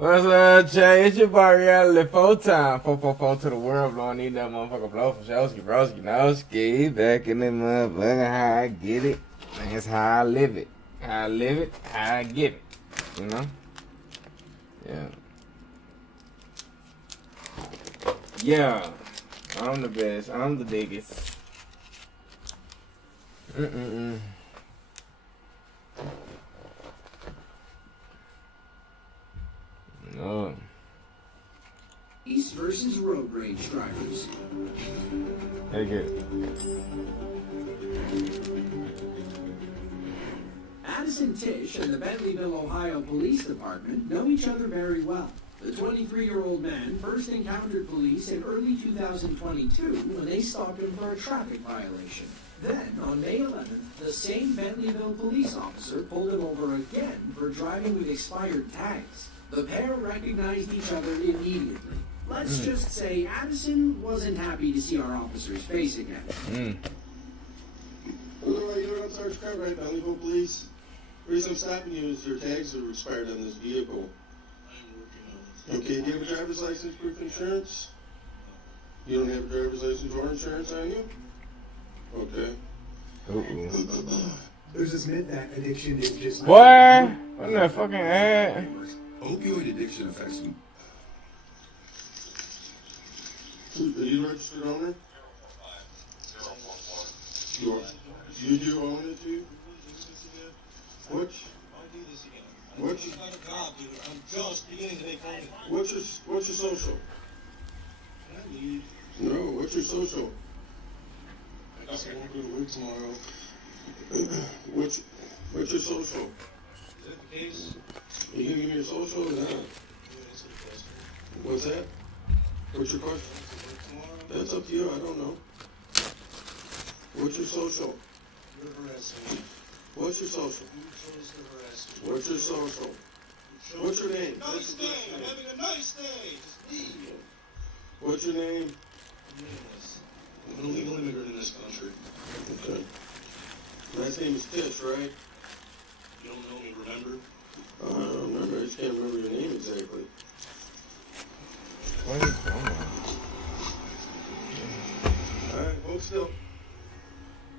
What's up, Jay? It's your boy Reality 4-time. 444 to the world. Blowing need that motherfucker blow for Showski, broski, noski. Back in the motherfucker, how I get it. That's how I live it. How I live it, how I get it. You know? Yeah. Yeah. I'm the best. I'm the biggest. No. East versus road rage drivers. Hey, good. Addison Tish and the Bentleyville, Ohio Police Department know each other very well. The 23-year-old man first encountered police in early 2022 when they stopped him for a traffic violation. Then, on May 11th, the same Bentleyville police officer pulled him over again for driving with expired tags. The pair recognized each other immediately. Let's just say Addison wasn't happy to see our officer's face again. Hello, are you doing on Sergeant Carter, right? Bentleyville Police. The reason I'm stopping you is your tags are expired on this vehicle. I'm working on it. Okay, do you have a driver's license, proof of insurance? You don't have a driver's license or insurance on you? Okay. There's this myth that addiction is just... Boy, what that fucking ad? Opioid addiction affects me. Are you a registered owner? You are. You do own it too? What's your social? No, what's your social? I guess I won't go to work tomorrow. What's your social? Is that the case? You gonna give me your social or not? What's that? What's your question? That's up to you, I don't know. What's your social? You're harassing me. What's your social? You chose to harass me. What's your social? What's your name? Nice day. I'm having a nice day. Just leave. What's your name? I'm an illegal immigrant in this country. Okay. Last name is Tish, right? You don't know me, remember? I don't remember. I just can't remember your name exactly. What is going on? Alright, hold still.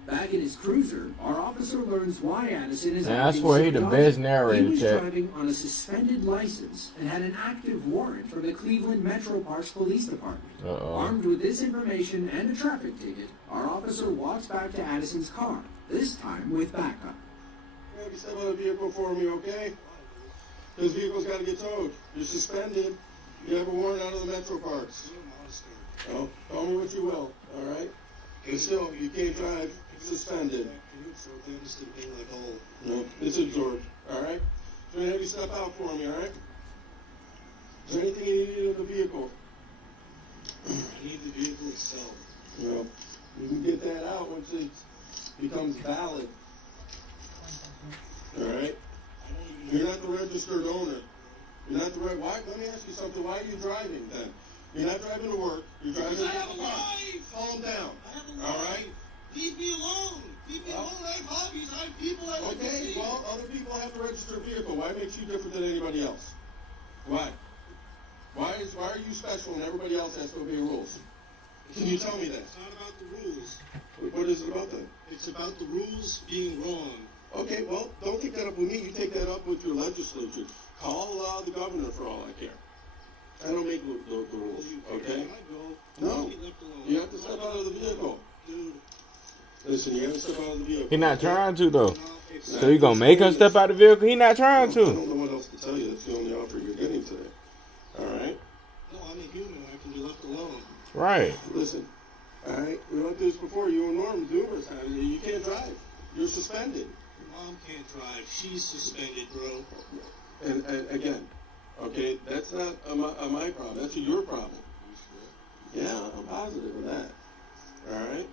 Back in his cruiser, our officer learns why Addison is Man, I acting swear so he the dumb. best narrator, He was Chet. driving on a suspended license and had an active warrant from the Cleveland Metro Parks Police Department. Armed with this information and a traffic ticket, our officer walks back to Addison's car, this time with backup. Maybe step on the vehicle for me, okay? This vehicle's got to get towed. You're suspended. You have a warrant out of the Metro Parks. Oh, call me what you will, all right? But still, you can't drive suspended. No, it's absorbed, all right? So I'm going to have you step out for me, all right? Is there anything you need in the vehicle? I need the vehicle itself. No, you can get that out once it becomes valid. All right? You're not the registered owner. You're not the why? Let me ask you something. Why are you driving then? You're not driving to work. You're driving to... I have a life! Calm down. I have a life. All right? Leave me alone. Leave me alone. I have hobbies. I have people I like to see. Okay, well, other people have to register a vehicle. Why makes you different than anybody else? Why? Why are you special and everybody else has to obey rules? Can you tell me that? It's not about the rules. What is it about then? It's about the rules being wrong. Okay, well, don't take that up with me. You take that up with your legislature. Call the governor for all I care. I don't make the rules, okay? No, you have to step out of the vehicle. Dude. Listen, you have to step out of the vehicle. He not trying to, though. So you gonna make him step out of the vehicle? He not trying to. I don't know what else to tell you. That's the only offer you're getting today. All right? No, I'm a human. I can be left alone. Right. Listen, all right? We went through this before. You and Norm numerous times. You can't drive. You're suspended. Your mom can't drive. She's suspended, bro. And again, okay, that's not my problem. That's your problem. Yeah, I'm positive of that. All right?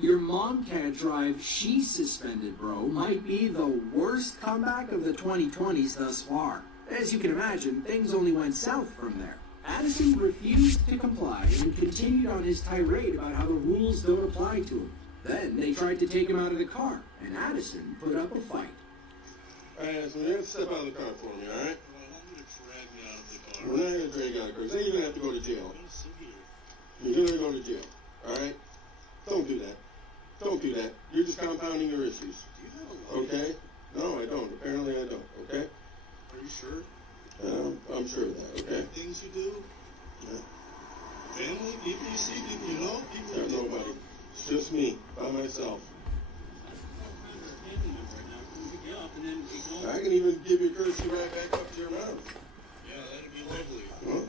Your mom can't drive, she's suspended, bro, might be the worst comeback of the 2020s thus far. As you can imagine, things only went south from there. Addison refused to comply and continued on his tirade about how the rules don't apply to him. Then they tried to take him out of the car, and Addison put up a fight. All right, so you have to step out of the car for me, all right? drag me out of the car. We're not going to drag you out of the car. Then you're going to have to go to jail. You're going to go to jail. All right? Don't do that. Don't do that. You're just compounding your issues. Okay? No, I don't. Apparently I don't. Okay? Are you sure? I'm sure of that. Okay? Things you do? Yeah. Family, people you see, people you know, people you nobody. It's just me, by myself. I can even give you a courtesy ride back up to your mouth. Yeah, that'd be lovely. Well,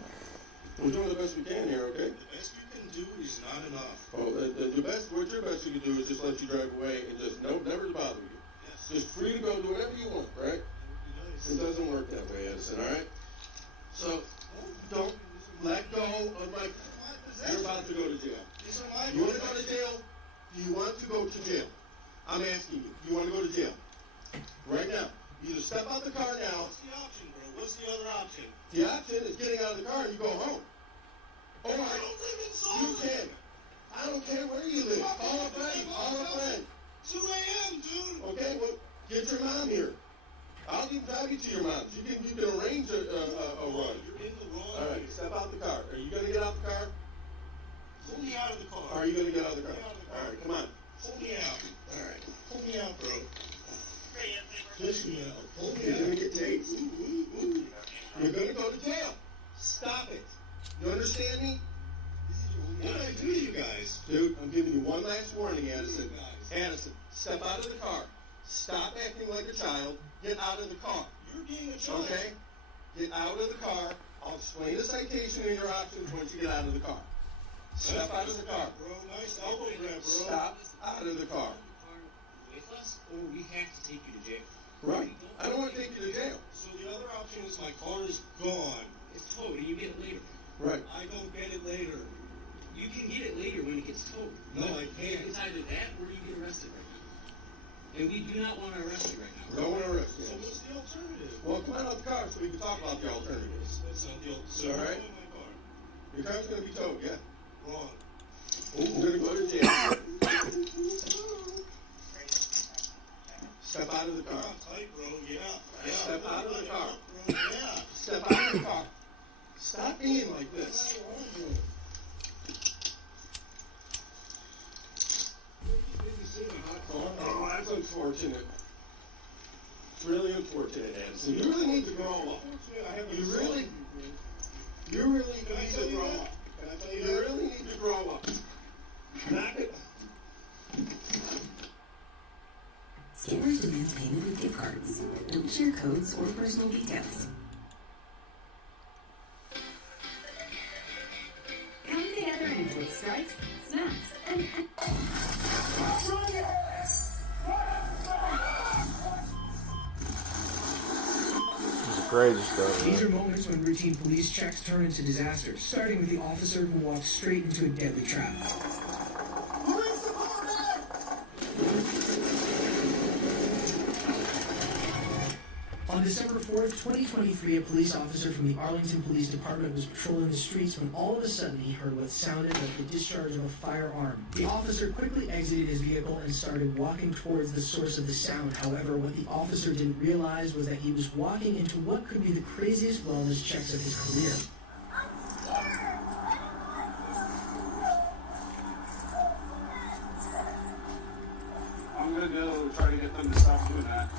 we're doing the best we can here, okay? The best you can do is not enough. Oh, the best, what your best you can do is just let you drive away and just never to bother you. Yes. Just free to go do whatever you want, right? Nice. It doesn't work that way, Edison, all right? So, don't let go of my... You're about to go to jail. You want to go to jail? Do you want to go to jail? I'm asking you. You want to go to jail? Right now. Either step out the car now. What's the option, bro? What's the other option? The option is getting out of the car and you go home. Oh, I don't live in Salt Lake. You can. I don't care where you live. Call a friend. Call a friend. 2 a.m., dude. Okay, well, get your mom here. I'll even drive you to your mom's. You can arrange a run. You're in the wrong. All right, step out the car. Are you going to get out the car? Pull me out of the car. Are you going to get out of the car? All right, come on. Pull me out. All right. Pull me out, bro. Push me out. Pull me out. You're going to get tased. You're going to go to jail. Stop it. You understand me? What did I do to you guys? Dude, I'm giving you one last warning, Addison. Addison, step out of the car. Stop acting like a child. Get out of the car. You're being a child. Okay? Get out of the car. I'll explain the citation and your options once you get out of the car. Step out of the car. Bro, nice elbow grab, bro. Stop out of the car. With us, or we have to take you to jail. Right. I don't want to take you to jail. So the other option is my car is gone. It's towed, and you get it later. Right. I don't get it later. You can get it later when it gets towed. No, I can't. It's either that or you get arrested right now. And we do not want to arrest you right now. We don't want to arrest you. So what's the alternative? Well, come on out the car so we can talk about the alternatives. That's not the alternative. So all right? my car. Your car's going to be towed, yeah? Wrong. You're going to go to jail. Step out of the car. Tight, bro. Yeah. Step out of the car. Bro. Yeah. Step out of the car. Stop being like this. Oh, that's unfortunate. It's really unfortunate, Addison. You really need to grow up. You really need to grow up. You really need to grow up. Knock it. Skippers demand payment with gift cards. Don't share codes or personal details. Come together and enjoy stripes, snacks, and... Greatest stuff. These are moments when routine police checks turn into disasters, starting with the officer who walked straight into a deadly trap. On December 4th, 2023, a police officer from the Arlington Police Department was patrolling the streets when all of a sudden he heard what sounded like the discharge of a firearm. The officer quickly exited his vehicle and started walking towards the source of the sound. However, what the officer didn't realize was that he was walking into what could be the craziest wellness checks of his career. I'm going to try to get them to stop doing that.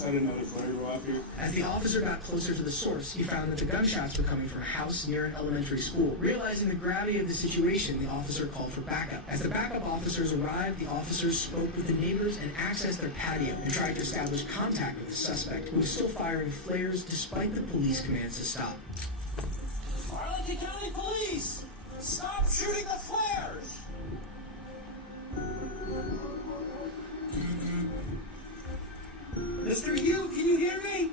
I didn't know the flare go off here. As the officer got closer to the source, he found that the gunshots were coming from a house near an elementary school. Realizing the gravity of the situation, the officer called for backup. As the backup officers arrived, the officers spoke with the neighbors and accessed their patio and tried to establish contact with the suspect, who was still firing flares despite the police commands to stop. Arlington County Police! Stop shooting the flares! Mr. Yu, can you hear me?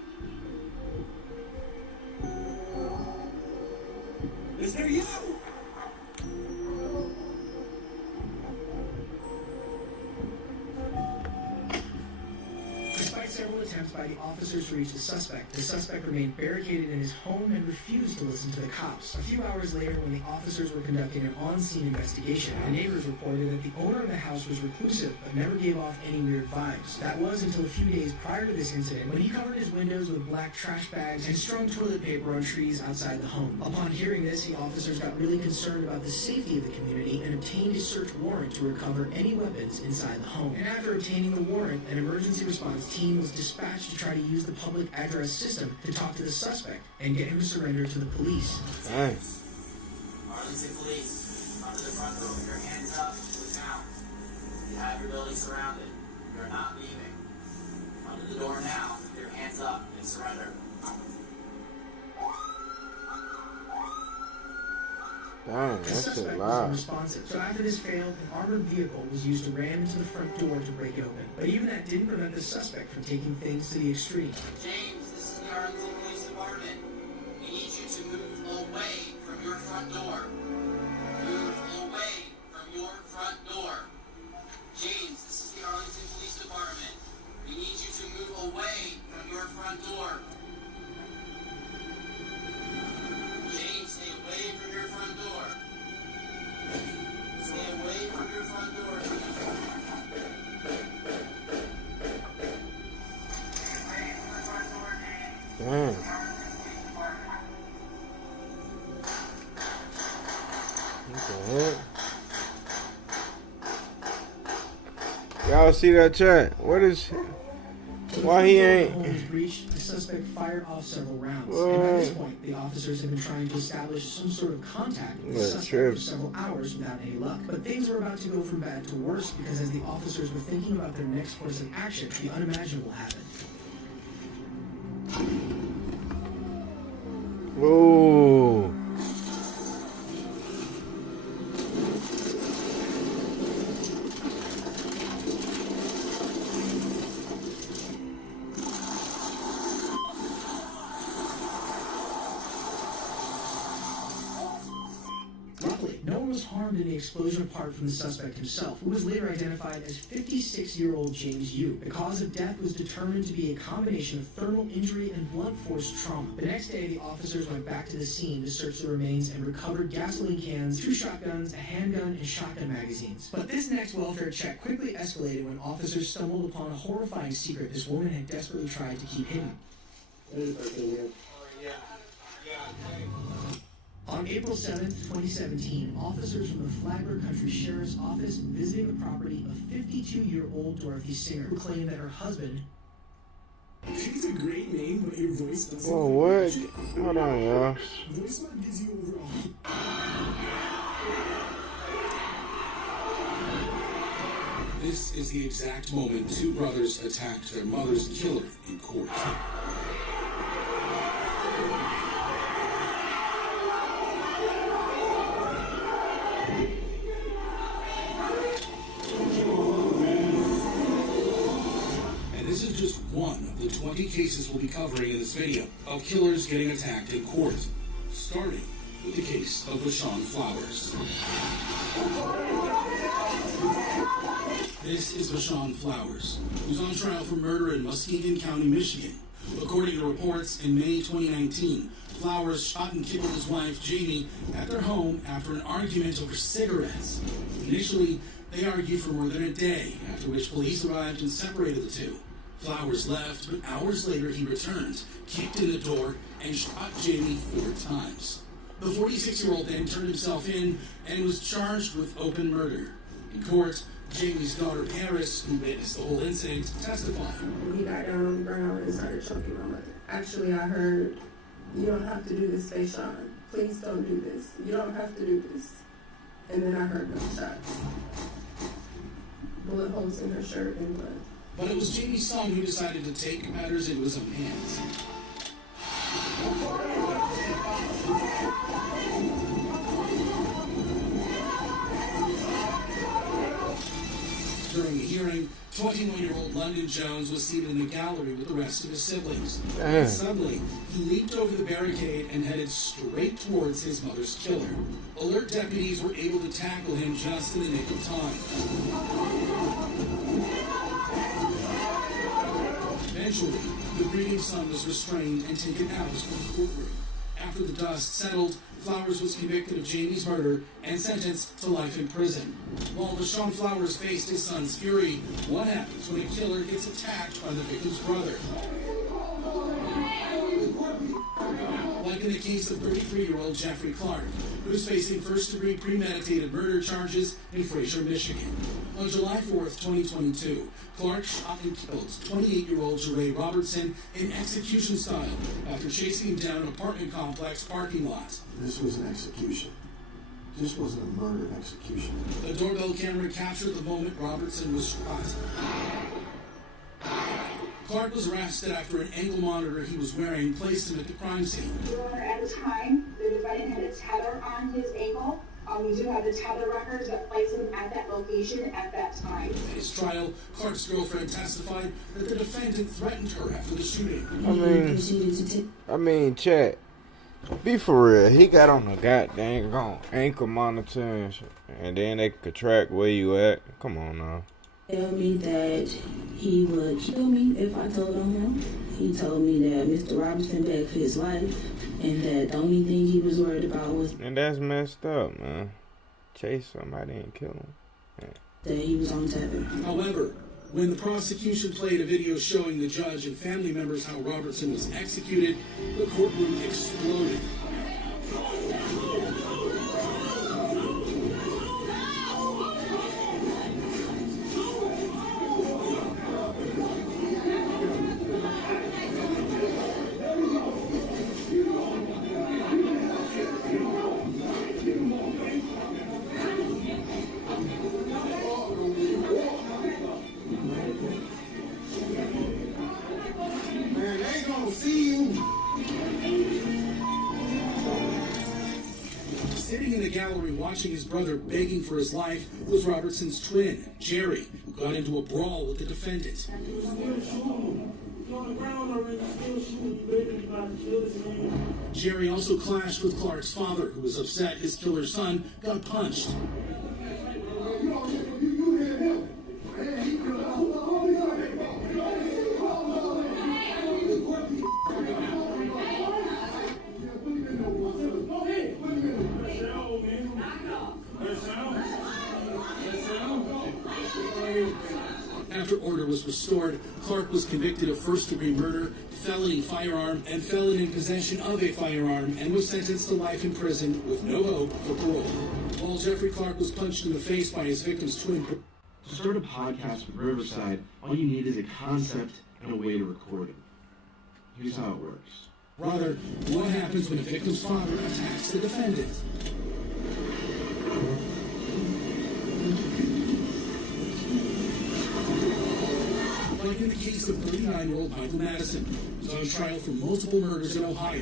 Mr. Yu! Despite several attempts attempts by the officers to reach the suspect remained barricaded in his home and refused to listen to the cops. A few hours later, when the officers were conducting an on-scene investigation, the neighbors reported that the owner of the house was reclusive but never gave off any weird vibes. That was until a few days prior to this incident, when he covered his windows with black trash bags and strung toilet paper on trees outside the home. Upon hearing this, the officers got really concerned about the safety of the community and obtained a search warrant to recover any weapons inside the home. And after obtaining the warrant, an emergency response team was dispatched to try to use the public address system to talk to the suspect and get him to surrender to the police. Nice. Arlington Police, come to the front door with your hands up to town. You have your building surrounded. You're not leaving. Come to the door now with your hands up and surrender. Dang, The that's suspect a was lot. unresponsive, so after this failed, an armored vehicle was used to ram into the front door to break it open. But even that didn't prevent the suspect from taking things to the extreme. James, this is the Arlington Police Department. We need you to move away from your front door. Move away from your front door. James, this is the Arlington Police Department. We need you to move away from your front door. James, stay away from your front door. Stay away from your front door. Damn. What the heck? Y'all see that chat? What is... Why he ain't... When the home was breached, the suspect fired off several rounds. What? And at this point, the officers had been trying to establish some sort of contact with the What a suspect trip. for several hours without any luck. But things were about to go from bad to worse because as the officers were thinking about their next course of action, the unimaginable happened. Whoa. Luckily, no one was harmed in the explosion apart from the suspect himself, who was later identified as 56-year-old James Yu. The cause of death was determined to be a combination of thermal injury and blunt force trauma. The next day, the officers went back to the scene to search the remains and recovered gasoline cans, 2 shotguns, a handgun, and shotgun magazines. But this next welfare check quickly escalated when officers stumbled upon a horrifying secret this woman had desperately tried to keep hidden. On April 7, 2017, officers from the Flagler Country Sheriff's Office visiting the property of 52-year-old Dorothy Singer, who claimed that her husband... It's a great name, but your voice doesn't. Whoa, what? Hold on, y'all. Voice not gives you overall. This is the exact moment 2 brothers attacked their mother's killer in court. And this is just one of the 20 cases we'll be covering in this video of killers getting attacked in court, starting with the case of Vashon Flowers. This is Vashon Flowers, who's on trial for murder in Muskegon County, Michigan. According to reports, in May 2019, Flowers shot and killed his wife, Jamie, at their home after an argument over cigarettes. Initially, they argued for more than a day, after which police arrived and separated the two. Flowers left, but hours later he returned, kicked in the door, and shot Jamie 4 times. The 46-year-old then turned himself in and was charged with open murder. In court, Jamie's daughter Paris, who witnessed the whole incident, testified. He got down on the ground and started choking my mother. Actually, I heard, "You don't have to do this, Vashon. Please don't do this. You don't have to do this." And then I heard gunshots. Bullet holes in her shirt and blood. But it was Jamie's son who decided to take matters into his own hands. During the hearing, 21-year-old London Jones was seated in the gallery with the rest of his siblings. And suddenly, he leaped over the barricade and headed straight towards his mother's killer. Alert deputies were able to tackle him just in the nick of time. Eventually, the grieving son was restrained and taken out of the courtroom. After the dust settled, Flowers was convicted of Jamie's murder and sentenced to life in prison. While Deshaun Flowers faced his son's fury, what happens when a killer gets attacked by the victim's brother? Like in the case of 33-year-old Jeffrey Clark, who is facing first-degree premeditated murder charges in Fraser, Michigan. On July 4th, 2022, Clark shot and killed 28-year-old Jeray Robertson in execution style after chasing him down an apartment complex parking lot. This was an execution. This wasn't a murder and execution. The doorbell camera captured the moment Robertson was shot. Clark was arrested after an ankle monitor he was wearing placed him at the crime scene. At the time, the defendant had a tether on his ankle. We do have the tether records that placed him at that location at that time. At his trial, Clark's girlfriend testified that the defendant threatened her after the shooting. I mean, chat. Be for real. He got on a goddamn ankle monitor and shit, and then they could track where you at. Come on now. Tell me that he would kill me if I told on him. He told me that Mr. Robinson begged for his life, and that the only thing he was worried about was... And that's messed up, man. Chase somebody and kill him. Yeah. That he was on tether. However, when the prosecution played a video showing the judge and family members how Robertson was executed, the courtroom exploded. Sitting in the gallery watching his brother begging for his life was Robertson's twin, Jerry, who got into a brawl with the defendant. Jerry also clashed with Clark's father, who was upset his killer's son got punched. After order was restored, Clark was convicted of first-degree murder, felony firearm, and felon in possession of a firearm, and was sentenced to life in prison with no hope for parole. While Jeffrey Clark was punched in the face by his victim's twin... To start a podcast with Riverside, all you need is a concept and a way to record it. Here's how it works. Rather, what happens when a victim's father attacks the defendant? Like in the case of 39-year-old Michael Madison, who was on trial for multiple murders in Ohio.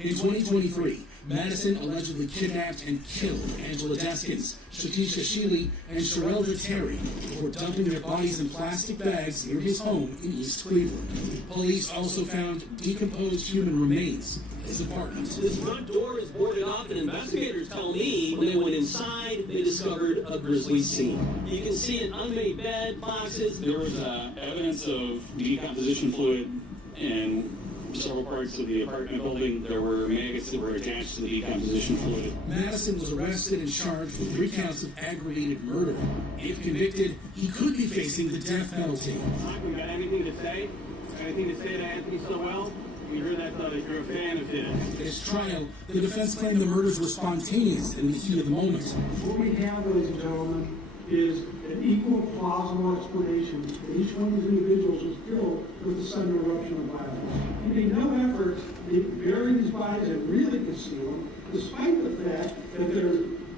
In 2023, Madison allegedly kidnapped and killed Angela Deskins, Shatisha Shealy, and Sherelda Terry before dumping their bodies in plastic bags near his home in East Cleveland. Police also found decomposed human remains in his apartment. This front door is boarded up, and investigators tell me when they went inside, they discovered a grisly scene. You can see an unmade bed, boxes. There was evidence of decomposition fluid in several parts of the apartment building. There were maggots that were attached to the decomposition fluid. Madison was arrested and charged with 3 counts of aggravated murder. If convicted, he could be facing the death penalty. We got anything to say? Anything to say to Anthony Sowell? We heard that you're a fan of his. At his trial, the defense claimed the murders were spontaneous in the heat of the moment. What we have, ladies and gentlemen, is an equal plausible explanation that each one of these individuals was killed with a sudden eruption of violence. He made no effort to bury these bodies and really conceal them, despite the fact that there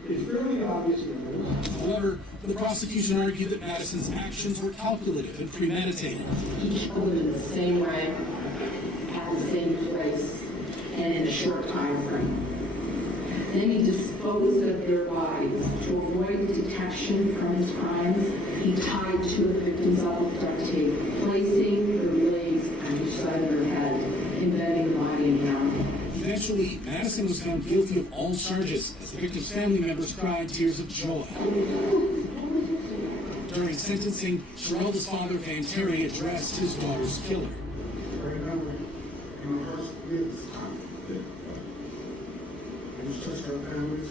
is fairly obvious evidence. However, the prosecution argued that Madison's actions were calculated and premeditated. He killed them in the same way, at the same place, and in a short time frame. Then he disposed of their bodies. To avoid detection from his crimes, he tied 2 of the victims up with duct tape, placing their legs on each side of their head, embedding the body in ground. Eventually, Madison was found guilty of all charges as the victim's family members cried tears of joy. During sentencing, Sherelda's father, Van Terry, addressed his daughter's killer. I'm a person with I just touched our families,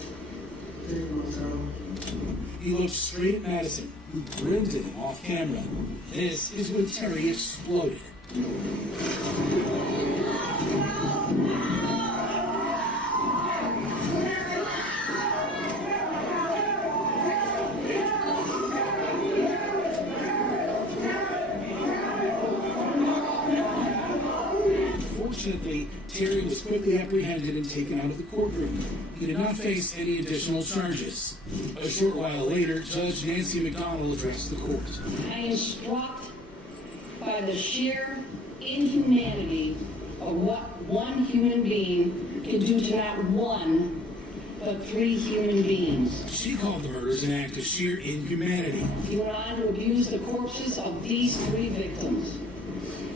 taking my time. He looked straight at Madison, who grinned at him off camera. This is when Terry exploded. Fortunately, Terry was quickly apprehended and taken out of the courtroom. He did not face any additional charges. A short while later, Judge Nancy McDonald addressed the court. I am struck by the sheer inhumanity of what one human being can do to not one, but three human beings. She called the murders an act of sheer inhumanity. He went on to abuse the corpses of these three victims.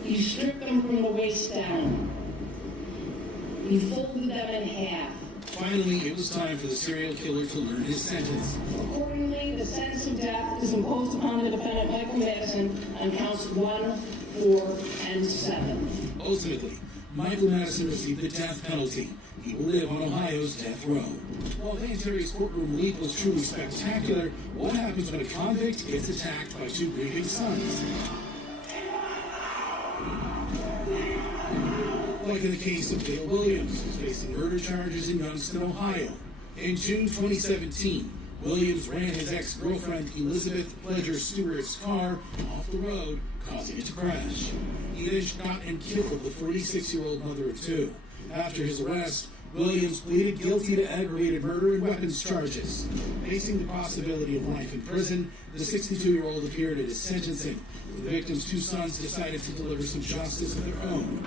He stripped them from the waist down. He folded them in half. Finally, it was time for the serial killer to learn his sentence. Accordingly, the sentence of death is imposed upon the defendant Michael Madison on counts 1, 4, and 7. Ultimately, Michael Madison received the death penalty. He will live on Ohio's death row. While Van Terry's courtroom leap was truly spectacular, what happens when a convict gets attacked by two grieving sons? Like in the case of Dale Williams, who's facing murder charges in Youngstown, Ohio. In June 2017, Williams ran his ex-girlfriend Elizabeth Pledger Stewart's car off the road, causing it to crash. He then shot and killed the 46-year-old mother of two. After his arrest, Williams pleaded guilty to aggravated murder and weapons charges. Facing the possibility of life in prison, the 62-year-old appeared at his sentencing. The victim's two sons decided to deliver some justice of their own.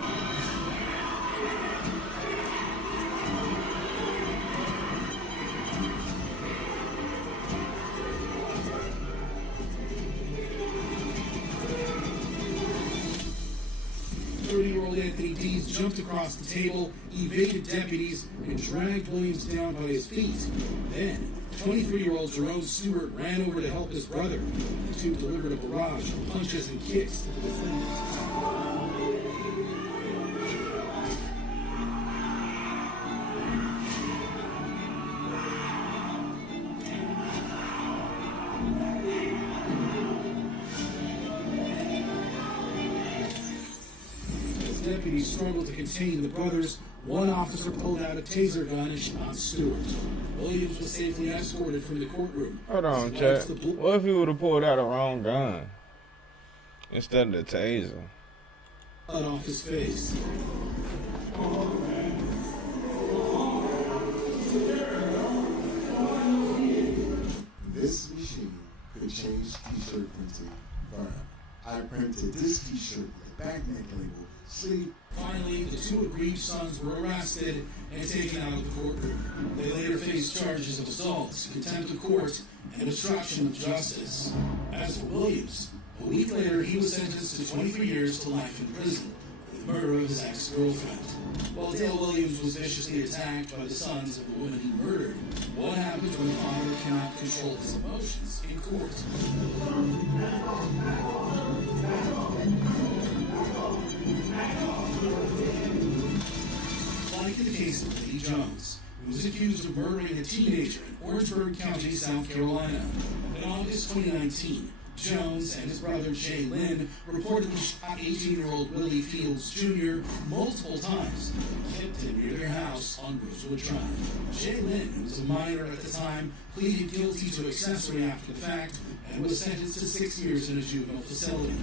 Anthony Dees jumped across the table, evaded deputies, and dragged Williams down by his feet. Then, 23-year-old Jerome Stewart ran over to help his brother. The two delivered a barrage of punches and kicks to the defendant. Deputies struggled to contain the brothers. One officer pulled out a taser gun and shot Stewart. Williams was safely escorted from the courtroom. Hold on, Chad. What if he would have pulled out the wrong gun instead of the taser? Blood off his face. This machine could change t-shirt printing forever. I printed this t-shirt with a back neck label. Sleep. Finally, the two aggrieved sons were arrested and taken out of the courtroom. They later faced charges of assault, contempt of court, and obstruction of justice. As for Williams, a week later he was sentenced to 23 years to life in prison for the murder of his ex-girlfriend. While Dale Williams was viciously attacked by the sons of the woman he murdered, what happens when a father cannot control his emotions in court? Like in the case of Lee Jones, who was accused of murdering a teenager in Orangeburg County, South Carolina. In August 2019, Jones and his brother Jay Lynn reportedly shot 18-year-old Willie Fields Jr. multiple times and kept him near their house on Rosewood Drive. Jay Lynn, who was a minor at the time, pleaded guilty to accessory after the fact and was sentenced to 6 years in a juvenile facility.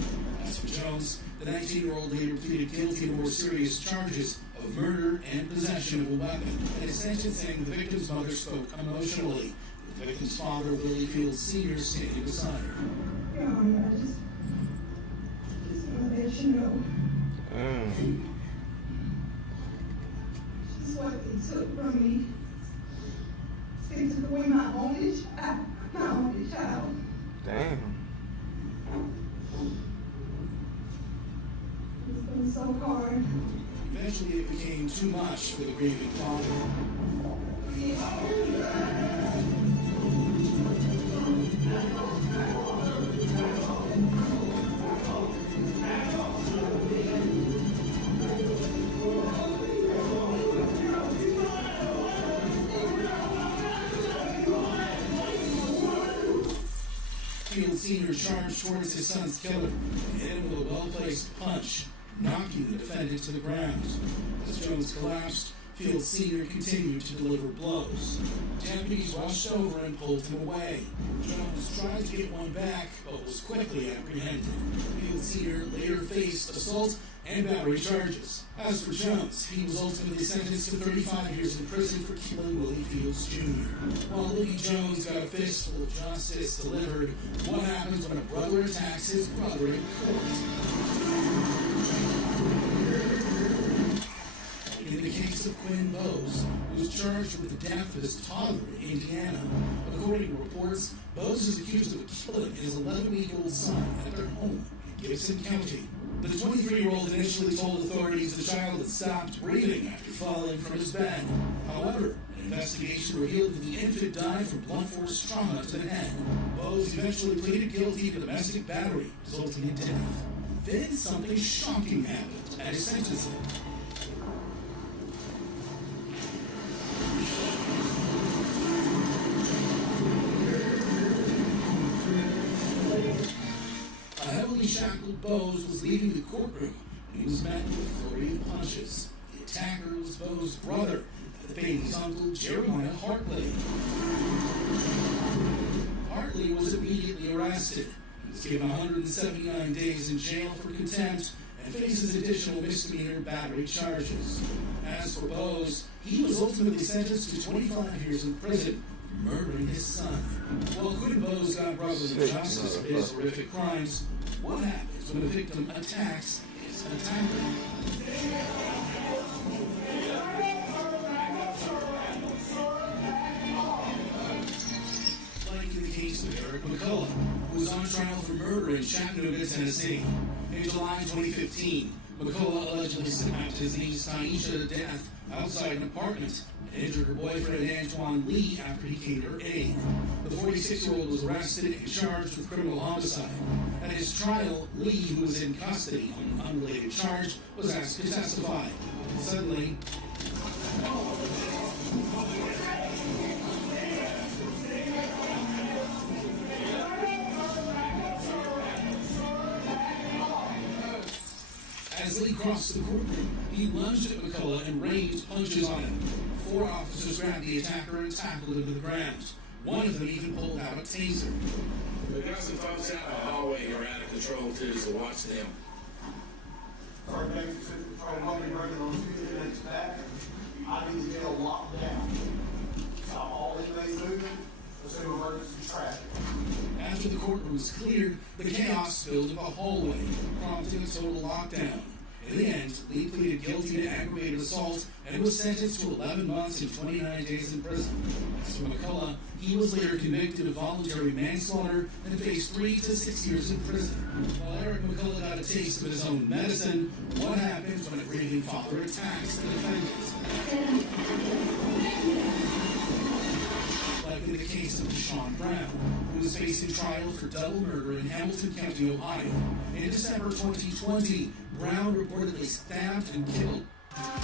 As for Jones, the 19-year-old later pleaded guilty to more serious charges of murder and possession of a weapon. At his sentencing, the victim's mother spoke emotionally, with the victim's father, Willie Fields Sr., standing beside her. I just want to let you know. Just what they took from me. They took away my only child. Damn. It's been so hard. Eventually, it became too much for the grieving father. charged towards his son's killer and hit him with a well-placed punch, knocking the defendant to the ground. As Jones collapsed, Fields Sr. continued to deliver blows. Deputies rushed over and pulled him away. Jones tried to get one back, but was quickly apprehended. Fields Sr. later faced assault and battery charges. As for Jones, he was ultimately sentenced to 35 years in prison for killing Willie Fields Jr. While Lee Jones got a fistful of justice delivered, what happens when a brother attacks his brother in court? In the case of Quinn Bowes, who was charged with the death of his toddler in Indiana. According to reports, Bowes is accused of killing his 11-week-old son at their home in Gibson County. The 23-year-old initially told authorities the child had stopped breathing after falling from his bed. However, an investigation revealed that the infant died from blunt force trauma to the head. Bowes eventually pleaded guilty to domestic battery, resulting in death. Then something shocking happened at his sentencing. A heavily shackled Bowes was leaving the courtroom when he was met with a flurry of punches. The attacker was Bowes' brother, the baby's uncle, Jeremiah Hartley. Hartley was immediately arrested. He was given 179 days in jail for contempt and faces additional misdemeanor battery charges. As for Bowes, he was ultimately sentenced to 25 years in prison for murdering his son. While Quinn Bowes got brotherly justice for his horrific crimes, what happens when a victim attacks his attacker? Like in the case of Eric McCullough, who was on trial for murder in Chattanooga, Tennessee. In July 2015, McCullough allegedly stabbed his niece Taisha to death outside an apartment and injured her boyfriend Antoine Lee after he came to her aid. The 46-year-old was arrested and charged with criminal homicide. At his trial, Lee, who was in custody on an unrelated charge, was asked to testify. And suddenly, as Lee crossed the courtroom, he lunged at McCullough and rained punches on him. 4 officers grabbed the attacker and tackled him to the ground. One of them even pulled out a taser. We got some folks out in the hallway who are out of control too, so watch them. Sorry, thanks. Trying to help me bring it on 2 minutes back. I need to get a locked down. Stop all inmates moving. Assume emergency traffic. After the courtroom was cleared, the chaos spilled into the hallway, prompting a total lockdown. In the end, Lee pleaded guilty to aggravated assault and was sentenced to 11 months and 29 days in prison. As for McCullough, he was later convicted of voluntary manslaughter and faced 3 to 6 years in prison. While Eric McCullough got a taste of his own medicine, what happens when a grieving father attacks the defendant? Like in the case of Deshaun Brown, who was facing trial for double murder in Hamilton County, Ohio. In December 2020, Brown reportedly stabbed and killed. What's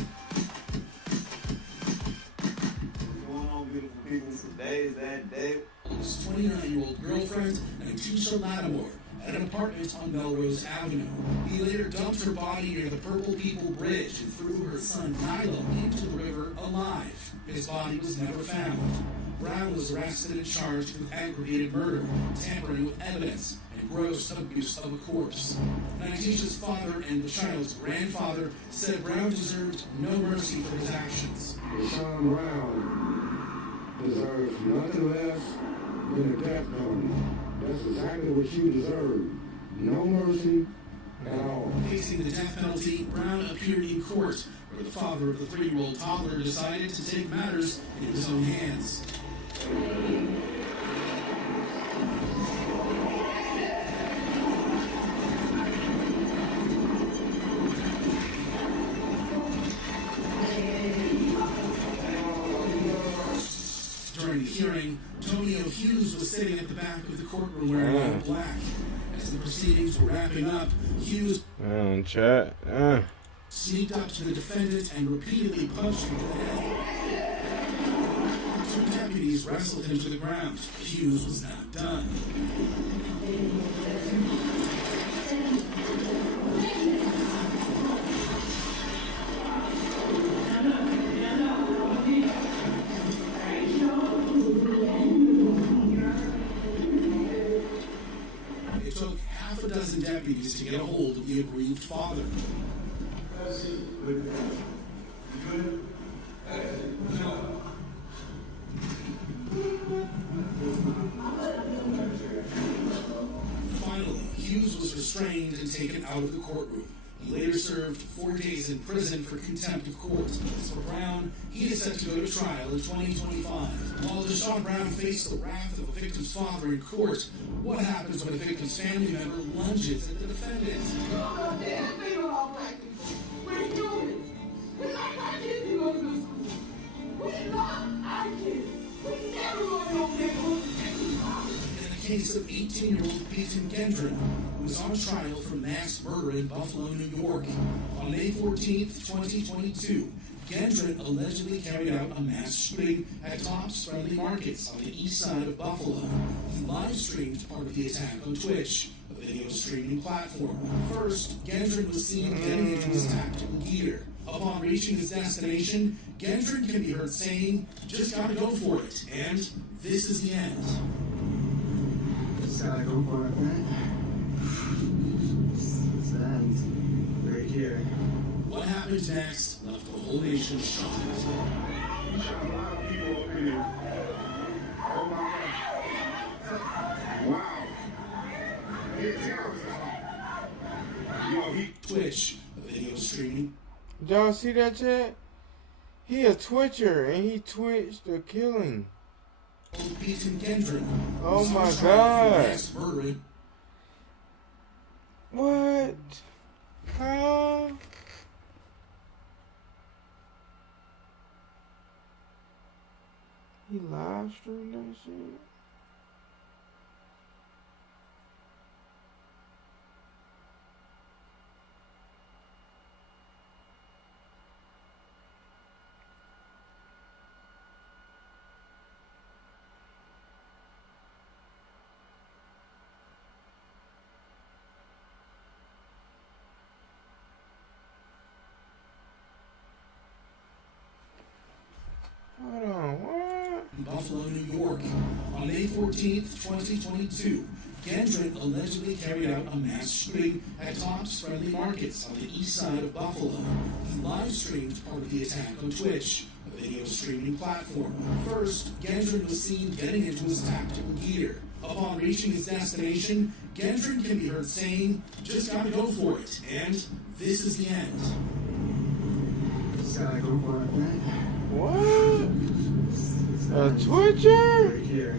going on, beautiful people? Today is that day. His 29-year-old girlfriend, Natisha Lattimore, at an apartment on Melrose Avenue. He later dumped her body near the Purple People Bridge and threw her son Nilo into the river alive. His body was never found. Brown was arrested and charged with aggravated murder, tampering with evidence, and gross abuse of a corpse. Natisha's father and the child's grandfather said Brown deserved no mercy for his actions. Deshaun Brown deserves nothing less than a death penalty. That's exactly what you deserve. No mercy at all. Facing the death penalty, Brown appeared in court, where the father of the 3-year-old toddler decided to take matters into his own hands. During the hearing, Tonio Hughes was sitting at the back of the courtroom wearing all black. As the proceedings were wrapping up, Hughes sneaked up to the defendant and repeatedly punched him in the head. 2 deputies wrestled him to the ground. Hughes was not done. get a hold of the aggrieved father. Finally, Hughes was restrained and taken out of the courtroom. He later served 4 days in prison for contempt of court. As for Brown, he is set to go to trial in 2025. While Deshaun Brown faced the wrath of a victim's father in court, what happens when a victim's family member lunges at the defendant? We're doing it. We like our kids to go to school. We love our kids. We never want to go neighborhood. In the case of 18-year-old Peyton Gendron, who was on trial for mass murder in Buffalo, New York. On May 14, 2022, Gendron allegedly carried out a mass shooting at Tops Friendly Markets on the east side of Buffalo. He live-streamed part of the attack on Twitch, a video streaming platform. First, Gendron was seen getting into his tactical gear. Upon reaching his destination, Gendron can be heard saying, "Just gotta go for it," and this is the end. Just gotta go for it, man. It's the end. Right here. What happened next left the whole nation shocked. You shot a lot of people up in here. Oh my God. Wow. You're terrorist. Twitch, a video streaming. Y'all see that chat? He a Twitcher and he twitched the killing. Peyton Gendron. Oh my God. What? Huh? He live streamed that shit? Hold on, what? Buffalo, New York. On May 14th, 2022, Gendron allegedly carried out a mass shooting at Tops Friendly Markets on the east side of Buffalo. He live-streamed part of the attack on Twitch, a video streaming platform. First, Gendron was seen getting into his tactical gear. Upon reaching his destination, Gendron can be heard saying, "Just gotta go for it," and this is the end. Just gotta go for it, man. What? A Twitcher? Right here.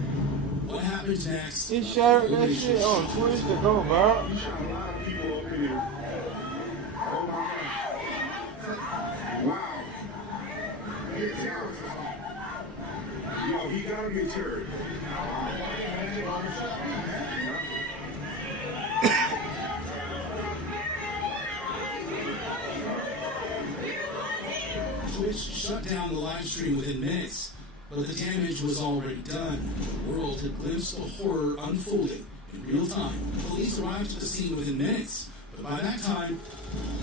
What happens next? He shot that shit on Twitch to go viral. You shot a lot of people up in here. Oh my God. Wow. You're terrorist. Yo, he gotta be terrorist. Twitch shut down the live stream within minutes, but the damage was already done. The world had glimpsed the horror unfolding in real time. Police arrived at the scene within minutes, but by that time,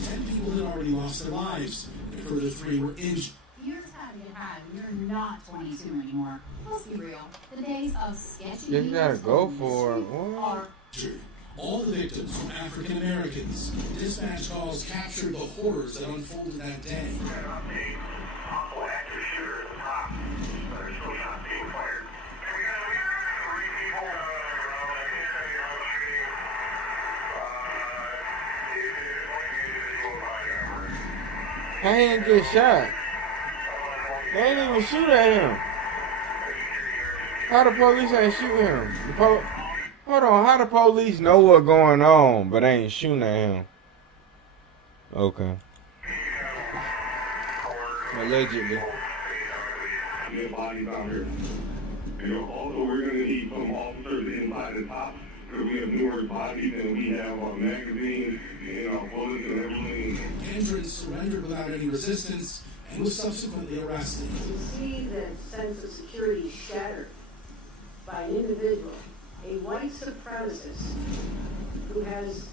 10 people had already lost their lives, and a further 3 were injured. Years have you had, you're not 22 anymore. Let's be real. The days of sketchy You gotta go for it. What? All the victims were African Americans. Dispatch calls captured the horrors that unfolded that day. How he didn't get shot? They ain't even shoot at him. How the police ain't shooting him? Hold on, how the police know what's going on, but ain't shooting at him? Okay. Allegedly. Dead bodies out here. You know, also we're going to need some officers inside the top because we have numerous bodies and we have magazines and bullets and everything. Gendron surrendered without any resistance and was subsequently arrested. To see that sense of security shattered by an individual, a white supremacist who has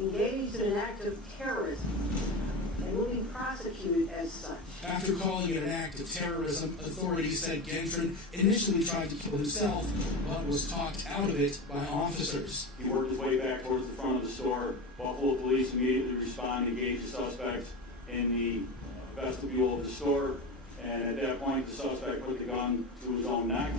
engaged in an act of terrorism and will be prosecuted as such. After calling it an act of terrorism, authorities said Gendron initially tried to kill himself, but was talked out of it by officers. He worked his way back towards the front of the store. Buffalo police immediately respond and engage the suspect in the vestibule of the store. And at that point, the suspect put the gun to his own neck.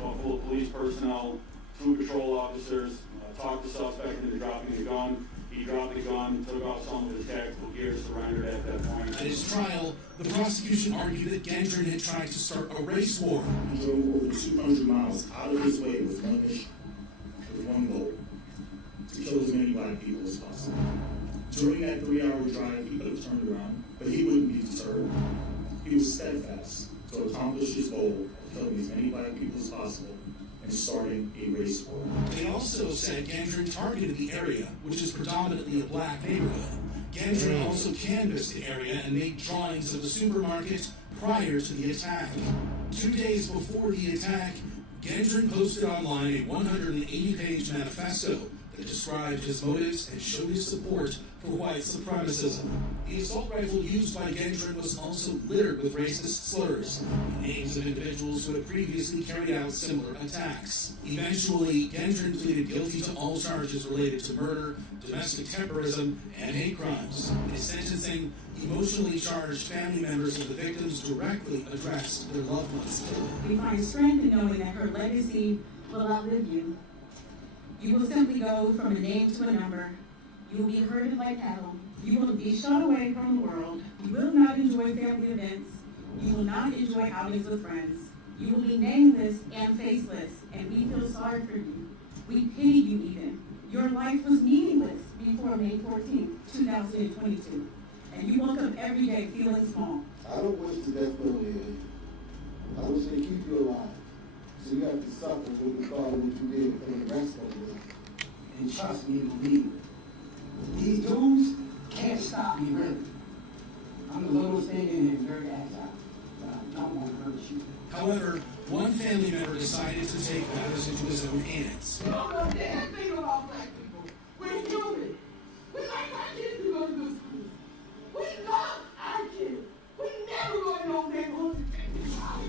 Buffalo police personnel, 2 patrol officers, talked the suspect into dropping the gun. He dropped the gun, took off some of his tactical gear, surrendered at that point. At his trial, the prosecution argued that Gendron had tried to start a race war. He drove over 200 miles out of his way with one mission, with one goal, to kill as many black people as possible. During that 3-hour drive, he could have turned around, but he wouldn't be deterred. He was steadfast to accomplish his goal of killing as many black people as possible and starting a race war. They also said Gendron targeted the area, which is predominantly a black neighborhood. Gendron also canvassed the area and made drawings of the supermarket prior to the attack. 2 days before the attack, Gendron posted online a 180-page manifesto that described his motives and showed his support for white supremacism. The assault rifle used by Gendron was also littered with racist slurs, the names of individuals who had previously carried out similar attacks. Eventually, Gendron pleaded guilty to all charges related to murder, domestic terrorism, and hate crimes. In his sentencing, emotionally charged family members of the victims directly addressed their loved ones. We find strength in knowing that her legacy will outlive you. You will simply go from a name to a number. You will be herded like cattle. You will be shut away from the world. You will not enjoy family events. You will not enjoy outings with friends. You will be nameless and faceless, and we feel sorry for you. We pity you even. Your life was meaningless before May 14, 2022, and you woke up every day feeling small. I don't wish the death penalty. I wish they keep you alive. So you have to suffer what you thought what you did from the rest of it. And trust me, believe me. These dudes can't stop me, really. I'm the littlest thing in here, very agile. But I don't want to hurt you. However, one family member decided to take matters into his own hands. You don't know damn thing about black people. We're human. We like our kids to go to good school. We love our kids. We never go to no neighborhoods to take them out.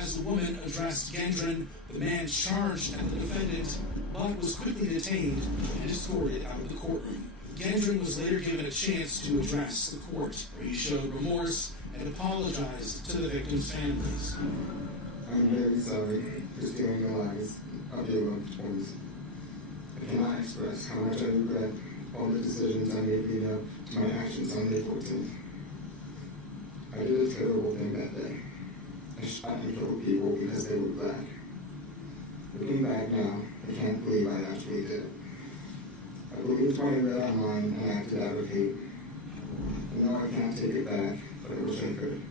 As the woman addressed Gendron, the man charged at the defendant, but was quickly detained and escorted out of the courtroom. Gendron was later given a chance to address the court, where he showed remorse and apologized to the victims' families. I'm very sorry for stealing the lives of your loved ones. I cannot express how much I regret all the decisions I made leading up to my actions on May 14th. I did a terrible thing that day. I shot and killed people because they were black. Looking back now, I can't believe I actually did it. I believed what I read online and acted out of hate. I know I can't take it back, but I wish I could.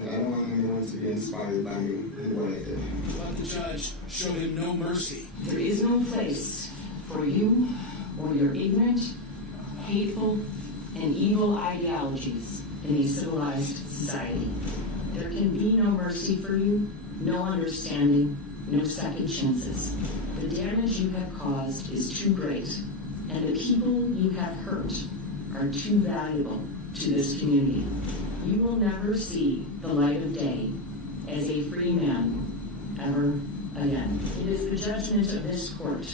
And I don't want anyone to be inspired by me in what I did. But the judge showed him no mercy. There is no place for you or your ignorant, hateful, and evil ideologies in a civilized society. There can be no mercy for you, no understanding, no second chances. The damage you have caused is too great, and the people you have hurt are too valuable to this community. You will never see the light of day as a free man ever again. It is the judgment of this court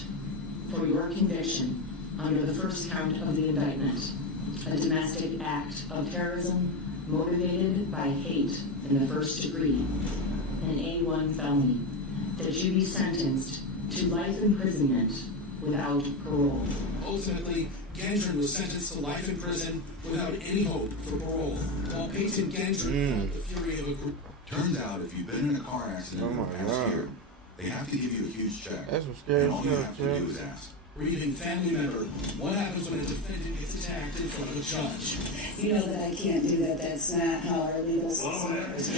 for your conviction under the first count of the indictment, a domestic act of terrorism motivated by hate in the first degree, an A1 felony, that you be sentenced to life imprisonment without parole. Ultimately, Gendron was sentenced to life in prison without any hope for parole, while Peyton Gendron felt the fury of a group. Turns out if you've been in a car accident in the past year, they have to give you a huge check. That's some scary and all you stuff, have to do is ask. Grieving family member, what happens when a defendant gets attacked in front of a judge? You know that I can't do that. That's not how our legal system works.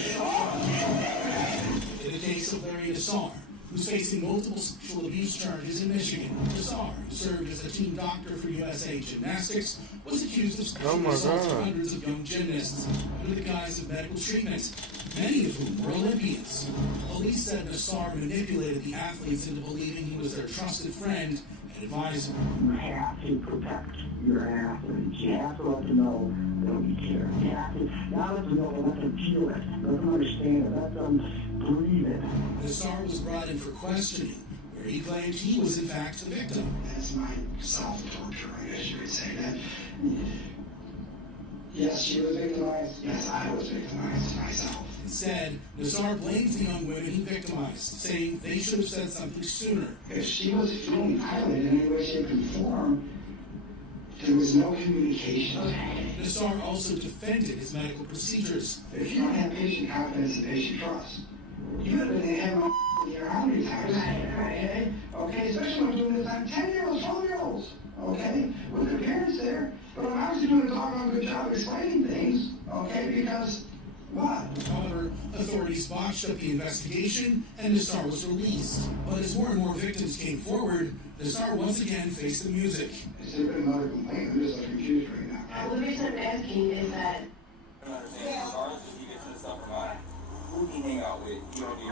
In the case of Larry Nassar, who's facing multiple sexual abuse charges in Michigan, Nassar, who served as a team doctor for USA Gymnastics, was accused of sexual assault to hundreds of young gymnasts under the guise of medical treatment, many of whom were Olympians. Police said Nassar manipulated the athletes into believing he was their trusted friend and advisor. You have to protect your athletes. You have to let them know that we care. You have to not let them know, but let them feel it. Let them understand it. Let them breathe it. Nassar was brought in for questioning, where he claimed he was in fact the victim. That's my self-torture, I guess you could say that. Yes, she was victimized. Yes, I was victimized myself. Instead, Nassar blames the young women he victimized, saying they should have said something sooner. If she was feeling violated in any way, shape, and form, there was no communication. Nassar also defended his medical procedures. If you don't have patient confidence and patient trust, you have been having your how many times? Okay? Okay, especially when I'm doing this on 10-year-olds, 12-year-olds. Okay? With the parents there. But I'm obviously doing a doggone good job explaining things. Okay? Because what? However, authorities botched up the investigation and Nassar was released. But as more and more victims came forward, Nassar once again faced the music. Is there been another complaint? I'm just like confused right now. The reason I'm asking is that who do you hang out with? You don't need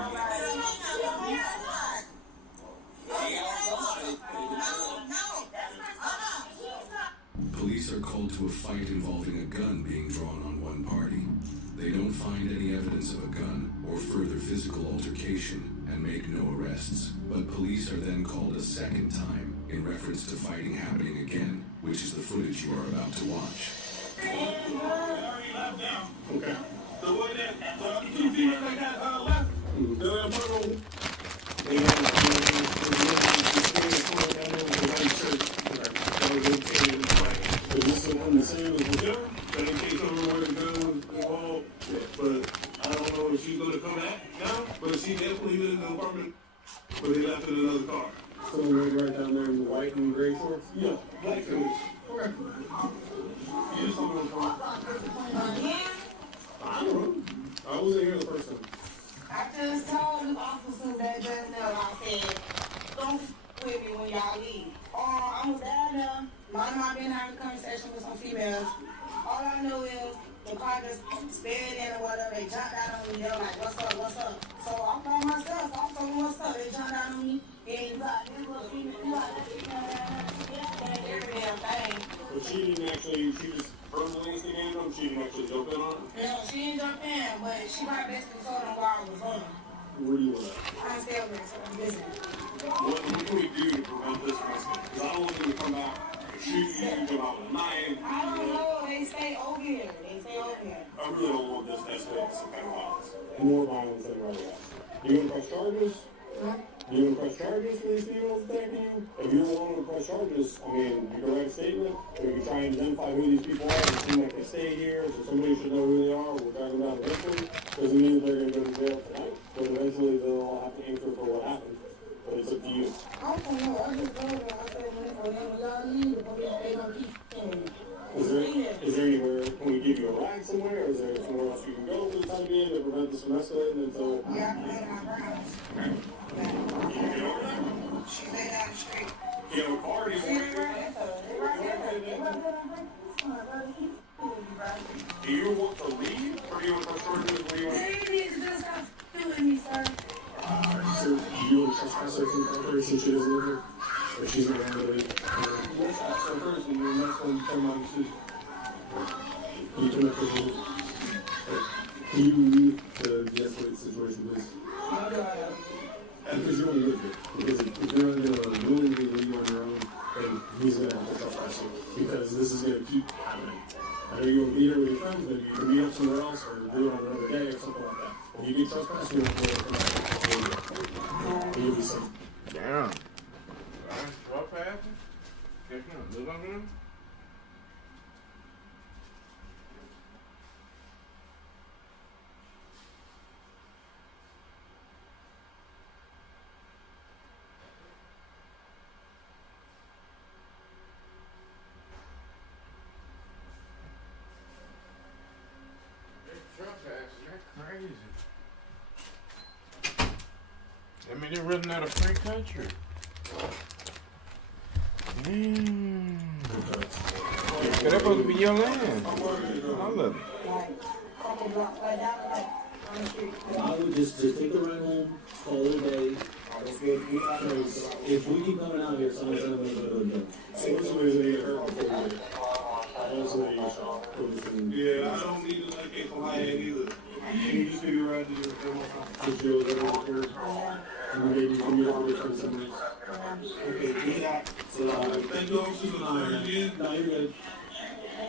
Police are called to a fight involving a gun being drawn on one party. They don't find any evidence of a gun or further physical altercation and make no arrests. But police are then called a second time in reference to fighting happening again, which is the footage you are about to watch. Okay. So what that? So you see that like that left? The purple. Is this the one that said it was a gun? That in case someone was involved. But I don't know if she's gonna come back now. But she definitely was in the apartment. But they left in another car. Someone right down there in the white and gray shorts? Yeah, black shorts. Okay. You just told me what's wrong. I don't know. I wasn't here the first time. I just told the officer that just now, I said, don't with me when y'all leave. I was down there, my been having a conversation with some females. All I know is the car just sped in or whatever, they jumped out on me, they were like, what's up, what's up? So I'm by myself, so I'm telling them what's up, they jumped out on me, and he's like, this little female, you like, every damn thing. But she didn't actually, she just verbally instigated them, she didn't actually jump in on it? No, she didn't jump in, but she probably basically told them why I was on them. Where do you want that? I'm still there, so I'm busy. What can we do to prevent this from happening? Because I don't want them to come out and shoot you, come out with a knife. I don't know, they stay over here, I really don't want this to escalate to some kind of violence. More violence than right now. You want to press charges? You want to press charges for these people attacking you? If you're willing to press charges, I mean, you can write a statement, or you can try and identify who these people are. It seems like they stay here, so somebody should know who they are. We'll drag them down eventually. Doesn't mean they're going to go to jail tonight, but eventually they'll all have to answer for what happened. But it's up to you. I don't know, I just told them, I said, when y'all leave, the police, they don't keep coming. Is there anywhere, can we give you a ride somewhere, or is there somewhere else you can go for the time being to prevent this from escalating until... Yeah, I'm at my house. She stay down the street. You have a car, do you want to... Do you want to leave, or do you want to press charges? What do you want? They need to just stop doing me, sir. So, do you want to trespass her from her since she doesn't live here? Or she's not going to leave? Let's ask her first, and then that's when you tell my decision. You can make a move. Can you leave to de-escalate the situation, please? Because you only live here. Because if you're not going to willingly leave on your own, then he's going to have to trespass you. Because this is going to keep happening. I know you want to be here with your friends, maybe you can meet up somewhere else or do it on another day or something like that. If you get trespassed, you won't be able to come back. You'll be safe. Damn. What happened? Guess you don't live over there? Crazy. I mean, they're running out of free country. That's supposed to be your land. I love it. I would just take the ride home, call If we keep coming out here, someone's going to go to jail. So somebody's going to get hurt before we get. That's what you shot. Yeah, I don't need to like it for my head either. Can you just figure out the If you was ever here, and maybe you can meet up with somebody. Okay, yeah. So, thank you, officers, for the again. No, you're good.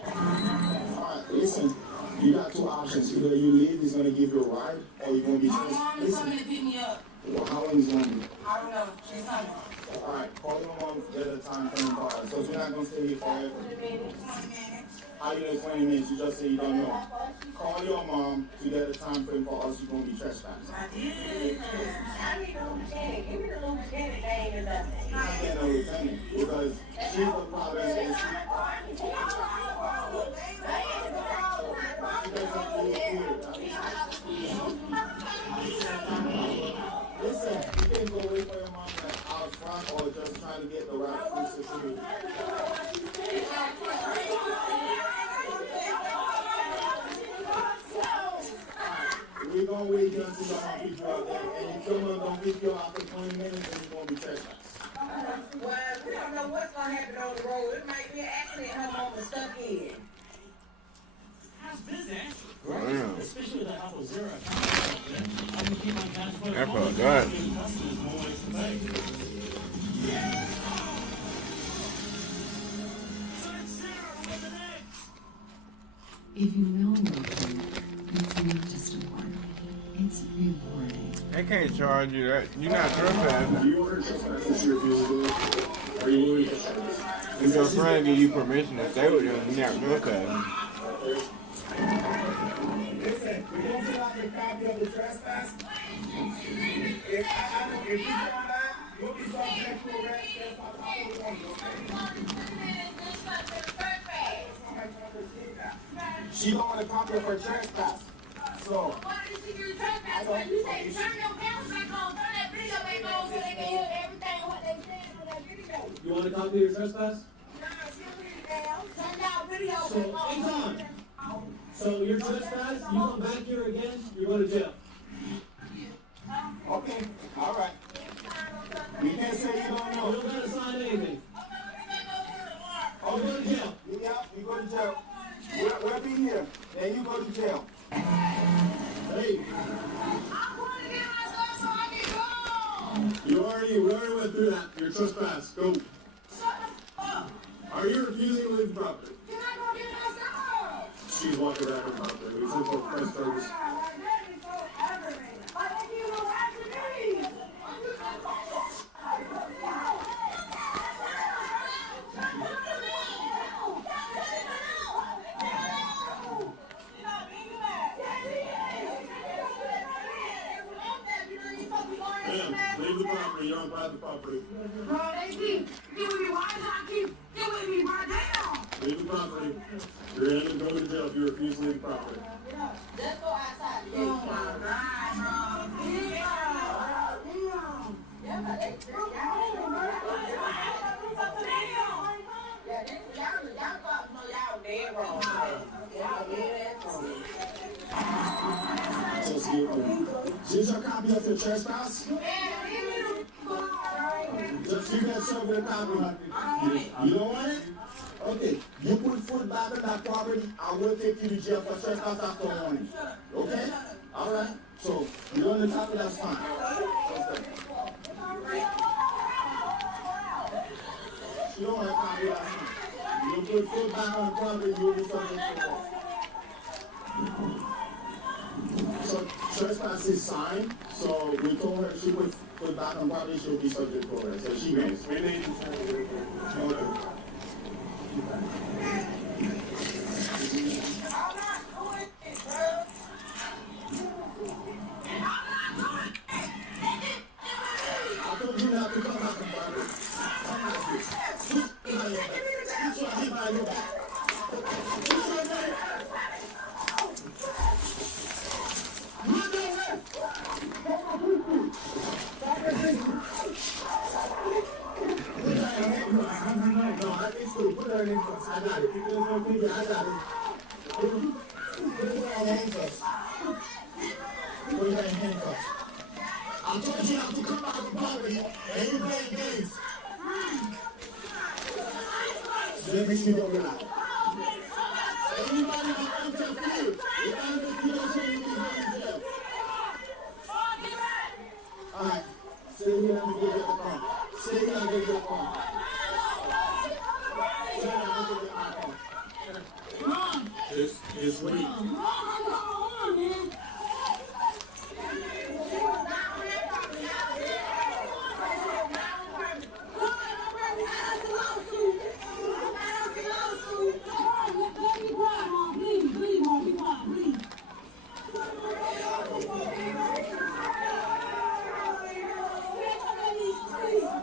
Alright, listen, you got two options. Either you leave, he's gonna give you a ride, or you're gonna be My mom is coming to pick me up. Well, how long is it gonna be? I don't know. She's coming. Alright, call your mom, get a time frame for her. So you're not gonna stay here forever. 20 minutes. How you know 20 minutes? You just say you don't know. Call your mom to get a time frame for us. You're gonna be trespassing. I did. I need a lieutenant. Give me the lieutenant name and nothing. I can't know lieutenant because she's the problem. And she listen, you can go wait for your mom like out front or just trying to get the right food security. We're gonna wait until your mom pick you up there. And if your mom don't pick you up after 20 minutes, then you're gonna be trespassed. Well, we don't know what's going to happen on the road. It might be an accident her mom was stuck in. How's business? Damn. Especially with the Apple Zero account. I can keep my cash flow. That felt good. If you know you're it's not just a warning. It's rewarding. They can't charge you that. You're not trespassing. You are trespassing. She refuses to do it. Are you willing to trespass? If your friend give you permission to stay with them, you're not trespassing. Listen, we don't fill out the copy of the trespass. If you do that, you'll be subject to arrest. She don't want a copy of her trespass. So. Why did you do your trespass? When you say turn your cameras back on, turn that video back on so they can hear everything what they said on that video. You want a copy of your trespass? No, she'll put it down. Turn that video So, back on. Anton, so your trespass, you come back here again, you're going to jail. Okay, all right. You can't say you don't know. You don't got to sign anything. Oh, you go to jail. Yeah, you go to jail. We'll be here. Then you go to jail. Hey. I'm going to get myself so I can go. We already went through that. Your trespass. Go. Shut the fuck. Are you refusing to leave the property? Can I go get myself? She's walking back the property. We sent for press service. Ma'am, leave the property. You don't buy the property. Bro, they keep giving me why I keep giving me my damn. Leave the property. You're in and go to jail if you refuse to leave the property. Let's go outside. Oh my God, bro. Yeah, but they y'all wrong. Y'all dead wrong. Just give me. Here's your copy of your trespass. Just give that son with a copy. You don't want it? Okay. You put foot back on that property, I will take you to jail for trespass after warning. Okay? All right. So you don't need copy, that's fine. You don't want a copy, that's fine. You put foot back on the property, you will be subject to arrest. So trespass is signed, so we told her she would put back on property, she would be subject to arrest. So she knows. We need to tell her. Okay. I told you not to come back on property. Come back here. Put her in first. I got it. I got it. Put her in handcuffs. Put her in handcuffs. I told you have to come back on property and you play games. Let me see your life. Anybody that interferes, you can't interfere, you can go in jail. Alright, say you have to go get the car. Say you have to go get the car. Say you have to go get my car. Just wait.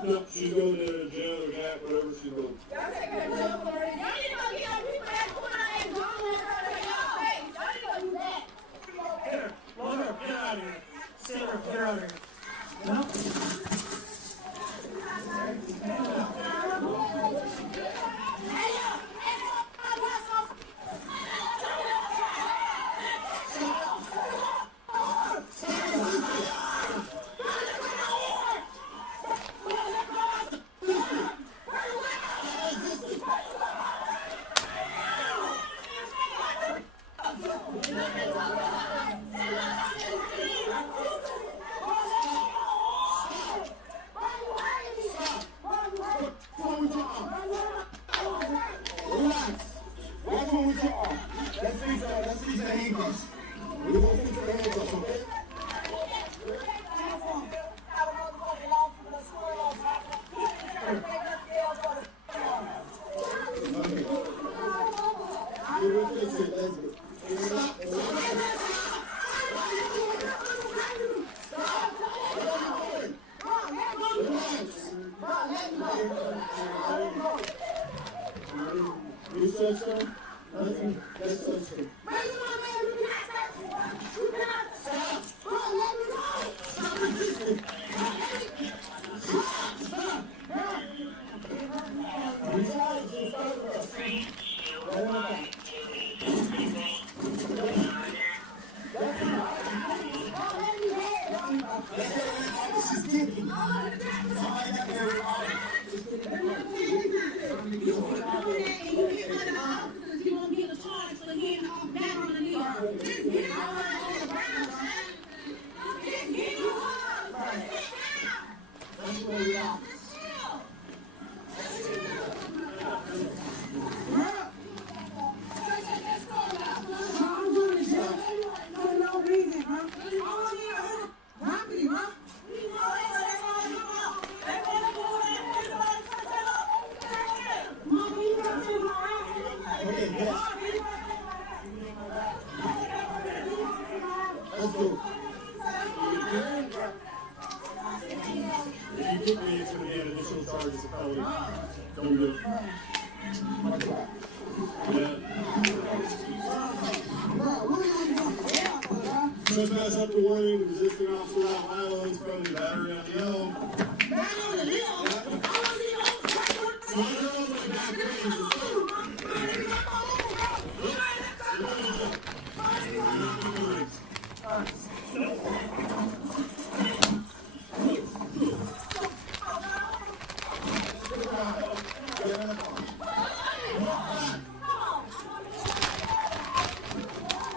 No, she's going to jail or gap, whatever she's going. Trespass up to warning, resisting officer without violence, felony battery on yellow.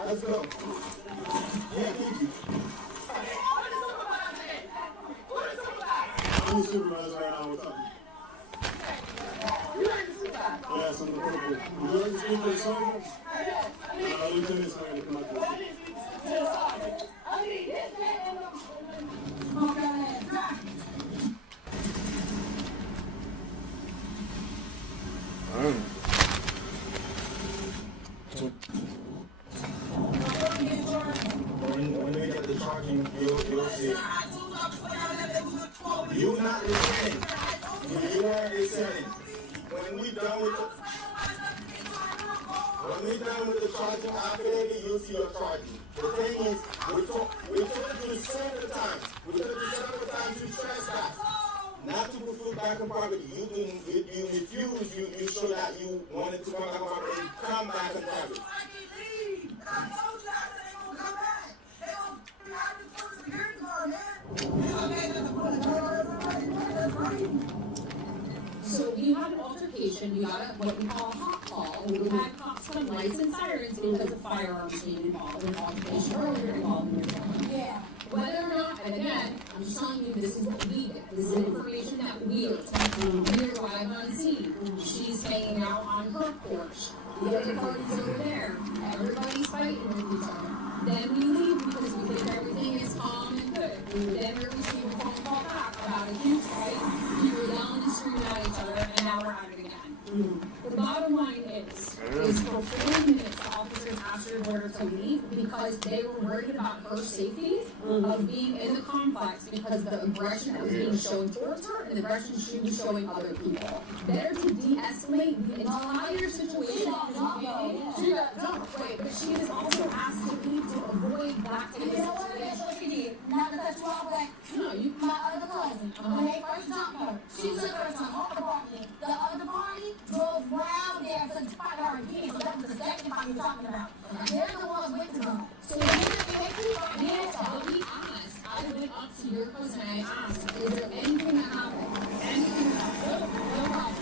Let's go. Yeah, thank you. I'm the supervisor right now, what's up? Yeah, some of the purple. Would you like to speak to the sergeant? Lieutenant's not going to come up with When we get the charging, you'll see. You're not listening. You are listening. When we done with the charging affidavit, you'll see your charging. The thing is, we told you several times. We told you several times you trespass. Not to go back on property. You refuse. You show that you wanted to come back on property. Come back on property. I told you I said they won't come back. They won't have to put security guard, man. location, we got what we call a hot call. We had cops come lights and sirens because of firearms being involved, an altercation earlier involving your phone. Yeah. Whether or not, and again, I'm just telling you, this is what we get. This is information that we are taking. We arrive on scene. She's hanging out on her porch. The other party's over there. Everybody's fighting with each other. Then we leave because we think everything is calm and good. Then we receive a phone call back about a huge fight. We were yelling and screaming at each other, and now we're at it again. The bottom line is for 40 minutes, the officers asked her order to leave because they were worried about her safety of being in the complex because the aggression that was being shown towards her and the aggression she was showing other people. Better to de-escalate the entire situation. She got jumped, right? But she was also asked to leave to avoid back to the situation. Not to cut you off, but No, you. my other cousin, when they first jumped her, she took her to her apartment. The other party drove round there to spot her again. So that was the second party you're talking about. They're the ones with the gun. So when Yes, I'll be honest. I went up to your cousin and I asked, is there anything that happened? Anything that happened? No problem.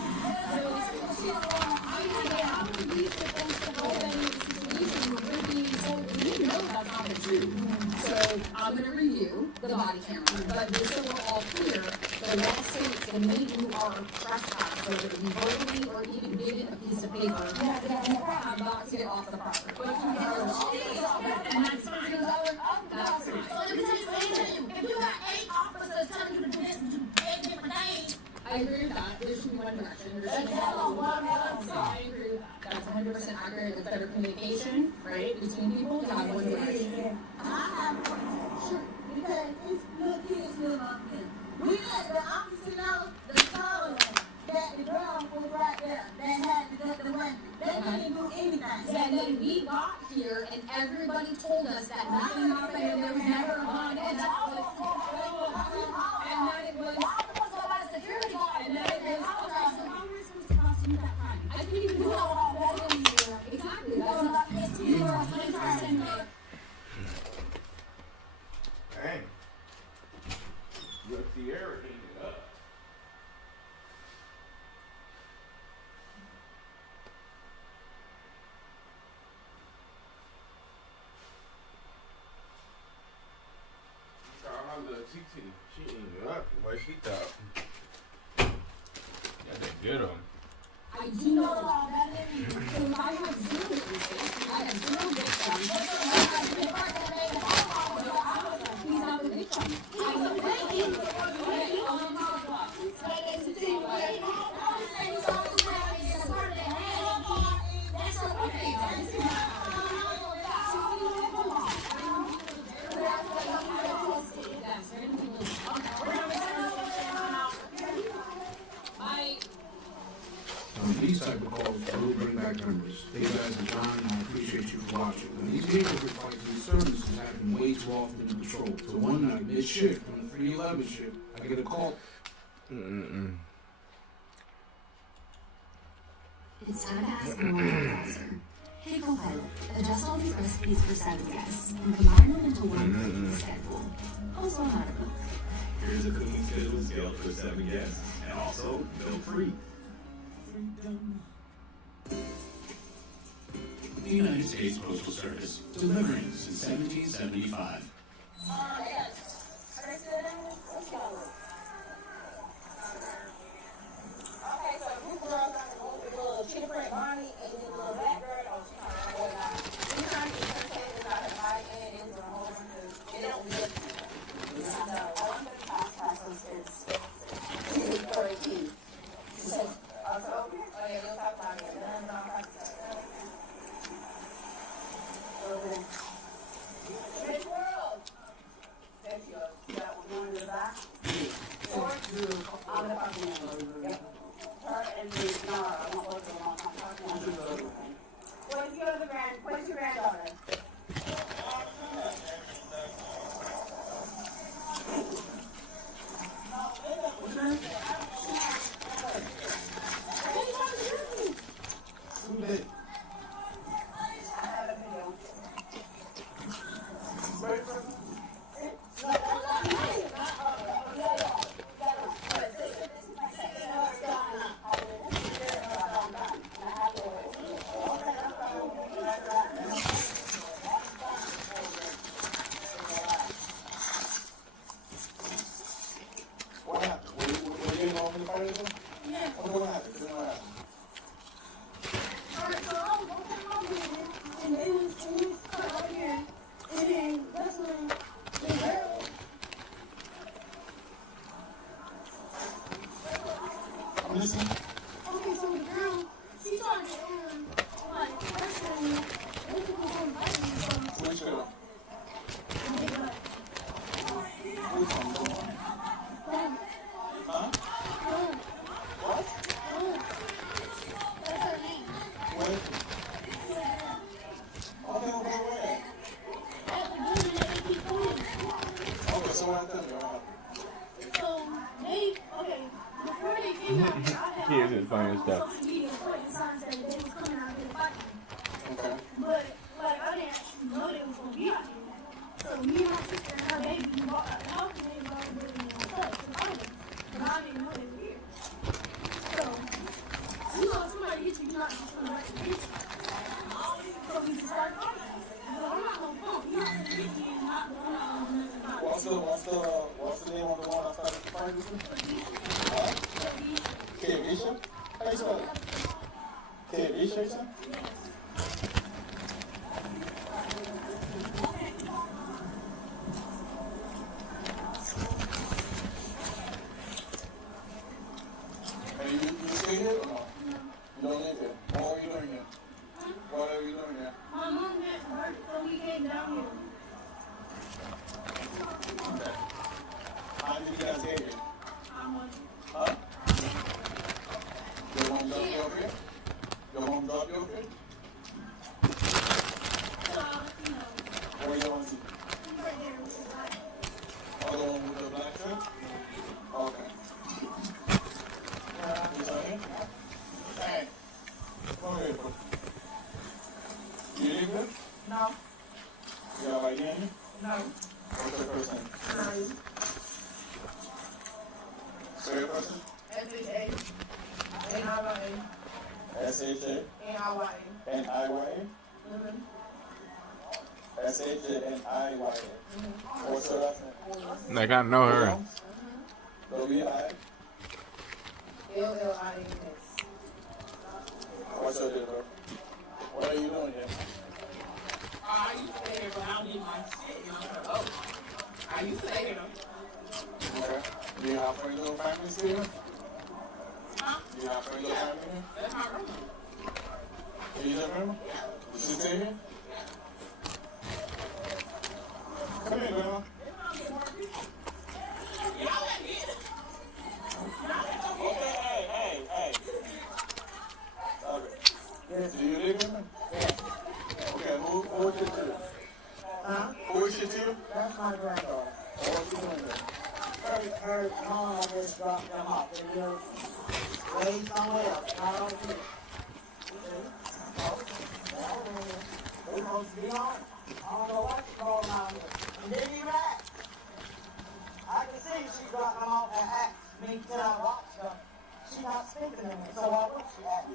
I had to have the police supposed to go in the situation where we're being told, we know that's not the truth. So I'm going to review the body camera. But just so we're all clear, the law states the minute you are trespassed, whether it be verbally or even given a piece of paper, you have not to get off the property. And that's fine. That's fine. So let me tell you, if you got 8 officers telling you to do this and do 8 different things, I agree with that. There should be one direction. There should be I agree with that. That's 100% accurate. It's better communication, right, between people to have one direction. I have a question. Sure. Because these little kids live up here. We let the officer know the taller one, that the girl was right there, that had to get the weapon. They didn't do anything. And then we got here and everybody told us that nothing happened and there was never a gun and that was and that it was security guard and that it was how are we supposed to prosecute that crime? I can't even do that. Exactly. Dang. With the air heated up. Our little TT, she eating it up the way she thought. Got that good on. I do know about that. So I have zero research. I have zero He's not the victim. I know that he is. These type of calls will bring back memories. Hey guys, and John, and I appreciate you for watching. When these neighborhood fights and services happen way too often in patrol. So one night, mid-shift, on the 311 shift, I get a call. It's time to ask more officer. Hey co-pilot, adjust all these recipes for 7 guests and combine them into one cooking schedule. Also how to cook. Here's a cooking schedule scaled for 7 guests, and also meal-free. The United States Postal Service, delivering since 1775. Okay, so this girl got the little chitty print Bonnie and then the little black girl, she's trying to get her tables out of my end and into the whole they don't live. So, I'm going to pass she's 13. She says, oh yeah, they'll talk about it. Miss World! There she goes. You got one in the back? Or on the parking lot. Her and the Nara, I won't go to the long time. What's your granddaughter? anything? Yeah. What happened? What happened? Alright, so I was walking my business, and it was cut right here. And then that's when the girl. I'm listening. Okay, so the girl, she started like, that's when people from fighting. Which girl? Which one? Huh? What? That's her name. Where? Okay, where? At the building that they keep calling. Okay, so what happened? So they, okay, before they came out here, I had Here's his funny stuff. social media putting signs that they was coming out here to fight me. Okay. But, like, I didn't actually know they was going to be out here. So me and my sister and her baby, we walked out the house and they was all building in the club to find them. But I didn't know they were here. So, you know, somebody hits you, you're not just going to let them hit you. So we just started fighting. But I'm not going to pump. You're not going to hit me and not going to do nothing about it. What's the name of the one that started the fight with you? Huh? Kevisha? How you spell it? Kevisha, you said? Hey, you stay here or no? You don't live here? What are you doing here? What are you doing here? My mom had work, so we came down here. Okay. How did you guys get here? Huh? Your mom dropped you off here? Your mom dropped you off here? Where you going to? Oh, the one with the black shirt? Okay. You saw him? Hey. Come here. You live here? No. You have ID on you? No. What's your first name? Say your first name? S-H-A. N-I-Y-A. S-H-A? N-I-Y-A. N-I-Y-A? S-H-A-N-I-Y-A. What's your last name? Like, I know her. W-I? L-L-I-N-S. What's your date, bro? What are you doing here? I used to stay here, but I don't need my shit, you know. Oh. I used to stay here. Okay. Do you have friends or family still here? Huh? Do you have friends or family here? That's my room. You live here? Is she stay here? Come here, girl. Okay, hey. Okay. Do you live here? Okay, who is your tutor? Huh? Who is your tutor? That's my granddaughter. What's she doing there? Her mom just dropped them off. They live way somewhere else. I don't see it. They're supposed to be on. I don't know what's going on here. And then you back. I can see she dropped them off and asked me to watch them. She's not speaking to me, so why would she ask me?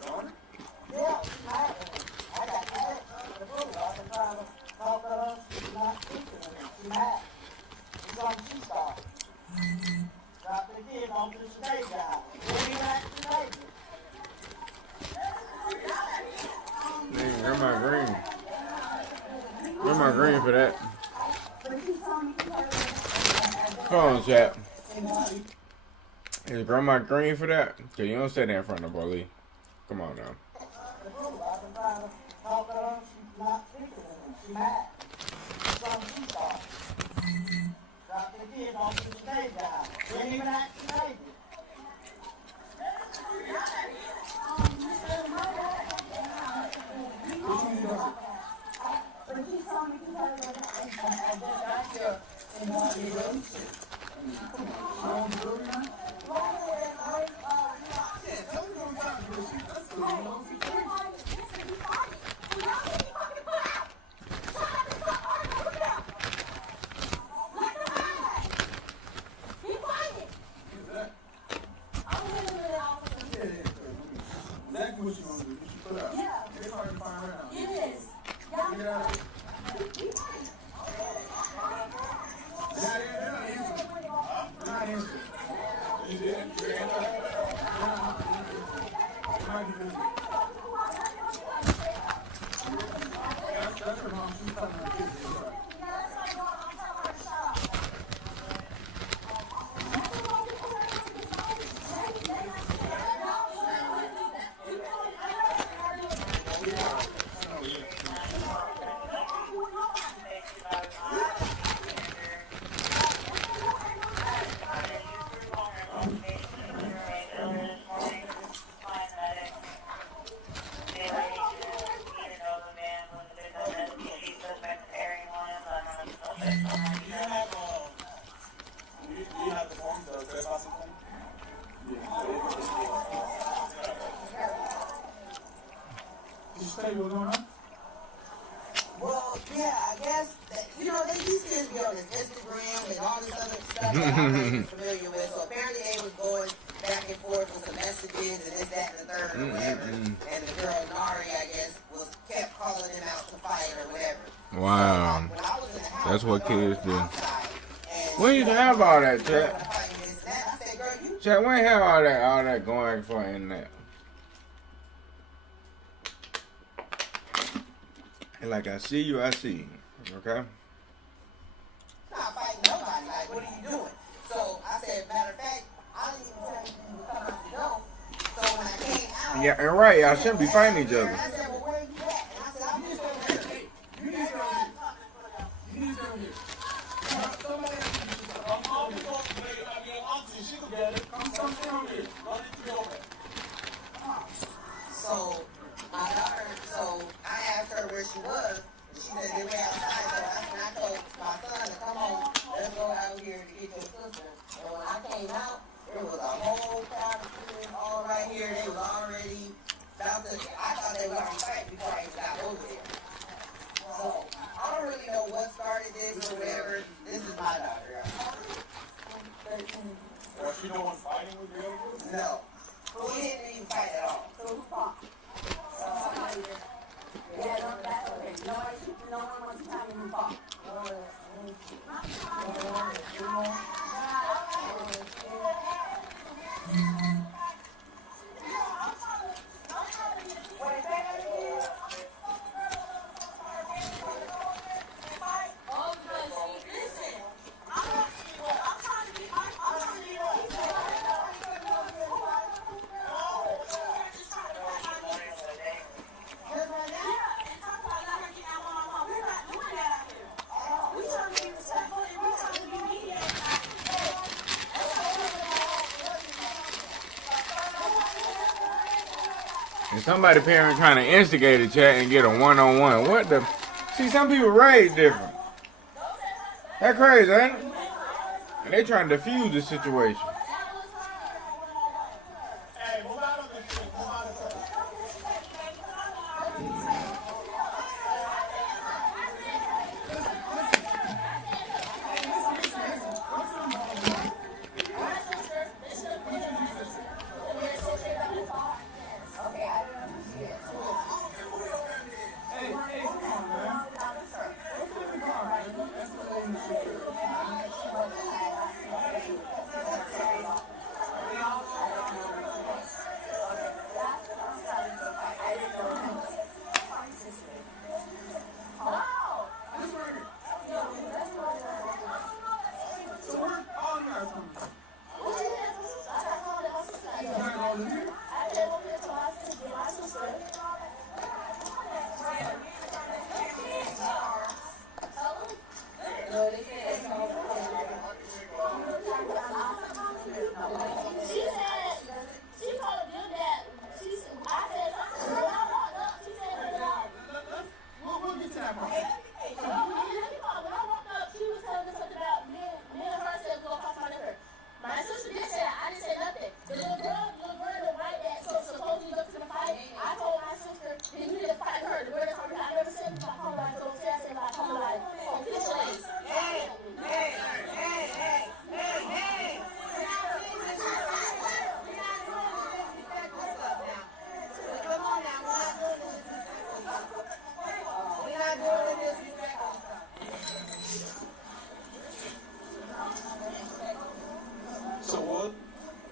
Yeah, she's mad at me. I got the text, the proof. I've been trying to talk to her. She's not speaking to me. She's mad. It's something she started. Drop the kids off to the stage guy. Then he back to the stage. Man, where my green? Where my green for that? Come on, chat. Is Grandma green for that? Okay, you don't say that in front of the bully. Come on now. Well, yeah, I guess that, you know, these kids be on this Instagram and all this other stuff that I'm not even familiar with. So apparently they was going back and forth with some messages and this, that, and the third or whatever. And the girl Nari, I guess, kept calling him out to fight or whatever. Wow. That's what kids do. We ain't even have all that, chat. Chat, we ain't have all that going for in there. And like I see you, I see you. Okay? Not fighting nobody. Like, what are you doing? So I said, matter of fact, I didn't even tell you to come out the door. So when I came out, Yeah, and right, y'all shouldn't be fighting each other. I said, well, where are you at? And I said, I'm just over here. You need to go here. You need to go here. Somebody else needs to go. I'm always going to make it. I mean, auntie, she could get it. Come down here. Run it through your head. So my daughter, I asked her where she was, and she said they were outside. So I told my son to come home. Let's go out here to get your sister. And when I came out, there was a whole crowd of kids all right here. They was already about to. I thought they were already fighting before I even got over there. So I don't really know what started this or whatever. This is my daughter. Was she the one fighting with the other group? No. We didn't even fight at all. So who fought? Yeah, no, that's okay. No one wants to tell me who fought. And somebody parent trying to instigate a chat and get a one-on-one. What the? See, some people raise different. That crazy, ain't it? And they trying to diffuse the situation.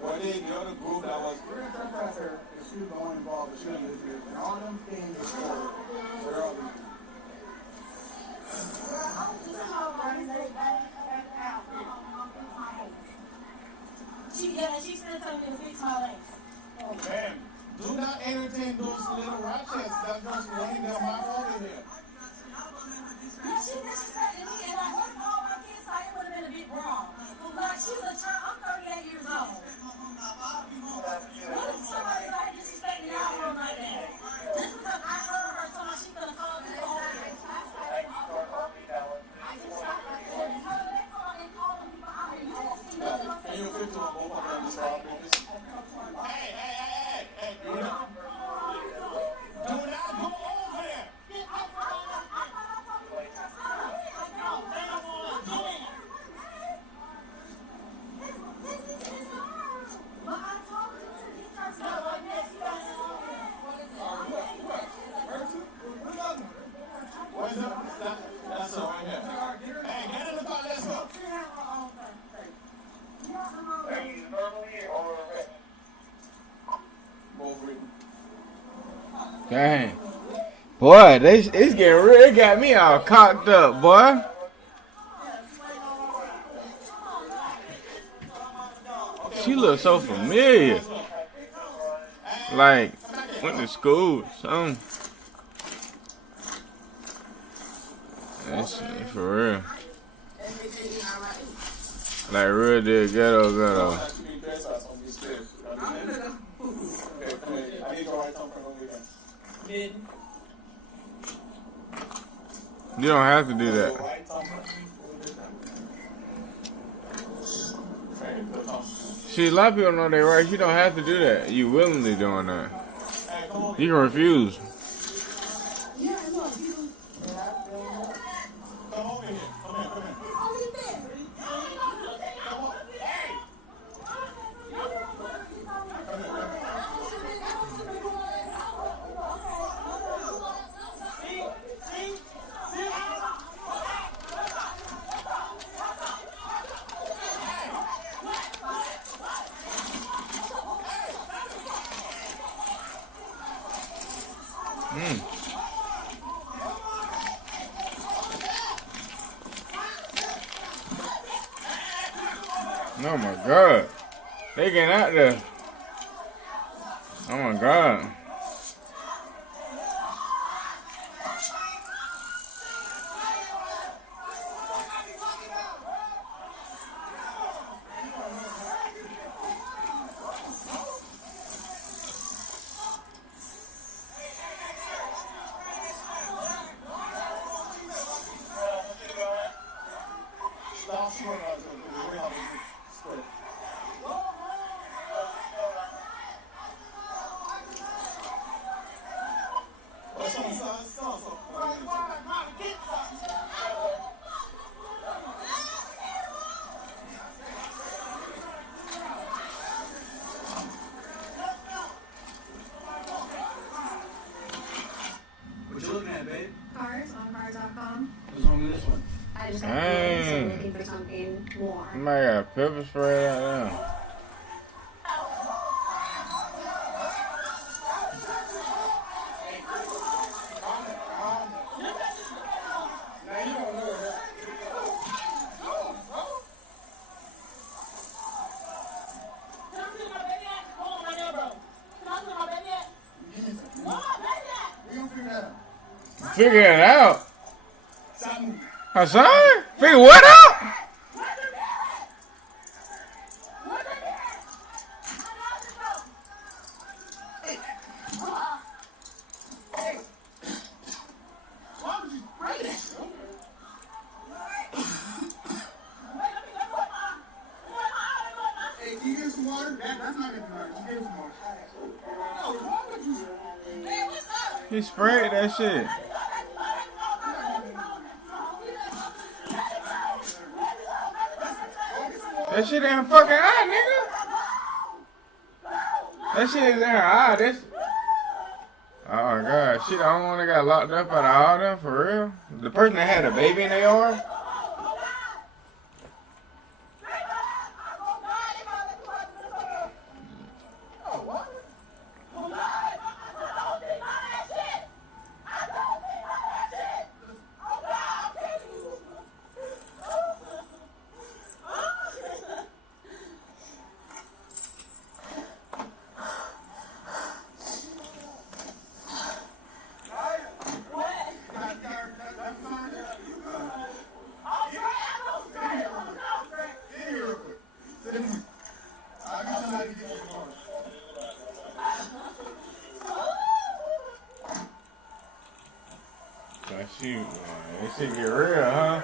Well, then the other group that was pretty professor, if she was the one involved, she was and all them things were for all these. She's still telling me to fix my legs. Oh, man. Do not entertain those little ratchets that just running their mouth over here. Yeah, she said to me, and I worked all my kids, so it would have been a bit wrong. But she's a child, I'm 38 years old. What if somebody like disrespecting y'all room like that? Just because I heard her talking, she's gonna call me over here. Can you fit to a both of them this round, please? Hey, do not go over there. Where's that? That's all right here. Hey, get in the car, let's go. Dang. Boy, it's getting real. It got me all cocked up, boy. She looks so familiar. Like, went to school or something. That's for real. Like, real deal ghetto. You don't have to do that. See, a lot of people know their rights. You don't have to do that. You willingly doing that. You can refuse. Oh my God. They getting out there. Oh my God. What you looking at, babe? Cars on cars.com. What's wrong with this one? I just Dang. looking for something more. Somebody got a pepper spray out there. Figure it out. Hassan? Figure what out? Hey, can you get some water? That's not good water. Just get some water. No, what's wrong with you? Hey, what's up? He sprayed that shit. That shit in her fucking eye, nigga. That shit is in her eye. That's... Oh my God, she the only one that got locked up out of all them, for real? The person that had a baby in their arm? Shoot, man. That shit get real, huh?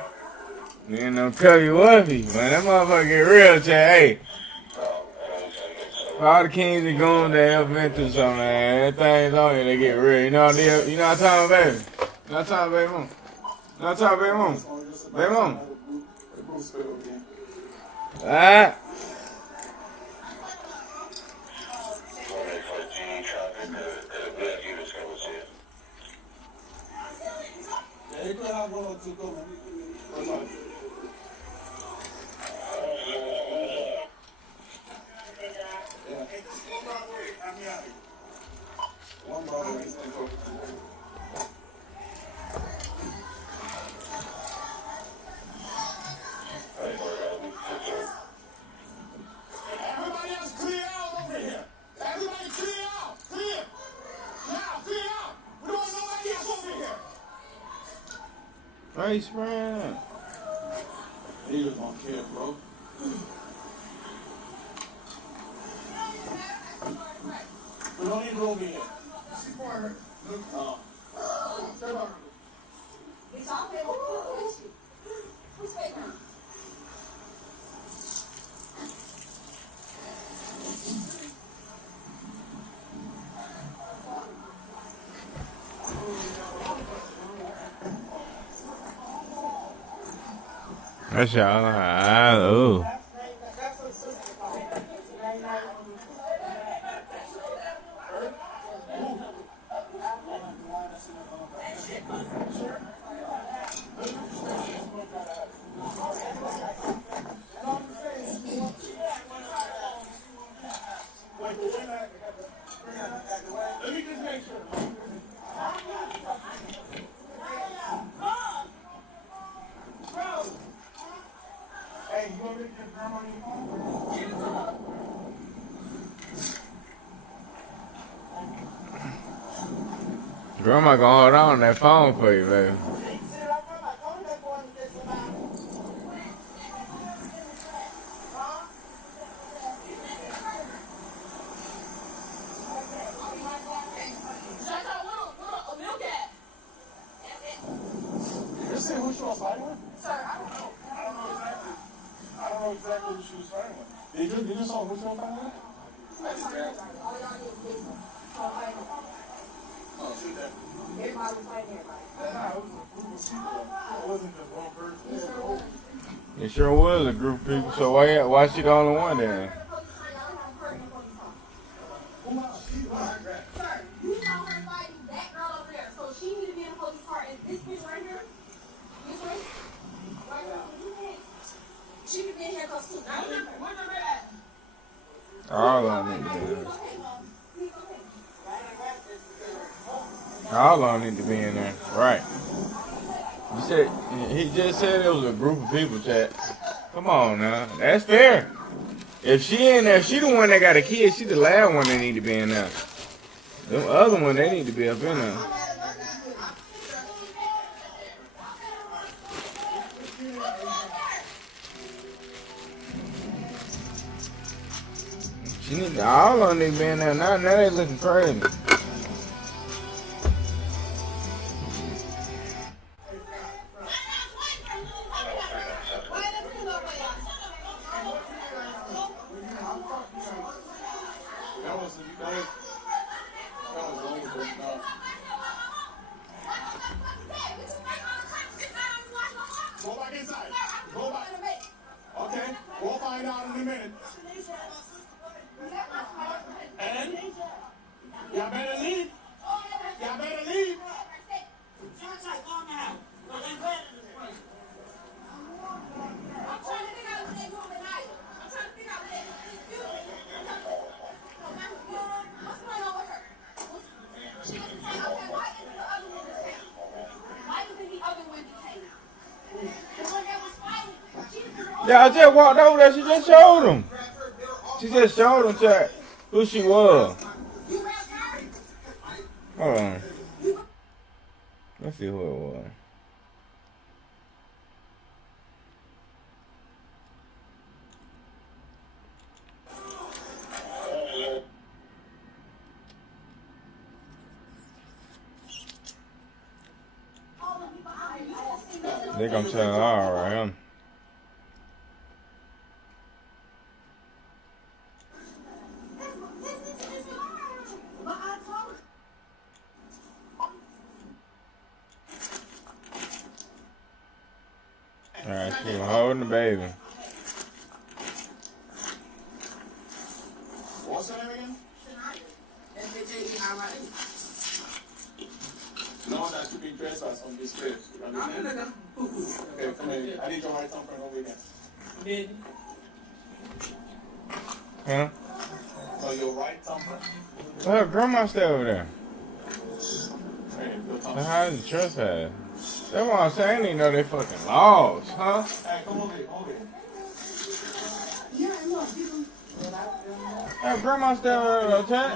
Man, don't cut you wuffy, man. That motherfucker get real, Chad. Hey. All the kings and goons that ever been through something, man. Everything's on you, they get real. You know what I'm talking about, baby? You know what I'm talking about, baby mom? You know what I'm talking about, baby mom? Baby mom? Alright. Everybody else clear out over here. Everybody clear out. Clear. Now, clear out. We don't want nobody else over here. Why you spraying up? He just don't care, bro. We don't need to over here. It's all there. Who's faking? That's y'all. Ooh. Let me just make sure. Hey, you want me to get grandma your phone? Grandma gonna hold on that phone for you, baby. You're saying who she was fighting with? Sir, I don't know. I don't know exactly who she was fighting with. Did you saw who she was fighting with? Oh, shoot that. Everybody was fighting everybody. Nah, it wasn't just one person. It sure was a group of people, so why she the only one then? Sir, you saw her fighting that girl over there, so she needed to be in a police car. And this bitch right here, this right here, she could be in handcuffs too. Where's the red? All of them need to be in there. All of them need to be in there. Right. He just said it was a group of people, chat. Come on now. That's fair. If she in there, she the one that got a kid, she the last one that need to be in there. Them other one, they need to be up in there. She need all of them need to be in there. Now they looking crazy. Go back inside. Go back. Okay, we'll find out in a minute. And y'all better leave. Y'all better leave. I'm trying to figure out what they're doing tonight. I'm trying to figure out what they're doing. What's going on with her? She was saying, okay, why isn't the other one detained? Why isn't the other one detained? The one that was fighting, she was Yeah, I just walked over there. She just showed him. She just showed him, chat, who she was. Hold on. Let's see who it was. all of you behind They gonna tell her all right, huh? Alright, she was holding the baby. What's her name again? No, that should be trespass on this place. You understand? Okay, come here. I need your right thumbprint over here. Huh? No, your right thumbprint. Well, grandma stay over there. Hey, good So how is the trespass? That's what I'm saying. They know they fucking laws, huh? Hey, come over here, over here. Hey, grandma stay over there, okay?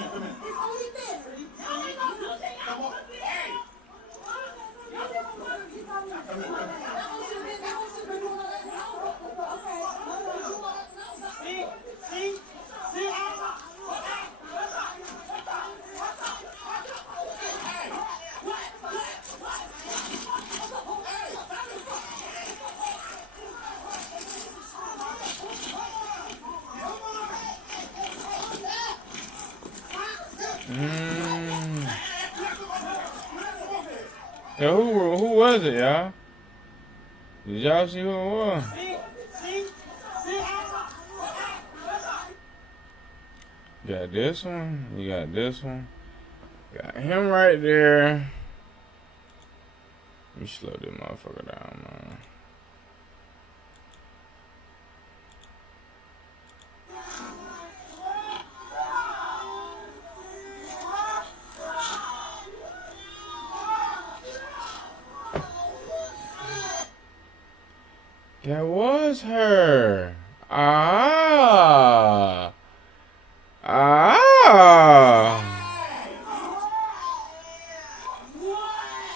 Yeah, who was it, y'all? Did y'all see who it was? You got this one. You got this one. Got him right there. Let me slow this motherfucker down, man. That was her. Ah.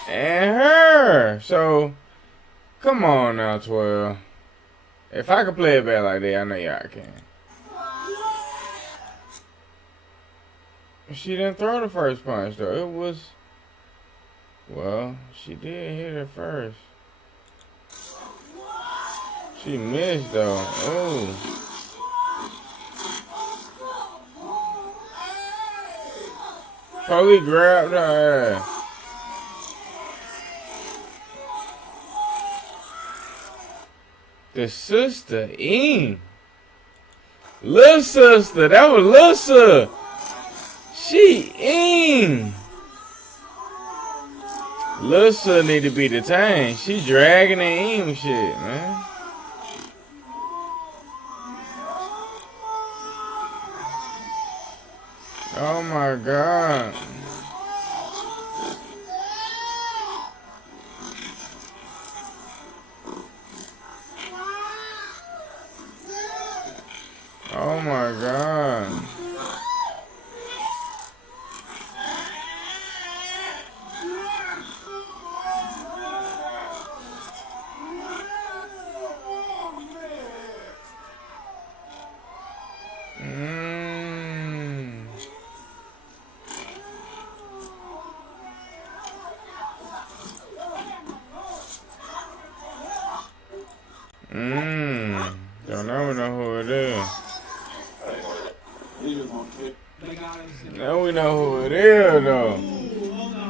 And her. So, come on now, 12. If I could play it back like that, I know y'all can. She didn't throw the first punch, though. It was... Well, she did hit her first. She missed though. Oh. Foley grabbed her ass. The sister, Little sister, that was little sister. She Little sister need to be detained. She dragging the shit, man. Oh my God. Oh my God. Don't ever know who it is. Now we know who it is, though.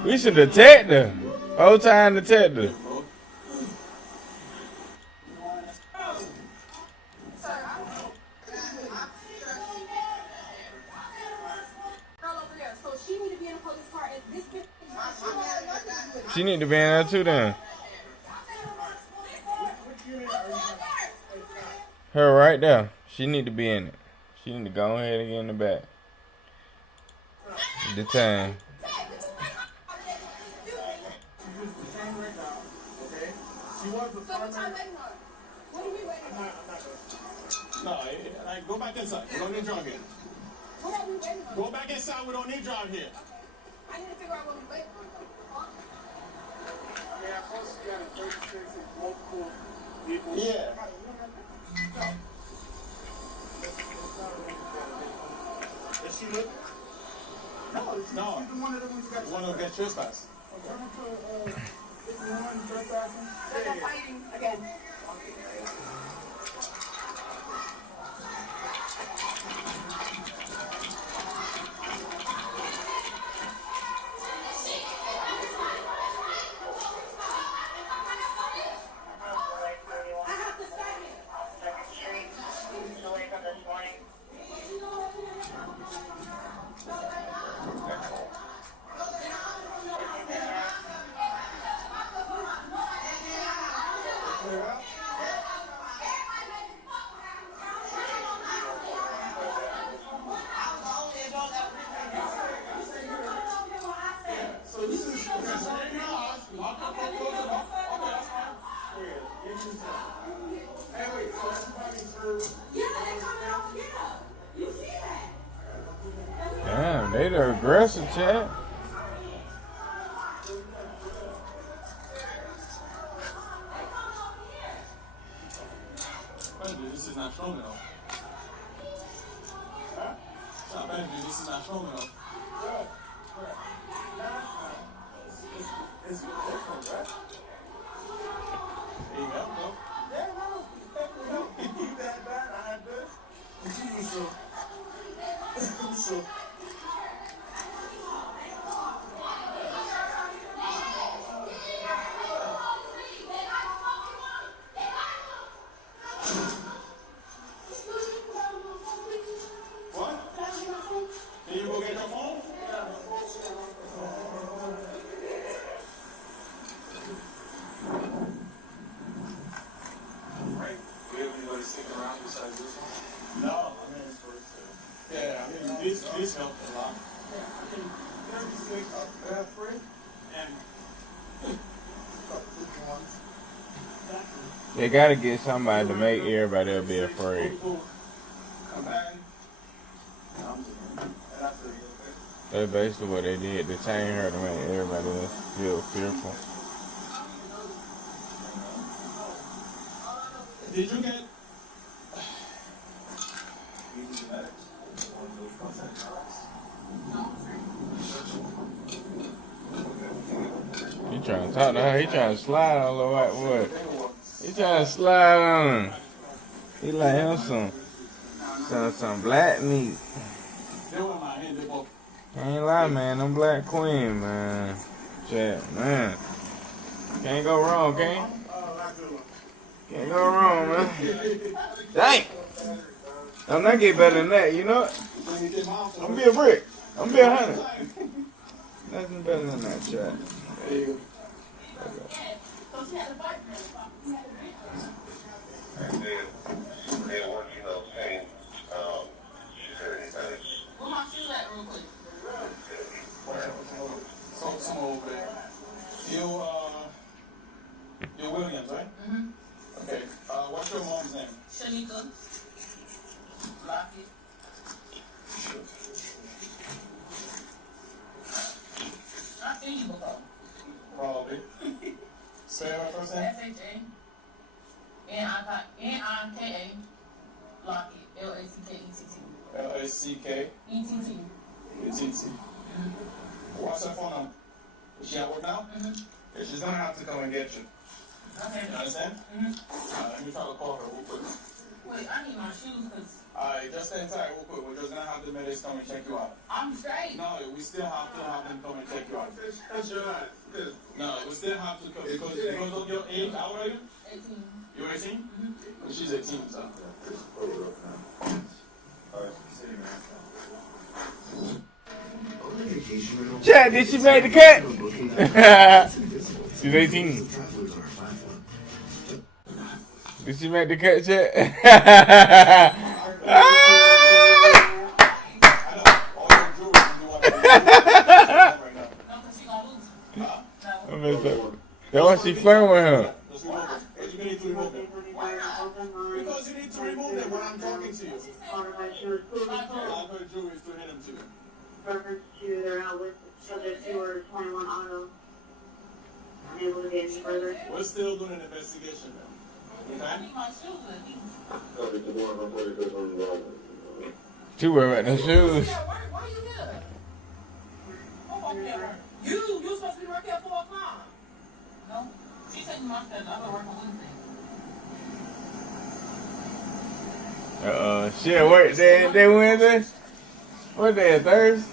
We should detect her. Whole time detective. She need to be in there too, then. Her right there. She need to be in it. She need to go ahead and get in the back. Detain. No, go back inside. We don't need drug here. Go back inside. We don't need drug here. I need to figure out what we're waiting for. Yeah, plus you got a 36 and multiple people. Yeah. Is she with? No, it's the one of them who's got trespass. They're fighting again. Damn, they the aggressive, chat. This is not strong enough. This is not strong enough. It's different, right? There you go, bro. Yeah, no. You that bad, I had this. So. This helped a lot. They gotta get somebody to make everybody be afraid. That's basically what they did. They changed her to make everybody else feel fearful. Did you get? He trying to talk to her. He trying to slide on the white wood. He trying to slide on him. He like him some black meat. I ain't lie, man. Them black queen, man. Chat, man. Can't go wrong, can't go wrong, man. Dang. I'm not getting better than that, you know what? I'm be a brick. I'm be 100. Nothing better than that, chat. There you go. Some over there. You're Williams, right? Mm-hmm. Okay. What's your mom's name? Shanika. Lockett. I've seen you before. Probably. Say her first name? S-H-A. N-I-K-A. Lockett. L-A-C-K-E-T-T. L-A-C-K? E-T-T. What's her phone number? Is she at work now? Mm-hmm. Yeah, she's gonna have to come and get you. Okay. You understand? Mm-hmm. Let me try to call her real quick. Wait, I need my shoes because... Alright, just stay tight real quick. We're just gonna have the medics come and check you out. I'm straight. No, we still have to have them come and check you out. That's your eyes. No, we still have to come because of your age. How old are you? 18. You're 18? Mm-hmm. She's 18, so. Alright, see you, man. Chat, did she make the cut? She's 18. Did she make the cut, chat? That's why she flirting with him. Because you need to remove them when I'm talking to you. Reference to their outlet subject to order 21 auto. Unable to get any further. We're still doing an investigation now. Okay? She wear about them shoes. You supposed to be working at 4 o'clock. No. She said you must have other work on Wednesday. She at work they Wednesday? What day is Thursday?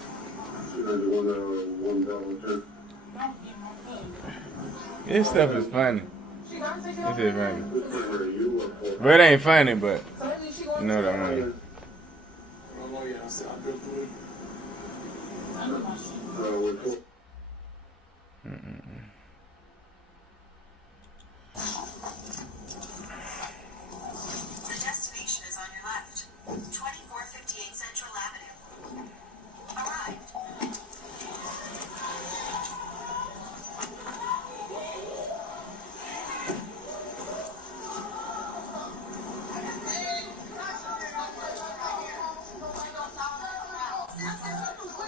This stuff is funny. This is funny. But it ain't funny, but you know what I mean. The destination is on your left. 2458 Central Avenue. Arrived.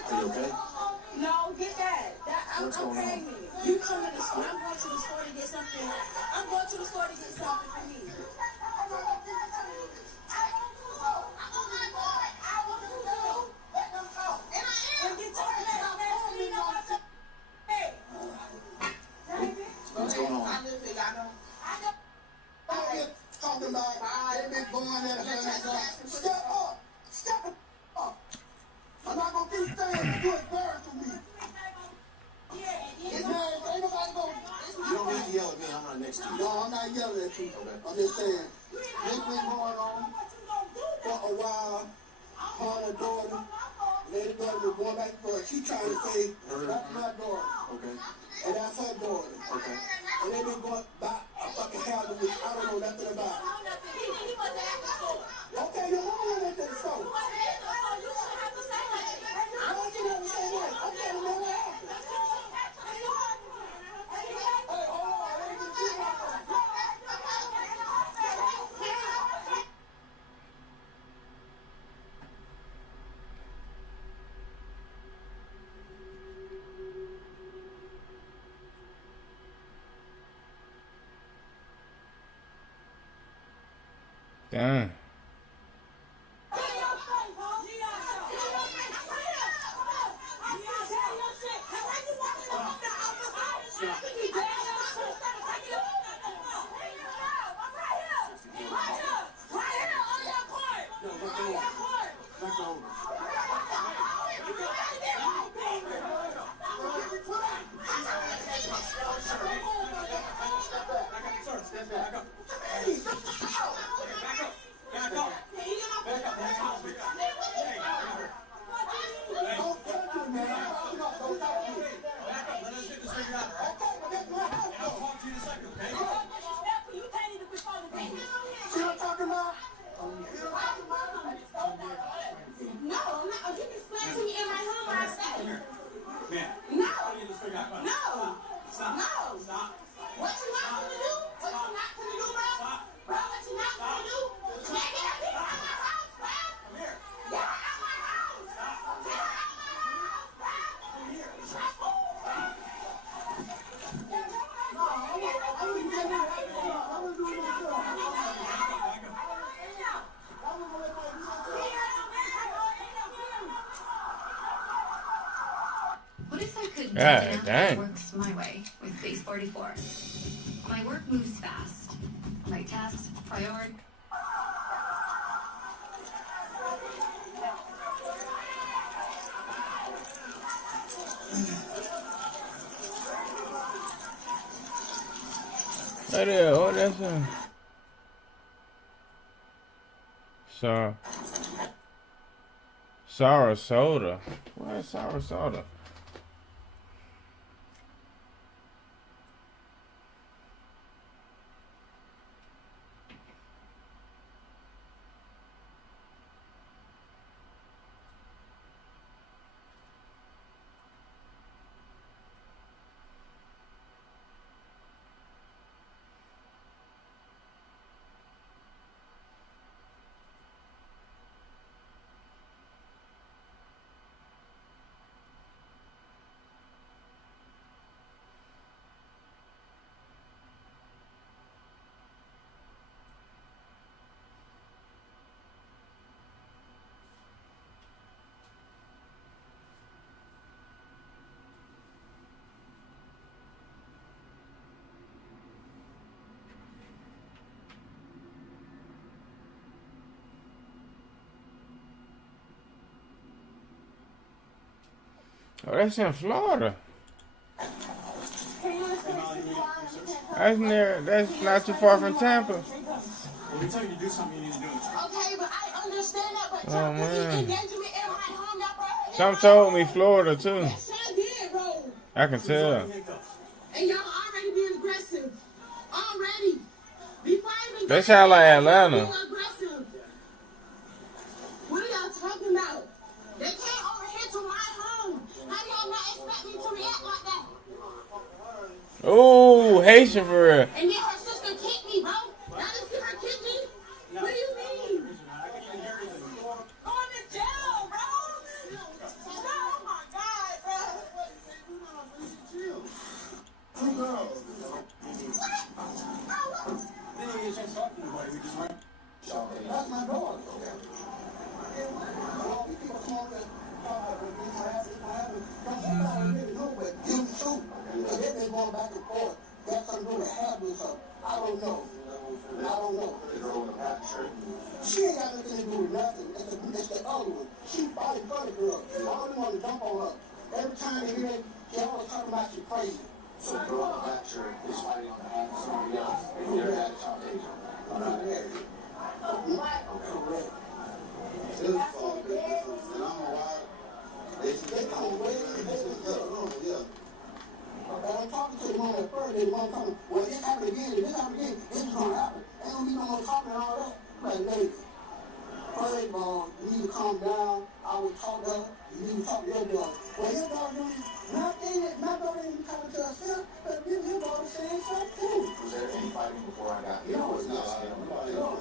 Are you okay? No, get that. I'm paying me. You come to the store. I'm going to the store to get something. I'm going to the store to get something for me. What's going on? Talking about they've been going at her. Step up. Step up. I'm not going to keep saying you embarrassing me. Ain't nobody going to... You don't need to yell at me. I'm not next to you. No, I'm not yelling at you. Okay. I'm just saying, this been going on for a while. Her and her daughter, lady daughter was going back and forth. She trying to say, that's my daughter. Okay. And that's her daughter. Okay. And they been going by a fucking house which I don't know nothing about. Okay, then why you at that store? Why you never say that? Okay, then what happened? Hey, hold on, let me get you one. Damn. What if I could do God an app dang. that works my way with Base 44? My work moves fast. My tasks priority. Hey there, oh, that's Sarasota. Where's Sarasota? Oh, that's in Florida. Can you listen to That's near. That's not too far from Tampa. When we tell you to do something, you need to do it. Okay, but I understand that, but Oh, this is man. engagement in my home, y'all. Some told me Florida too. Yes, I did, bro. I can tell. And y'all already being aggressive. Already. Before I even They sound like Atlanta. being aggressive. What are y'all talking about? They came over here to my home. How do y'all not expect me to react like that? Ooh, Haitian for real. And then her sister kicked me, bro. Y'all didn't see her kick me? What do you mean? Going to jail, bro. Oh my God, bro. That's my dog. All these people come over and talk about this happening. I really know, but you too. Because they've been going back and forth. Got something to do with habits or I don't know. She ain't got nothing to do with nothing. It's the other one. She probably funny girl. I don't want to jump on her. Every time they hear it, they always talking about you crazy. So the girl in the lecture is fighting on behalf of somebody else. And you're at a foundation. I'm not married. Correct. This is all business. And I'm a wild. They come way in business. Yeah. But I'm talking to the one at first, they want to come, well, this happened again, this happened again, this is going to happen. Ain't going to be no more talking and all that. Like, lady, first of all, you need to calm down. I will talk to her. You need to talk to your daughter. Well, your daughter doing nothing. My daughter ain't talking to herself, but your daughter saying something too. Was there any fighting before I got here? No, it's not. No.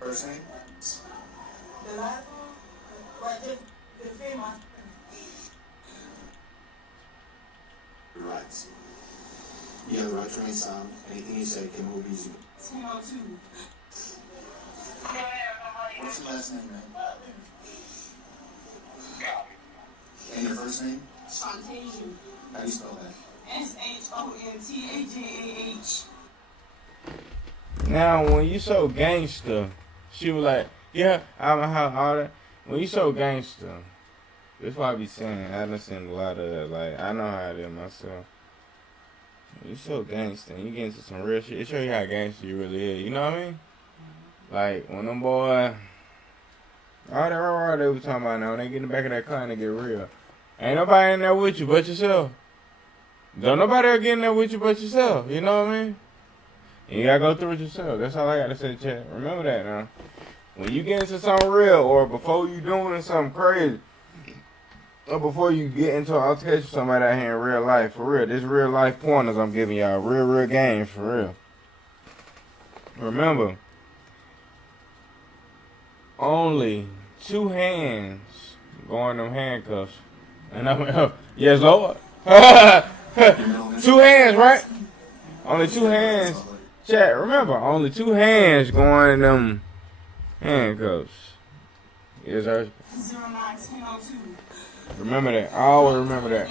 First name? The last one, but just defend my. Your rights. You have the right to remain silent. Anything you say can move easily. 202. What's your last name, man? And your first name? Shantasia. How do you spell that? SHONTAJAH. Now, when you so gangster, she was like, yeah, I'm all that. When you so gangster, that's why I be saying, I done seen a lot of that. Like, I know how it is myself. When you so gangster, and you get into some real shit, it show you how gangster you really is. You know what I mean? Like, when them boy, all that raw they was talking about now, when they get in the back of that car and they get real. Ain't nobody in there with you but yourself. Don't nobody ever get in there with you but yourself. You know what I mean? And you gotta go through it yourself. That's all I gotta say, chat. Remember that now. When you get into something real, or before you doing something crazy, or before you get into an altercation with somebody out here in real life, for real, this real life pointers I'm giving y'all, real games, for real. Remember, only 2 hands go in them handcuffs. And I'm, yes, Lord. 2 hands, right? Only 2 hands. Chat, remember, only 2 hands go in them handcuffs. Yes, sir. 09102. Remember that. I always remember that.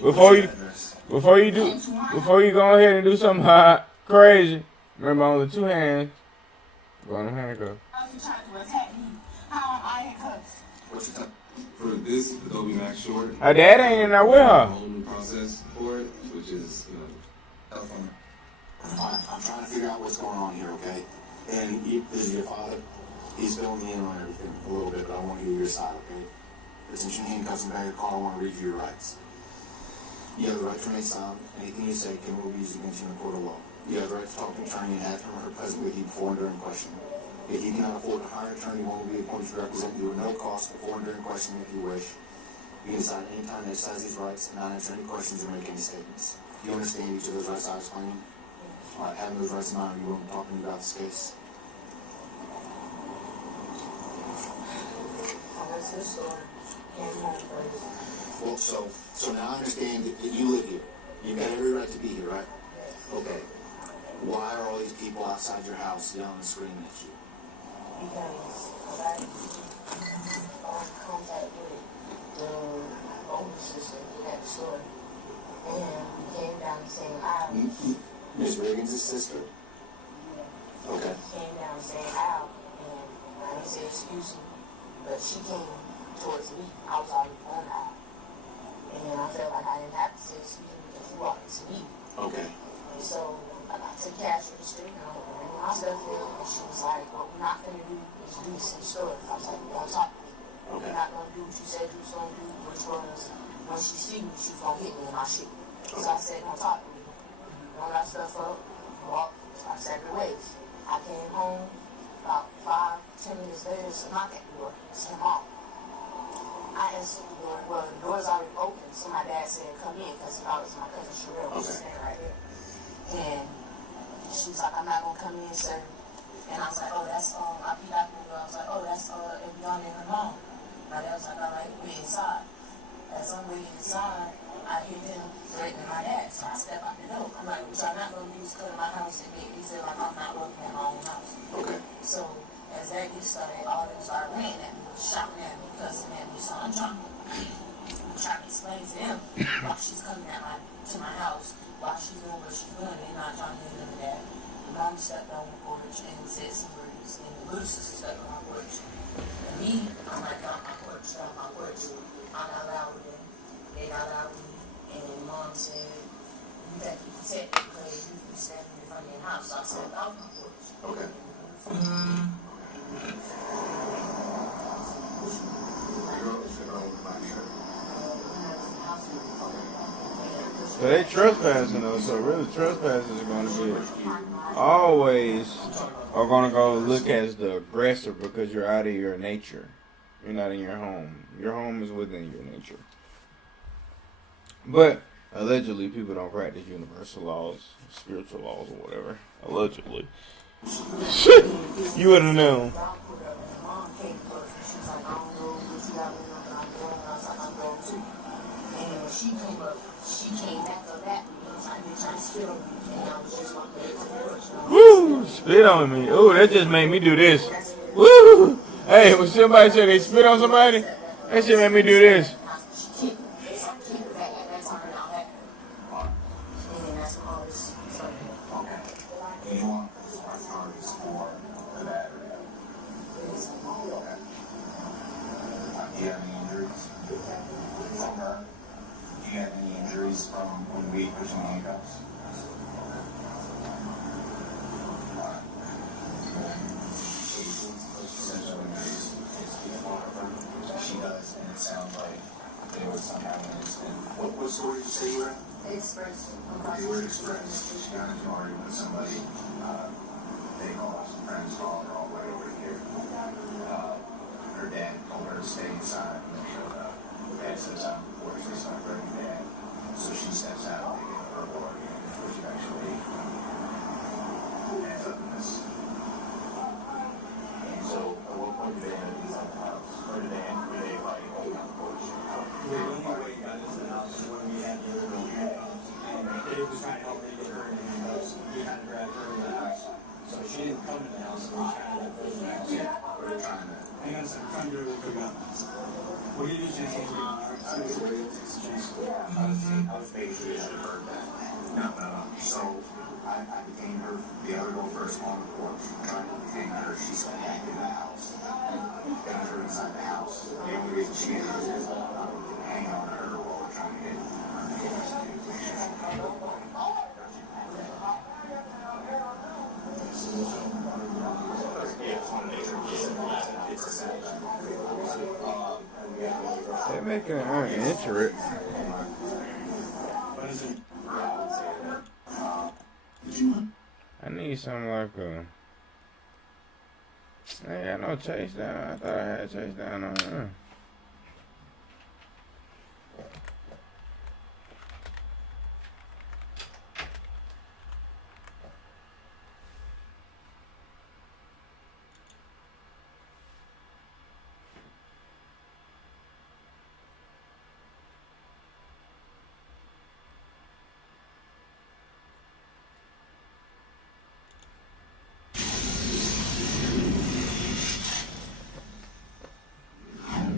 Before you go ahead and do something hot, crazy, remember only 2 hands go in them handcuffs. You tried to attack me. How am I in cuffs? What's your time? For this, Adobe Max Short. Her dad ain't in there with her. A whole new process for it, which is, I'm trying to figure out what's going on here, okay? And this is your father. He's filling me in on everything a little bit, but I want to hear your side, okay? But since you handcuffs and bag of car, I want to read you your rights. You have the right to remain silent. Anything you say can be used against you in a court of law. You have the right to talk to an attorney and have him or her present with you before and during questioning. If you cannot afford to hire an attorney, one will be appointed to represent you at no cost before and during questioning if you wish. You can decide any time to exercise these rights and not answer any questions or make any statements. You understand each of those rights I explained? All right, having those rights in mind, are you willing to talk to me about this case? Well, so now I understand that you live here. You've got every right to be here, right? Okay. Why are all these people outside your house yelling and screaming at you? Because I contact with the older sister who had the story. and we came down the same aisle. Miss Reagan's sister? Okay. She came down the same aisle, and I didn't say excuse me, but she came towards me. I was already on the aisle. And I felt like I didn't have to say excuse me because you walked to me. Okay. And so I got to the cash register, and I was bringing my stuff in, and she was like, what we're not finna do is do the same story. I was like, we're gonna talk to me. Okay. We're not gonna do what you said you was gonna do, which was when she see me, she was gonna hit me in my shit. So I said, don't talk to me. Roll that stuff up, walk our separate ways. I came home about 5-10 minutes later, to knock at the door. It's her mom. I answered the door. Well, the door's already open, so my dad said, come in, because he thought it was my cousin Sherelle, who was standing right there. And she was like, I'm not gonna come in, sir. And I was like, oh, that's, I peed out the window. I was like, oh, that's, Evian and her mom. My dad was like, all right, we're inside. As I'm waiting inside, I hear them threatening my dad. So I step out the door. I'm like, what y'all not gonna do is come to my house and make me feel like I'm not working at my own house. Okay. So as that gets started, all them started laying at me, shouting at me, cussing at me. So I'm trying to explain to them why she's coming to my house, why she's doing what she's doing. They're not trying to do none of that. The mom stepped on the porch and said some words, and the little sister stepped on my porch. And me, I'm like, get off my porch, get off my porch. I got loud with them. They got loud with me. And mom said, you better keep protected because you can stand in front of your house. So I stepped off my porch. Okay. So they trespassing though, so really trespassers are going to be always are going to go look as the aggressor because you're out of your nature. You're not in your home. Your home is within your nature. But allegedly people don't practice universal laws, spiritual laws or whatever. Allegedly. Shit! You wouldn't have known. She came up, she came back up at me, and I was trying to spit on me, and I was just walking back to the porch. Woo! Spit on me. Ooh, that just made me do this. Woo! Hey, when somebody said they spit on somebody, that shit made me do this. From when we push in handcuffs. She does, and it sounds like there was some kind of incident. What store did you say you were in? Express. Okay, we're at Express. She got into an argument with somebody. They called some friends, called her all the way over here. Her dad told her to stay inside when they showed up. Dad says I'm before she started hurting dad. So she steps out, they get a verbal argument, which actually ends up in this. And so, at what point did they end up inside the house? Or did they like, hold on the porch? The only way he got into the house is when we had the other and Dave was trying to help me get her in the house. He had to grab her in the house. So she didn't come in the house, and we kind of like, in the house. Yeah, we're trying to. Hang on a second, I'm trying to do it really quick. What do you do, Jason? I was basically heard that. No. So I detained her. The other girl first on the porch. Trying to detain her. She got back in the house. Got her inside the house. The only reason she did this is hang on her while we're trying to get her. They're making her enter it. I need something like a. I ain't got no chase down. I thought I had chase down on her.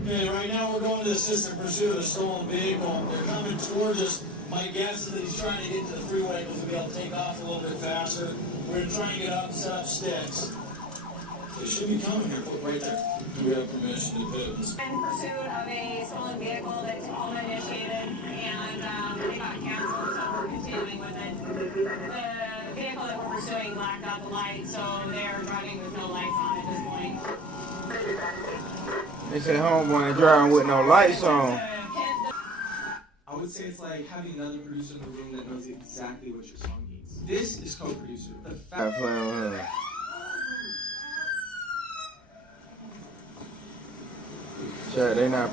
Okay, right now we're going to assist in pursuit of a stolen vehicle. They're coming It's gorgeous. My guess is that he's trying to get to the freeway because we'll be able to take off a little bit faster. We're going to try and get up and set up sticks. They should be coming here, quick, right there. Do we have permission to pit? In pursuit of a stolen vehicle that Tacoma initiated, and they got canceled, so we're continuing with it. The vehicle that we're pursuing blacked out the lights, so they're driving with no lights on at this point. They said homeboy ain't driving with no lights on. I would say it's like having another producer in the room that knows exactly what your song needs. This is co-producer. The fact playing with her. Sure, they not.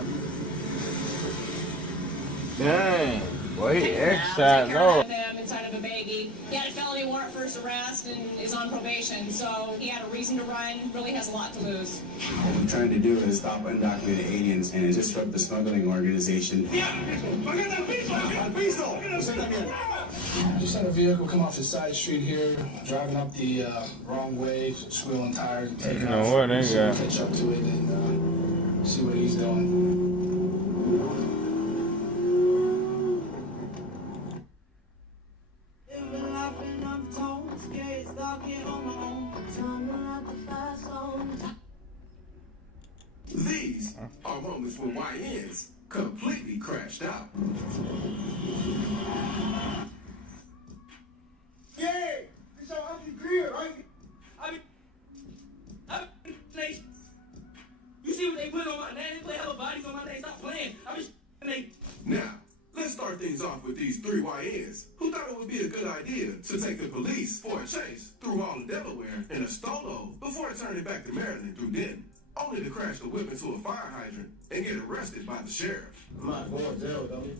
Dang, boy, he exercised though. Him inside of a baggie. He had a felony warrant for his arrest and is on probation, so he had a reason to run. Really has a lot to lose. What we're trying to do is stop undocumented aliens and disrupt the smuggling organization. Just had a vehicle come off the side street here, driving up the wrong way, squealing tires and taking off. What they got? Catch up to it and see what he's doing. These are moments when YNs completely crashed out. Yeah, this your ugly grill, right? You see what they put on my name? They play hella bodies on my name. Stop playing. Now, let's start things off with these 3 YNs who thought it would be a good idea to take the police for a chase through all of Delaware in a Stolo before turning back to Maryland through Denton, only to crash the whip into a fire hydrant and get arrested by the sheriff. I'm not going to jail, dummy.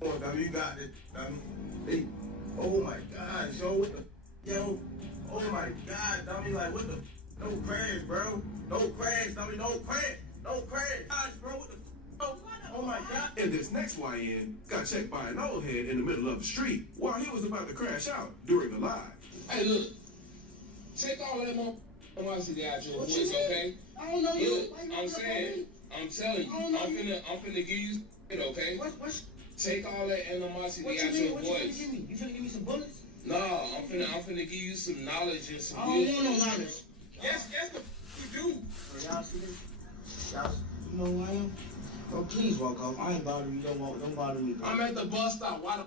Come on, dummy, you got it, dummy. Hey, oh my God, yo, what the, yo, oh my God, dummy, like, what the, no crash, bro. No crash, dummy, no crash. No crash, gosh, bro, what the, oh my God. And this next YN got checked by an old head in the middle of the street while he was about to crash out during the live. Hey, look, take all that animosity out your voice, okay? I don't know look, you. I'm saying, I'm telling you, I'm finna give you shit, okay? Take all that animosity out your voice. You finna give me some bullets? No, I'm finna give you some knowledge and some I don't want no knowledge. Yes, the you do. Y'all see this? Y'all, you know who I am? Bro, please walk off. I ain't bothering you. Don't bother me, bro. I'm at the bus stop. Why the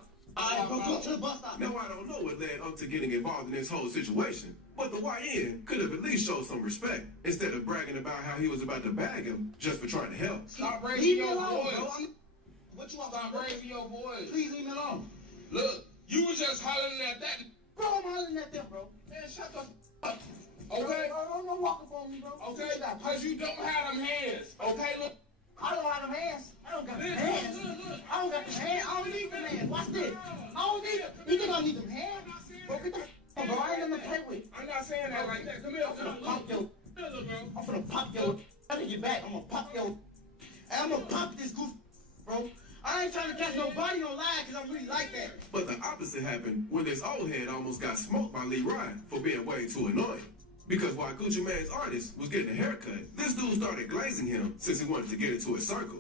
go to the bus stop. Now, I don't know what led up to getting involved in this whole situation, but the YN could have at least showed some respect instead of bragging about how he was about to bag him just for trying to help. Stop raising your voice. What you want? Stop raising your voice. Please leave me alone. Look, you was just hollering at that. Bro, I'm hollering at them, bro. Man, shut the up. Okay? Bro, don't walk up on me, bro. Okay? Because you don't have them hands. Okay, look. I don't have them hands. I don't got them hands. I don't got them hands. I don't need them hands. Watch this. I don't need them. You think I need them hands? Bro, get the f***, bro. I ain't gonna play with. I'm not saying that like that. Come here. I'm gonna pop your. I'm gonna pop your. I'm gonna get back. I'm gonna pop your. And I'm gonna pop this goof, bro. I ain't trying to catch nobody on live because I'm really like that. But the opposite happened when this old head almost got smoked by Lee Ryan for being way too annoying. Because while Gucci Mane's artist was getting a haircut, this dude started glazing him since he wanted to get into his circle.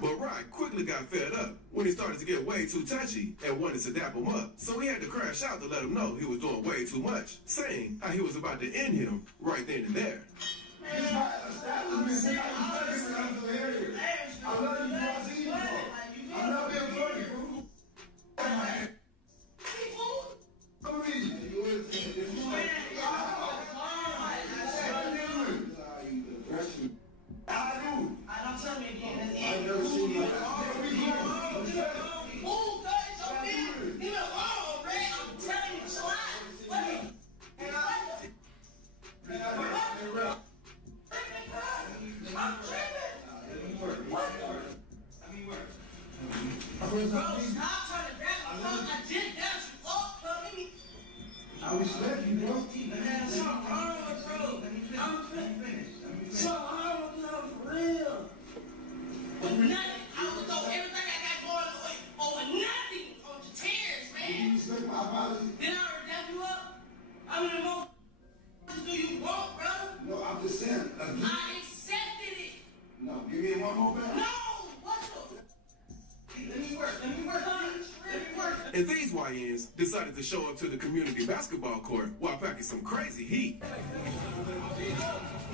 But Ryan quickly got fed up when he started to get way too touchy and wanted to dap him up. So he had to crash out to let him know he was doing way too much, saying how he was about to end him right then and there. to show up to the community basketball court while packing some crazy heat.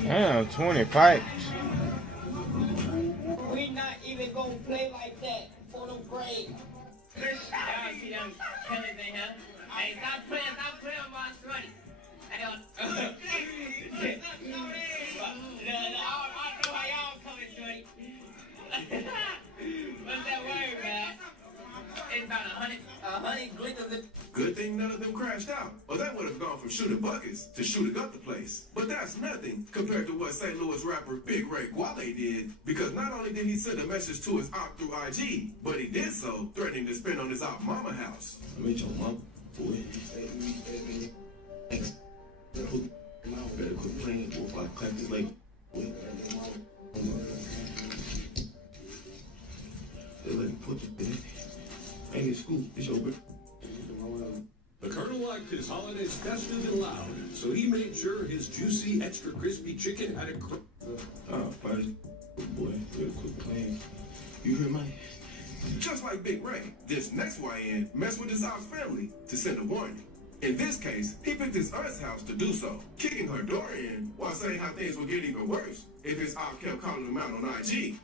Damn, 20 pipes. We not even gonna play like that for no grade. Y'all see them killers in here? Hey, stop playing with my shorty. Hey, I don't know how y'all coming, shorty. What's that word, man? It's about 100 glitters. Good thing none of them crashed out, or they would have gone from shooting buckets to shooting up the place. But that's nothing compared to what St. Louis rapper Big Ray Guale did, because not only did he send a message to his op through IG, but he did so threatening to spend on his op mama house. I meet your mom, boy. Better quit playing before I clap this leg. They let me put you in. I ain't in school. It's your birthday. The Colonel liked his holidays festive and loud, so he made sure his juicy, extra crispy chicken had a buddy. Boy, better quit playing. You hear me? Just like Big Ray, this next YN messed with his op's family to send a warning. In this case, he picked his aunt's house to do so, kicking her door in while saying how things would get even worse if his op kept calling him out on IG.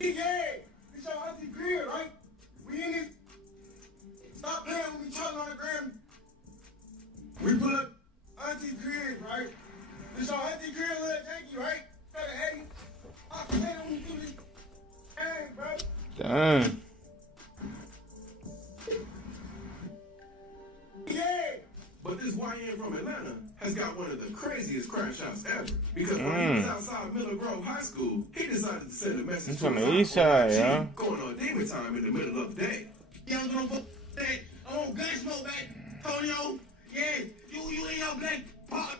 Yeah, it's your auntie crib, right? We in this. Stop playing with each other on the gram. We pull up auntie crib, right? It's your auntie crib, little janky, right? Got an Eddie. I play when you do this. Hey, bro. Damn. Yeah. But this YN from Atlanta has got one of the craziest crash outs ever. Because when he was outside Miller Grove High School, he decided to send a message It's to on his the east side, yeah. going on demon time in the middle of the day. Young gonna say, oh, gun smoke back. Tonyo, yeah, you in your black pot.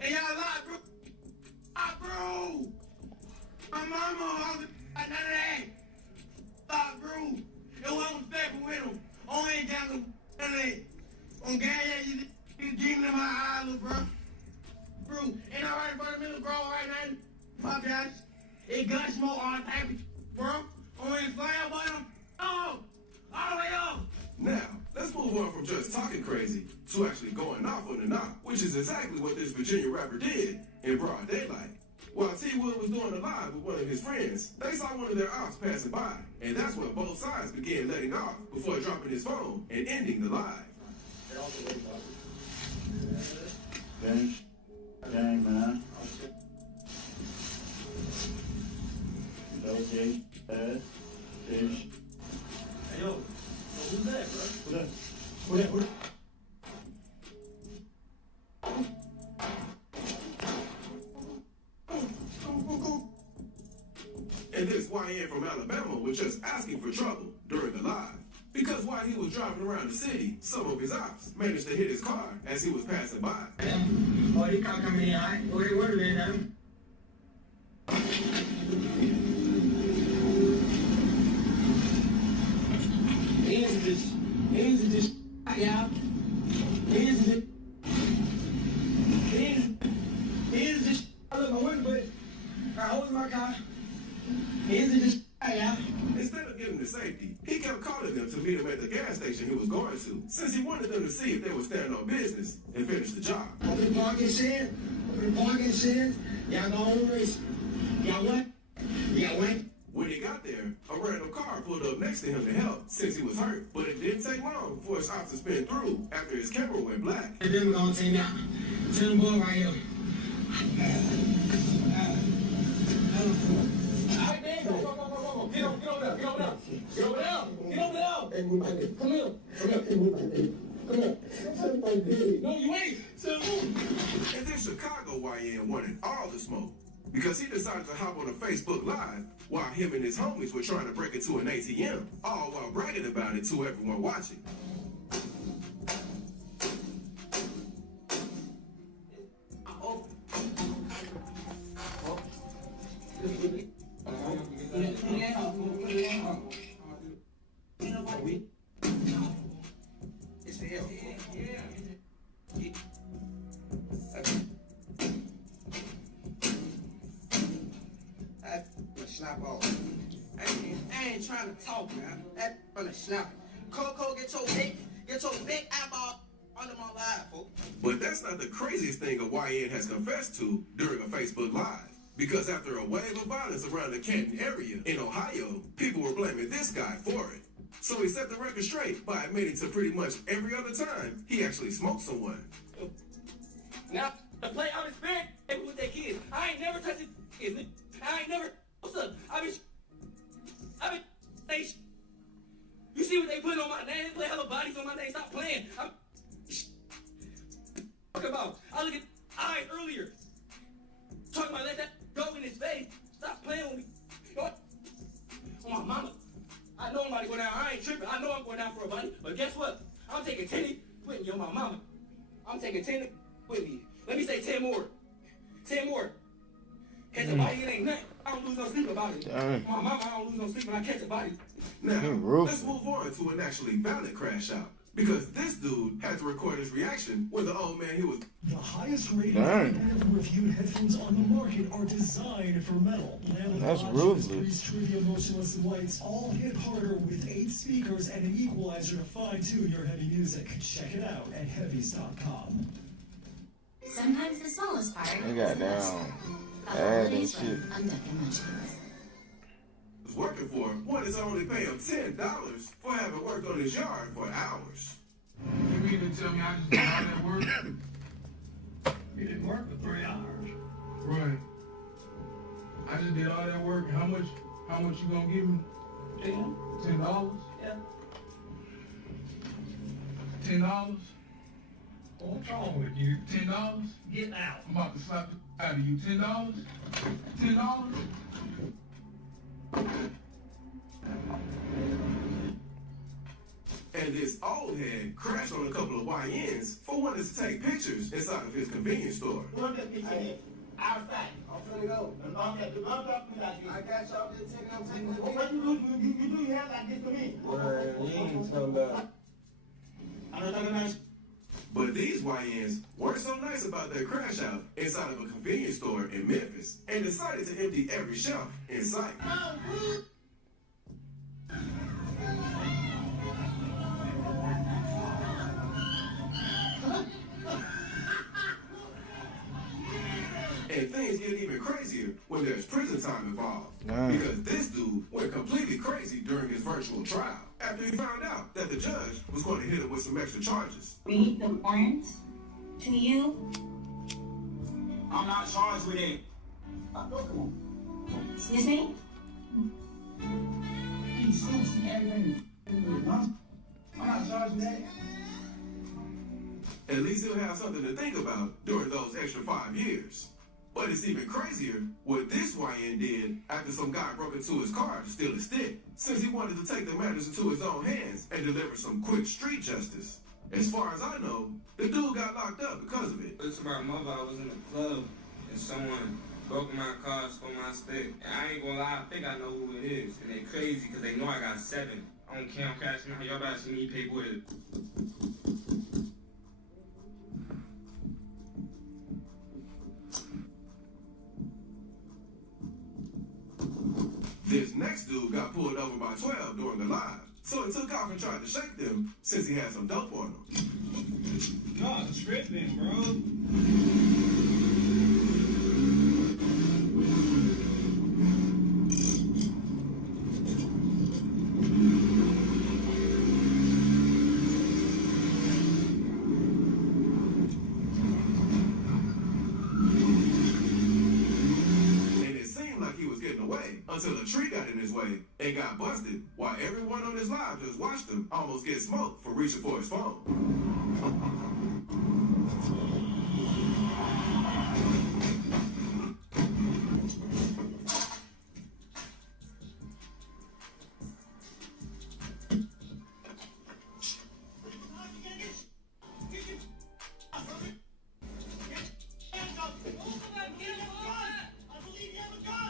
And y'all lie, bro. Bro. My mama, none of that. Stop, bro. It wasn't stepping with him. Oh, ain't down to none of that. On gas, you demon in my eyes, little bro. Bro, ain't all right in front of Middle Grove right now. My gosh. It gun smoke all the time, bro. On his fire bottom. Oh, all the way up. Now, let's move on from just talking crazy to actually going off on the knock, which is exactly what this Virginia rapper did in broad daylight. While T. Wood was doing a live with one of his friends, they saw one of their ops passing by, and that's when both sides began letting off before dropping his phone and ending the live. Gang, man. Okay, fish. Hey, yo, who's that, bro? Who that? And this YN from Alabama was just asking for trouble during the live. Because while he was driving around the city, some of his ops managed to hit his car as he was passing by. Oh, you can't come in, alright? What are they now? Hands are just, yeah. Hands are just, I look my window, but I hold my car. Hands are just, yeah. Instead of giving the safety, he kept calling them to meet him at the gas station he was going to, since he wanted them to see if they would stand on business and finish the job. Open the parking shed. Open the parking shed. Y'all go on the race. Y'all what? Y'all what? When he got there, a random car pulled up next to him to help since he was hurt, but it didn't take long for his ops to spin through after his camera went black. And then we're gonna take now. Tell them boy right here. Alright, man, go. Get over there. Get over there. Get over there. Hey, come here. Come here. Come here. No, you ain't. And then Chicago YN wanted all the smoke because he decided to hop on a Facebook Live while him and his homies were trying to break into an ATM, all while bragging about it to everyone watching. It's the hell. Slap off. I ain't ain't trying to talk, man. That on the snap. Coco, get your big eyeball under my live, folks. But that's not the craziest thing a YN has confessed to during a Facebook Live. Because after a wave of violence around the Canton area in Ohio, people were blaming this guy for it. So he set the record straight by admitting to pretty much every other time he actually smoked someone. Now, the play out of spirit with their kids. I ain't never touched kids. I ain't never. What's up? I been. You see what they put on my name? They play hella bodies on my name. Stop playing. I'm talking about. I look at eyes earlier. Talking about let that go in his face. Stop playing with me. On my mama. I know I'm about to go down. I ain't tripping. I know I'm going down for a body. But guess what? I'm taking 10 with me on my mama. I'm taking 10 with me. Let me say 10 more. 10 more. Catch a body, it ain't nothing. I don't lose no sleep about it. My mama, I don't lose no sleep when I catch a body. Now, let's move on to an actually valid crash out. Because this dude had to record his reaction when the old man he was. The highest rated and ever reviewed headphones on the market are designed for metal. That's ruthless. Trivial motionless lights all hit harder with 8 speakers and an equalizer to fine-tune your heavy music. Check it out at heavies.com. Sometimes the smallest part. They got down. Add and shit. Was working for one is only pay him $10 for having worked on his yard for hours. You mean to tell me I just did all that work? You didn't work for 3 hours. Right. I just did all that work. How much you gonna give me? $10? Yeah. $10? What's wrong with you? $10? Get out. I'm about to slap the out of you. $10? $10? And this old head crashed on a couple of YNs for wanting to take pictures inside of his convenience store. Look at the picture. Outside. I'm finna go. Okay, the bump up me like this. I got y'all just taking I'm taking the what you do your hair like this to me? Right, you ain't talking about. I'm not talking about. But these YNs weren't so nice about their crash out inside of a convenience store in Memphis and decided to empty every shelf in sight. And things get even crazier when there's prison time involved. Because this dude went completely crazy during his virtual trial after he found out that the judge was going to hit him with some extra charges. Read the warrant to you. I'm not charged with it. Excuse me? He's suits and everything. I'm not charged with that. At least he'll have something to think about during those extra 5 years. But it's even crazier what this YN did after some guy broke into his car to steal a stick, since he wanted to take the matters into his own hands and deliver some quick street justice. As far as I know, the dude got locked up because of it. It's about my mother. I was in the club and someone broke my car, stole my stick. And I ain't gonna lie, I think I know who it is. And they crazy because they know I got 7. I don't care, I'm crashing out. Y'all better see me pay with it. This next dude got pulled over by 12 during the live, so he took off and tried to shake them since he had some dope on him. Y'all tripping, bro. Until a tree got in his way and got busted, while everyone on his live just watched him almost get smoked for reaching for his phone.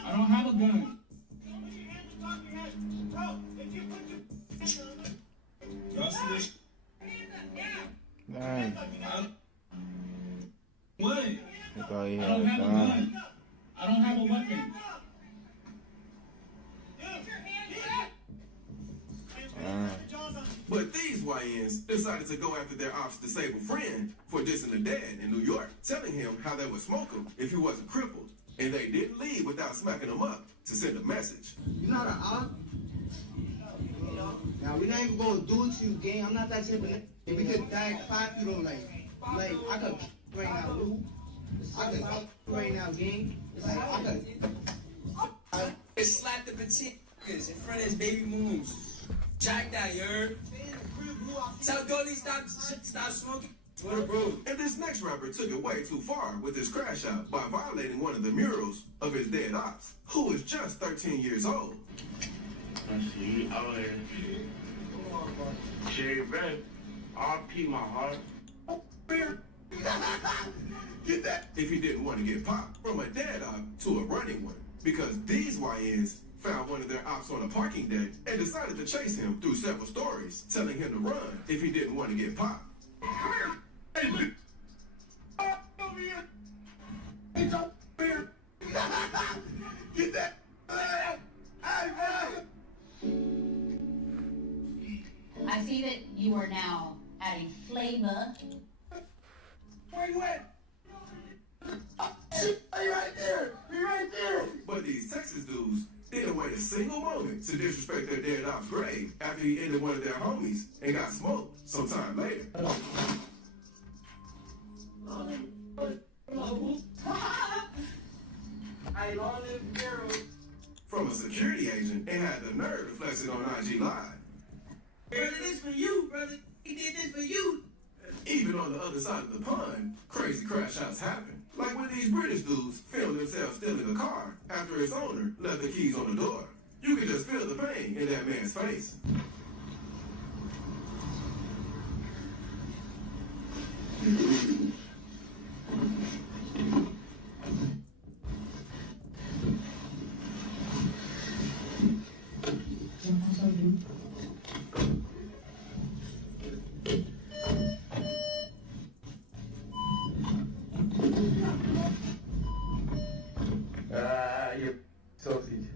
I don't have a gun. Dang. What? I thought he I had don't a have a gun. gun. I don't have a weapon. YNs decided to go after their ops' disabled friend for dissing a dad in New York, telling him how they would smoke him if he wasn't crippled. And they didn't leave without smacking him up to send a message. You're not an op. Now, we're not even going to do it to you, gang. I'm not that type of nigga. If we could die and clap, you don't like, I could right now, Lou. I could right now, gang. Like, I could. Slap the petite in front of his baby moons. Jack that, you heard? Tell Goldie stop smoking. What a bro. And this next rapper took it way too far with his crash out by violating one of the murals of his dead ops, who was just 13 years old. Cherry Red, RP my heart. Get that? If he didn't want to get popped from a dead op to a running one, because these YNs found one of their ops on a parking deck and decided to chase him through several stories, telling him to run if he didn't want to get popped. Hey, look. Over here. It's over here. Get that. I see that you are now adding flavor. Where you at? Hey, right there. You're right there. But these Texas dudes didn't wait a single moment to disrespect their dead op's grave after he ended one of their homies and got smoked sometime later. From a security agent and had the nerve to flex it on IG Live. Brother, this for you, brother. He did this for you. Even on the other side of the pond, crazy crash outs happen. Like when these British dudes filmed themselves stealing a car after its owner left the keys on the door. You could just feel the pain in that man's face. You're sausage.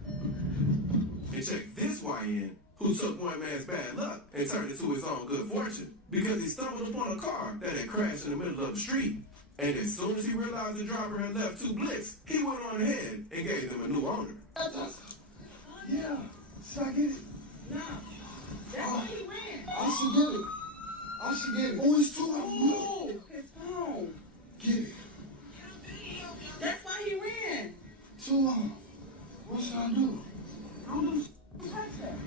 And check this YN, who took one man's bad luck and turned it to his own good fortune because he stumbled upon a car that had crashed in the middle of the street. And as soon as he realized the driver had left 2 blicks, he went on ahead and gave them a new owner. Yeah. Should I get it? Nah. That's why he ran. I should get it. I should get it. Oh, it's 2 of them. Oh, his phone. Get it. That's why he ran. 2 of them. What should I do? I don't do touch that.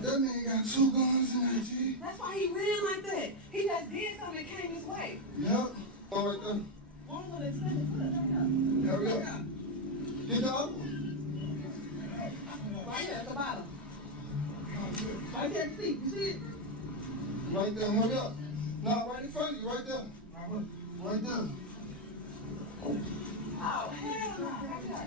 That man got 2 guns in that G. That's why he ran like that. He just did something that came his way. Yep. All right then. Hurry up. Get the other one. Right here at the bottom. Right there, see, you see it? Right there, hurry up. No, right in front of you, right there. Right there. Oh, hell no.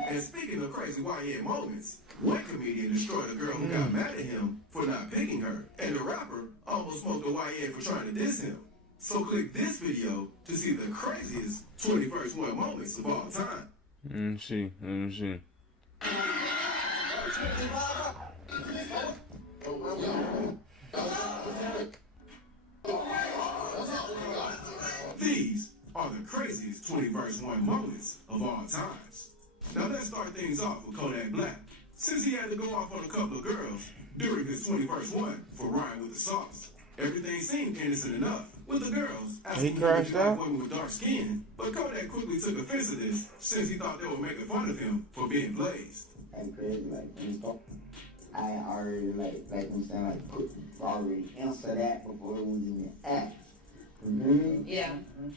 And speaking of crazy YN moments, one comedian destroyed a girl who got mad at him for not picking her, and the rapper almost smoked a YN for trying to diss him. So click this video to see the craziest 21st one moments of all time. Let me see. These are the craziest 21st one moments of all times. Now let's start things off with Kodak Black, since he had to go off on a couple of girls during his 21st one for riding with the sauce. Everything seemed innocent enough, with the girls asking him if he liked women with dark skin, but Kodak quickly took offense to this since he thought they were making fun of him for being blazed. I'm crazy, I already already answered that before it was even asked. Yeah.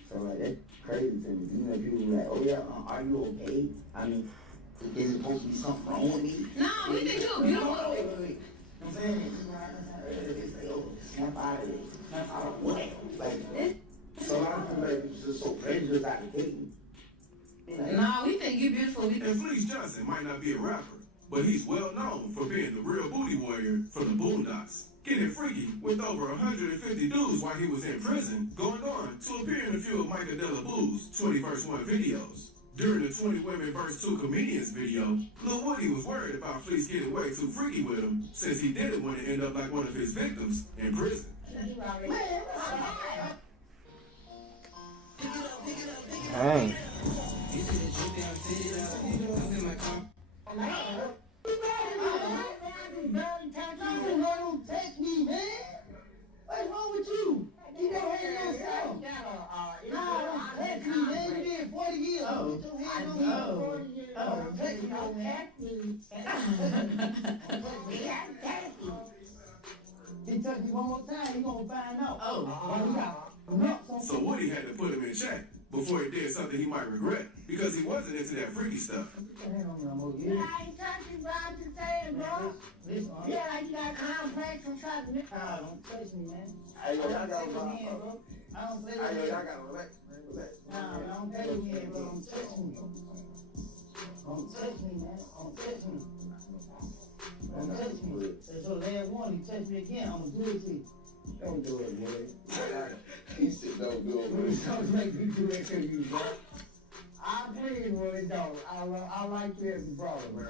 So that's crazy to me. You know, people like, oh yeah, are you okay? I mean, is it supposed to be something wrong with me? No, we think you're beautiful. Wait. I'm saying, they say, oh, snap out of it. Snap out of what? Like, so a lot of people like just so prejudiced out of dating. No, we think you're beautiful. And Fleece Johnson might not be a rapper, but he's well known for being the real booty warrior from the Boondocks, getting freaky with over 150 dudes while he was in prison, going on to appear in a few of Michael Della Boo's 21st One videos. During the 20 Women vs. 2 Comedians video, Lil Woody was worried about Fleece getting way too freaky with him since he didn't want to end up like one of his victims in prison. Dang. Don't text me, man. What's wrong with you? You never had yourself. No, don't text me, man. You did 40 years. Put your hands on me. Don't text me, man. He touch me one more time, he gonna find out. So Woody had to put him in check before he did something he might regret because he wasn't into that freaky stuff. I ain't touching, bro. I'm just saying, bro. Yeah, like you got complex or something. Don't touch me, man. Hey, yo, y'all gotta bro. I don't play with you. y'all gotta relax. Don't play with me, bro. Don't touch me. Don't touch me, man. Don't touch me. Don't touch me. That's your last one. You touch me again, I'm gonna do it to you. Don't do it, boy. He said don't do it, boy. Don't make me do it to you, bro. I'm pleading with it, though. I like you as a brother, bro.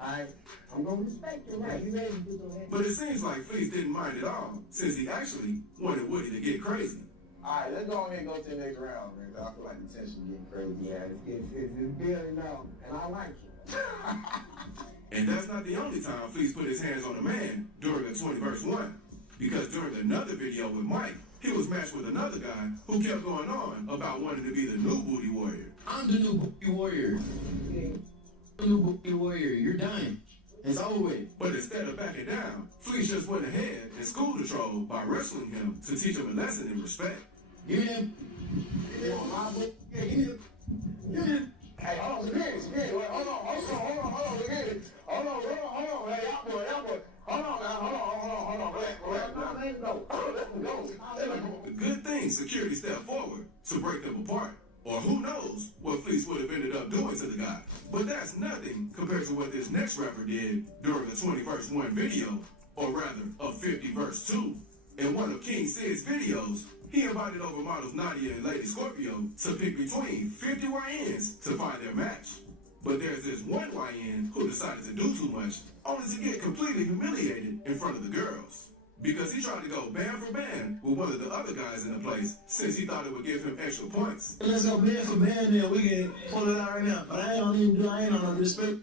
Alright? I'm gonna respect you, right? You ready to do that? But it seems like Fleece didn't mind at all since he actually wanted Woody to get crazy. Alright, let's go ahead and go to the next round, man. I feel like the tension getting crazy. Yeah, it's building up, and I like it. And that's not the only time Fleece put his hands on a man during a 20 vs. 1. Because during another video with Mike, he was matched with another guy who kept going on about wanting to be the new booty warrior. I'm the new booty warrior. The new booty warrior. You're done. It's over with. But instead of backing down, Fleece just went ahead and schooled the troll by wrestling him to teach him a lesson in respect. Give me them. Hey, hold on, look at this. Hold on. Look at this. Hold on. Hey, y'all boy. Hold on now. Let him go. The good thing security stepped forward to break them apart. Or who knows what Fleece would have ended up doing to the guy. But that's nothing compared to what this next rapper did during a 20 vs. 1 video, or rather, a 50 vs. 2. In one of King Sid's videos, he invited over models Nadia and Lady Scorpio to pick between 50 YNs to find their match. But there's this one YN who decided to do too much, only to get completely humiliated in front of the girls. Because he tried to go band for band with one of the other guys in the place, since he thought it would give him extra points. Let's go band for band then. We can pull it out right now. But I ain't on no respect.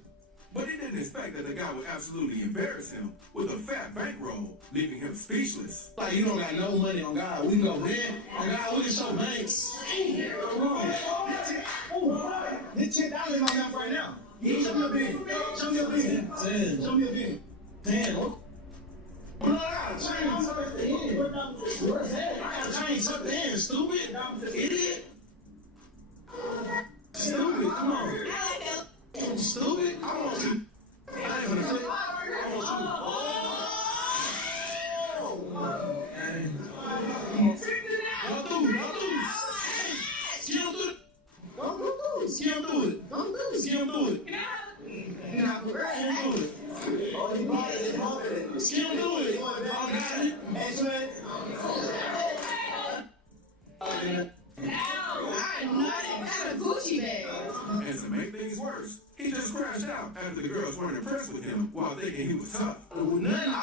But he didn't expect that the guy would absolutely embarrass him with a fat bankroll, leaving him speechless. Like, you don't got no money on God. We can go band. On God, we can show banks. Come on. This $10 in my mouth right now. Show me a band. Show me a band. 10. Show me a band. 10. No, I gotta change something at the end. Where's that? I gotta change something at the end, stupid. Idiot. Stupid, come on. Stupid. I want you. I ain't gonna flip. I want you. Skim do it. Skim do it. Skim do it. I got it. And to make things worse, he just crashed out after the girls weren't impressed with him while thinking he was tough. Oh God.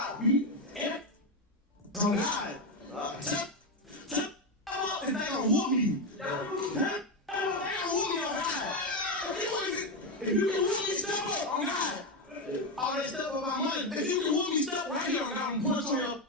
If they gonna whoop me. If you can whoop me, step up on God. All that stuff about money. If you can whoop me, step right here on God and punch on your.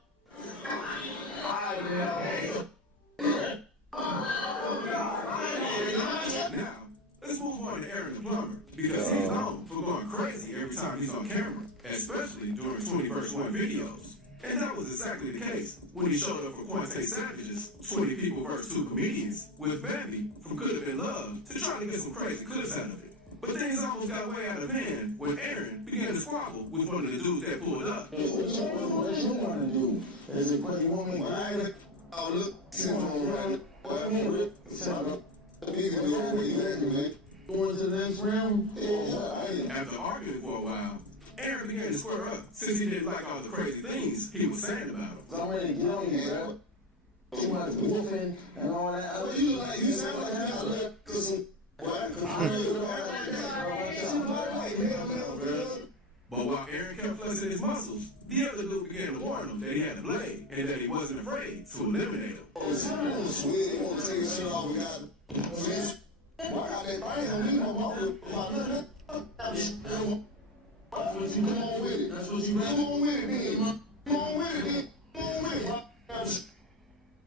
Now, let's move on to Aaron the Plumber, because he's known for going crazy every time he's on camera, especially during 20 vs. 1 videos. And that was exactly the case when he showed up for Quante Savage's 20 People vs. 2 Comedians with Bambi from Could Have Been Love to try to get some crazy clips out of it. But things almost got way out of hand when Aaron began to squabble with one of the dudes that pulled up. What you want to do? Is it what you want me to do? Oh, look, going to the next round? After arguing for a while, Aaron began to square up since he didn't like all the crazy things he was saying about him. I'm ready to get on you, bro. Too much woofing and all that. You sound like that. But while Aaron kept flexing his muscles, the other dude began to warn him that he had a blade and that he wasn't afraid. to eliminate him. Sweet, they want to take shit off. We got why got that thing on me? My mom that's what you come on with it. That's what you come on with it, man. Come on with it, man. Come on with it.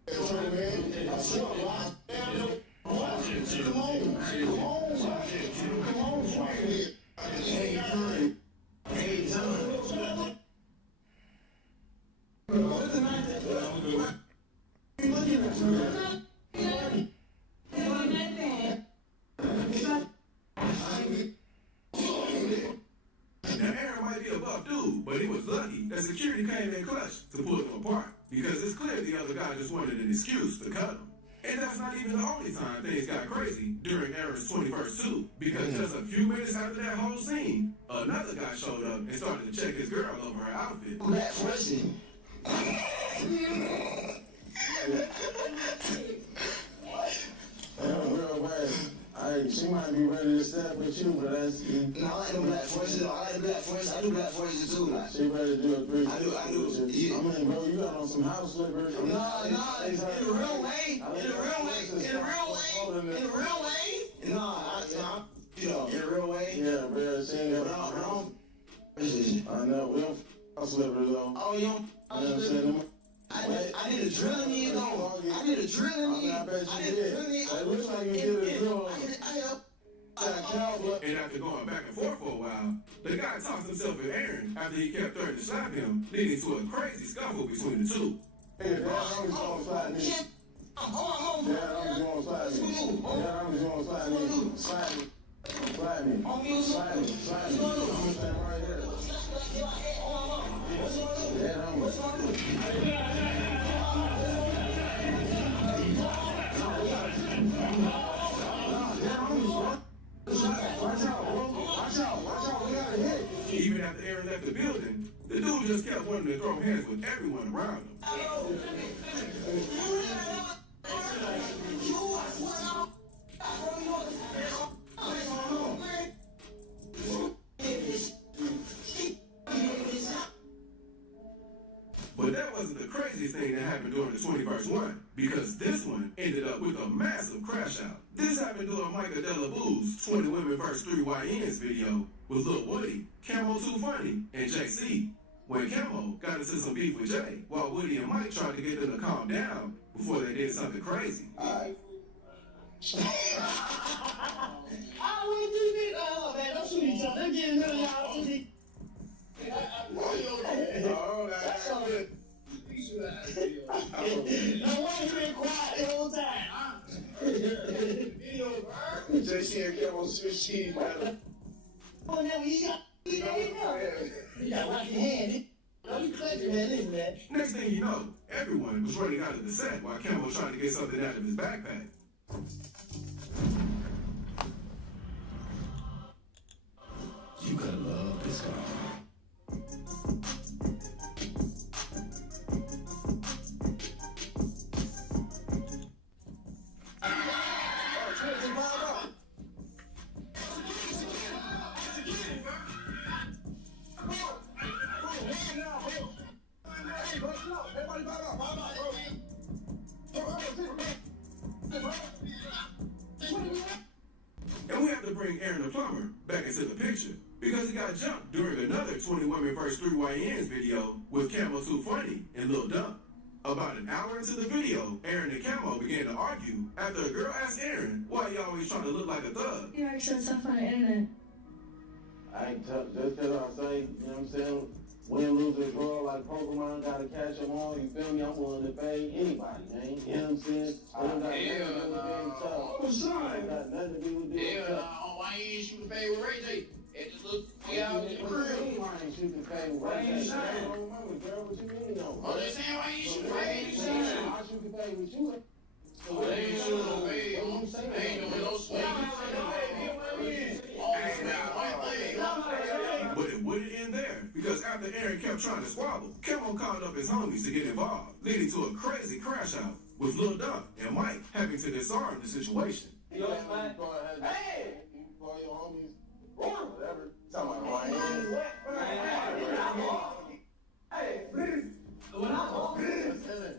Man, I'm sure a lot. Come on, swing it. Hey, Now, Aaron might be a buff dude, but he was lucky that security came in clutch to pull them apart because it's clear the other guy just wanted an excuse to cut him. And that's not even the only time things got crazy during Aaron's 21st too, because just a few minutes after that whole scene, another guy showed up and started to check his girl over her outfit. That question. Real bad. She might be ready to step with you, but that's... No, I like the black forces though. I like the black forces. I do black forces too. Like. She ready to do a three. I do. Yeah. I mean, bro, you got on some house slippers. No, in the real way. In the real way. No, you know, in the real way. Yeah, bro, she ain't got I know, we don't house slippers though. Oh, you don't? You know what I'm saying? I did a drilling in though. I did a drilling in. I bet you did. It looks like you did a drill. And after going back and forth for a while, the guy tossed himself at Aaron after he kept threatening to slap him, leading to a crazy scuffle between the two. Hey, Dad, I'm just gonna slap me. Dad, I'm just gonna slap me. Dad, I'm just gonna slap me. Slap me. Slap me. Slap me. Slap me. I'm gonna stand right here. Dad, I'm gonna slap me. Even after Aaron left the building, the dude just kept wanting to throw hands with everyone around him. But that wasn't the craziest thing that happened during the 21st one, because this one ended up with a massive crash out. This happened during Michael Delabou's 20 Women vs. 3 YNs video with Lil Woody, Camo Too Funny, and JC. When Camo got into some beef with Jay, while Woody and Mike tried to get them to calm down before they did something crazy. Alright. What you did? Oh, man, don't shoot each other. They're getting rid of y'all. That's all good. No wonder you been quiet the whole time. JC and Kevin switch man. Oh, now you got to wash your hands. Don't you clutch your hand, man. Next thing you know, everyone was running out of the set while Camo was trying to get something out of his backpack. You gotta love this guy. And we have to bring Aaron the plumber back into the picture because he got jumped during another 20 Women vs. 3 YNs video with Camo Too Funny and Lil Dump. About an hour into the video, Aaron and Camo began to argue after a girl asked Aaron why he always trying to look like a thug. You already said stuff on the internet. I ain't just because I say, you know what I'm saying, win, lose, or draw, like Pokemon, gotta catch them all, you feel me? I'm willing to pay anybody, man. You know what I'm saying? I don't got nothing to do with being tough. I got nothing to do with being tough. Why you ain't shooting fade with Ray J? It just look out in the crib. Why ain't shooting fade with Ray J? I don't remember, girl, what you mean, though? I'm just saying, why you ain't shooting fade? I shoot fade with you. So they ain't shooting no fade. They ain't doing no swing. But it wouldn't end there, because after Aaron kept trying to squabble, Camo called up his homies to get involved, leading to a crazy crash out with Lil Dump and Mike having to disarm the situation. Hey! You call your homies, whatever. Talking about Ryan. Hey, please. When I'm on business.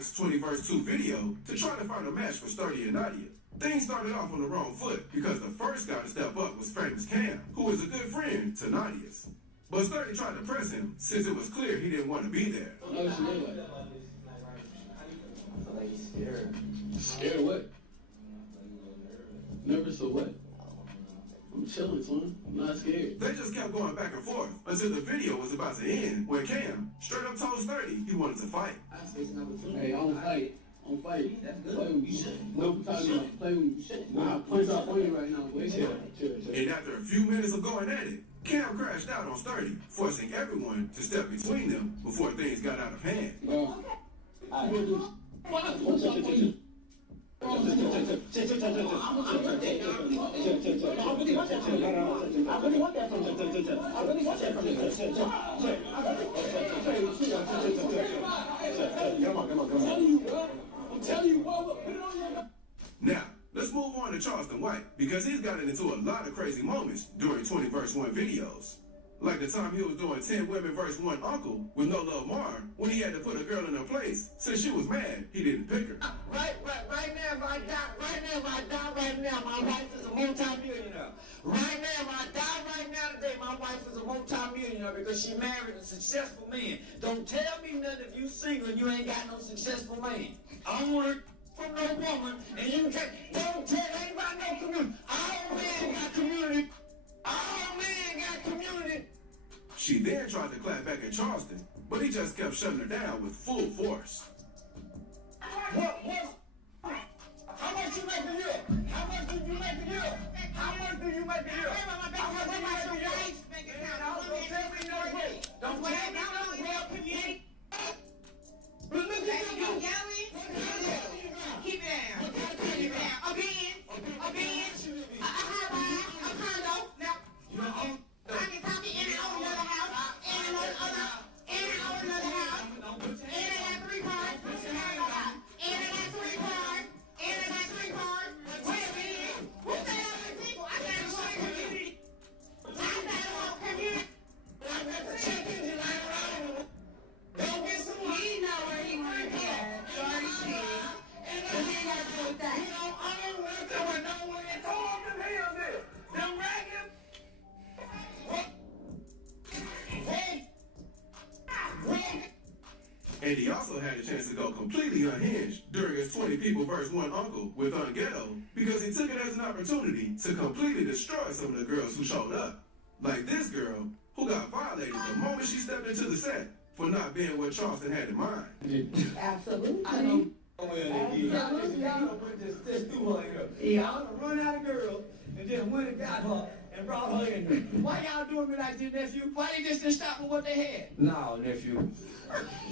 Mike's 20 vs. 2 video to try to find a match for Sturdy and Nadia. Things started off on the wrong foot because the first guy to step up was famous Cam, who was a good friend to Nadia's. But Sturdy tried to press him since it was clear he didn't want to be there. I feel like he's scared. Scared of what? Nervous or what? I'm chilling, son. I'm not scared. They just kept going back and forth until the video was about to end when Cam straight up told Sturdy he wanted to fight. Hey, I don't fight. I don't fight. That's good. Play with me. No, talking about play with me. Nah, punch off on you right now, boy. Chill. And after a few minutes of going at it, Cam crashed out on Sturdy, forcing everyone to step between them before things got out of hand. I really want that from you. I'm telling you what. Now, let's move on to Charleston White, because he's gotten into a lot of crazy moments during 20 vs. 1 videos. Like the time he was doing 10 women vs. 1 uncle with No Love Mar when he had to put a girl in her place since she was mad he didn't pick her. Right now, if I die right now, my wife is a multi-millionaire. Right now, if I die right now today, my wife is a multi-millionaire because she married a successful man. Don't tell me nothing if you single and you ain't got no successful man. I don't want it from no woman, and you can't, don't tell anybody no community. All men got community. All men got community. She then tried to clap back at Charleston, but he just kept shutting her down with full force. What? How much you make a year? How much do you make a year? How much do you make a year? How much do you make a year? Don't tell me no way. Don't tell me no way. But look at you. Keep it down. Keep it down. A Benz. A highway. A condo. Now, I can talk in and own another house. And another house. And I got 3 cars. And I got 3 cars. Wait a minute. Who said all these people? I got a whole community. I got the check engine line around. Don't get some money. He know where he work at. Shorty shit. And he got to do that. You know, I don't want to know when they told them hell this. Them ragged. And he also had a chance to go completely unhinged during his 20 people vs. 1 uncle with Unghetto because he took it as an opportunity to completely destroy some of the girls who showed up. Like this girl who got violated the moment she stepped into the set for not being what Charleston had in mind. Absolutely. I know. Absolutely. Y'all just do her here. Y'all run out of girls and just went and got her and brought her in here. Why y'all doing me like this, nephew? Why they just didn't stop with what they had? No, nephew.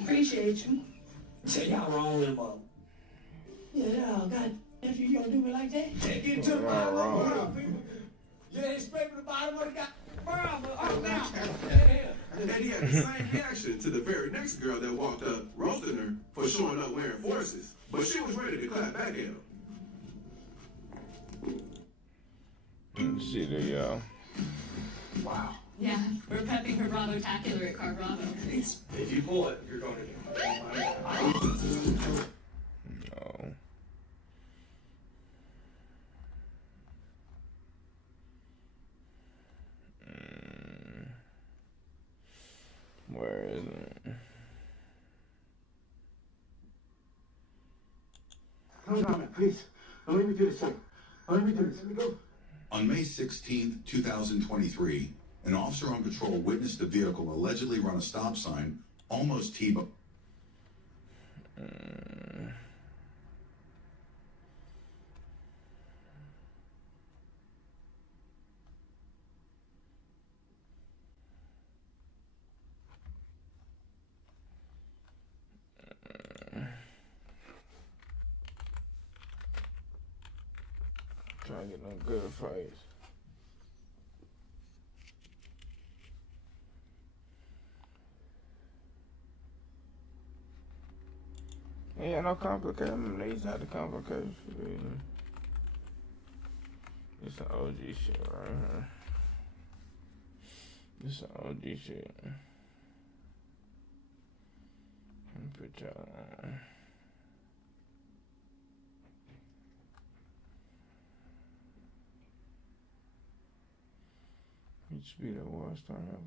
Appreciate you. Say y'all wrong with mom. Yeah, God, nephew, you gonna do me like that? Take it to the bottom of the world, people. You ain't scraping the bottom of the world, but oh, now. And he had the same reaction to the very next girl that walked up, roasting her for showing up wearing forces. But she was ready to clap back at him. Let's see there, y'all. Wow. Yeah, we're prepping for Bravo-tacular at Car Bravo. If you pull it, you're going to get No. Where is it? No, please. Let me do this. Let me go. On May 16, 2023, an officer on patrol witnessed a vehicle allegedly run a stop sign, almost T-bone. Trying to get no good fights. Yeah, no complications. They used to have the complications. This some OG shit right here. This some OG shit. Let me put y'all on. Each speed of war start up.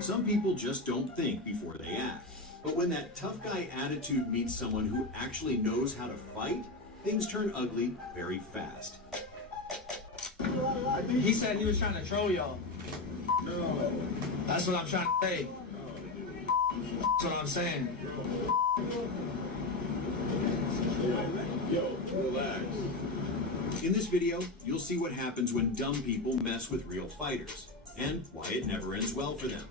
Some people just don't think before they act. But when that tough guy attitude meets someone who actually knows how to fight, things turn ugly very fast. He said he was trying to troll y'all. No. That's what I'm trying to say. That's what I'm saying. Yo, relax. In this video, you'll see what happens when dumb people mess with real fighters, and why it never ends well for them.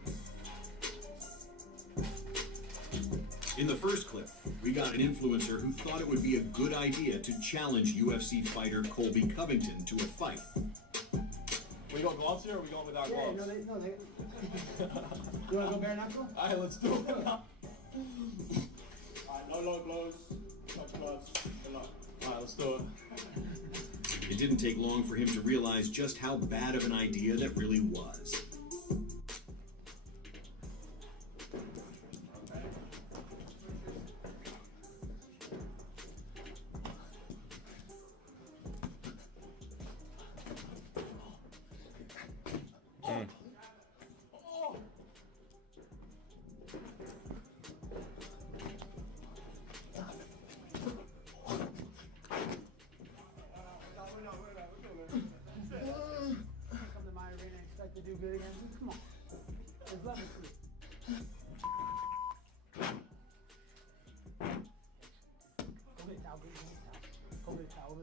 In the first clip, we got an influencer who thought it would be a good idea to challenge UFC fighter Colby Covington to a fight. We going gloves here or we going without gloves? No, they. You want to go bare knuckle? Alright, let's do it. Alright, no low blows, touch gloves, alright, let's do it. It didn't take long for him to realize just how bad of an idea that really was. To do good against him. Come on. Just let me see. Go get a towel, go get a towel.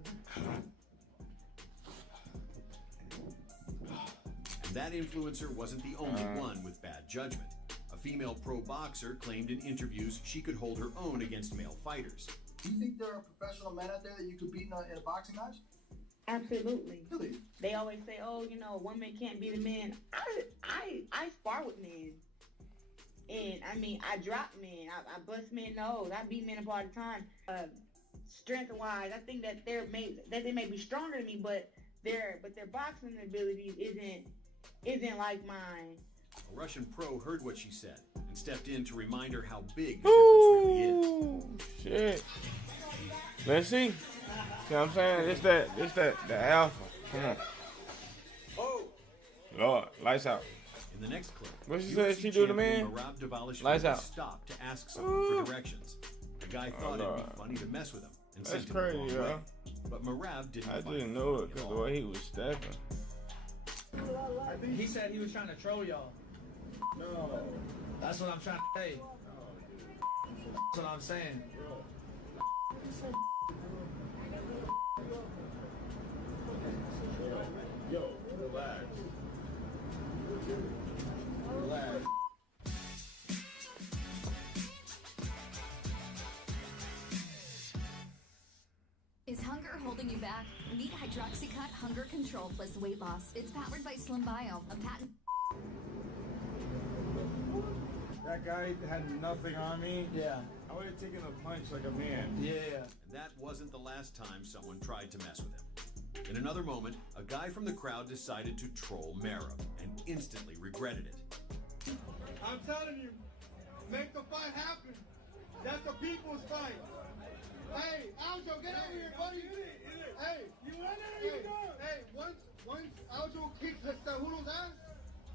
And that influencer wasn't the only one with bad judgment. A female pro boxer claimed in interviews she could hold her own against male fighters. Do you think there are professional men out there that you could beat in a boxing match? Absolutely. Really? They always say, "Oh, you know, one man can't beat a man." I spar with men, and I mean, I drop men, I bust men nose, I beat men up all the time. Strength-wise, I think that they may be stronger than me, but their boxing abilities isn't like mine. A Russian pro heard what she said and stepped in to remind her how big the difference really is. Shit. Let's see. See what I'm saying? It's the alpha. Come on. Oh. Lord, lights out. In the next clip, what she said she do to man? Lights out. Stopped to ask someone for directions. The guy thought it'd be funny to mess with him and that's sent him crazy, the wrong yo. way. But Marav didn't. I didn't know it because the way he was stepping. He said he was trying to troll y'all. No. That's what I'm trying to say. That's what I'm saying. Yo, relax. Relax. Is hunger holding you back? Meet Hydroxycut Hunger Control plus weight loss. It's powered by Slim Bio, a patent. That guy had nothing on me. Yeah. I would have taken a punch like a man. Yeah. And that wasn't the last time someone tried to mess with him. In another moment, a guy from the crowd decided to troll Marav and instantly regretted it. I'm telling you, make the fight happen. That's the people's fight. Hey, Aljo, get over here, buddy. Hey, you want it or you don't? Hey, once Aljo kicks Cejudo's ass,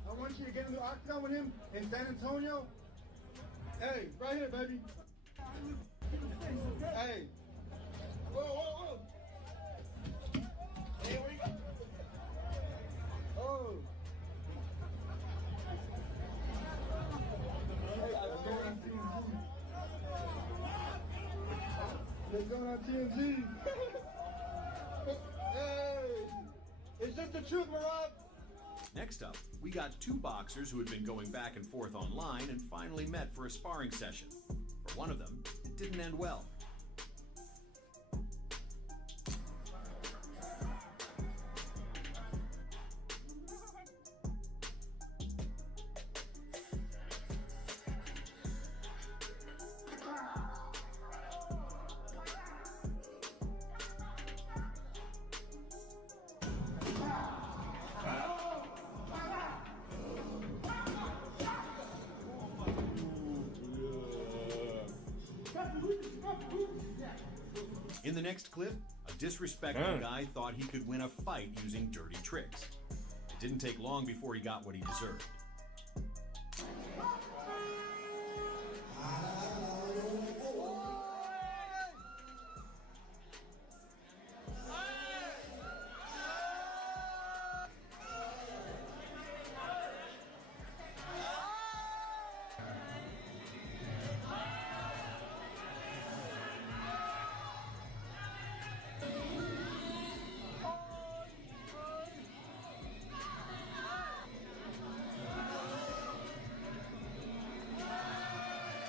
I want you to get in the octagon with him in San Antonio. Hey, right here, baby. Hey. Whoa, whoa, whoa. Here we go. Oh. Let's go on TNT. Hey. It's just the truth, Marav. Next up, we got two boxers who had been going back and forth online and finally met for a sparring session. For one of them, it didn't end well. In the next clip, a disrespectful guy thought he could win a fight using dirty tricks. It didn't take long before he got what he deserved.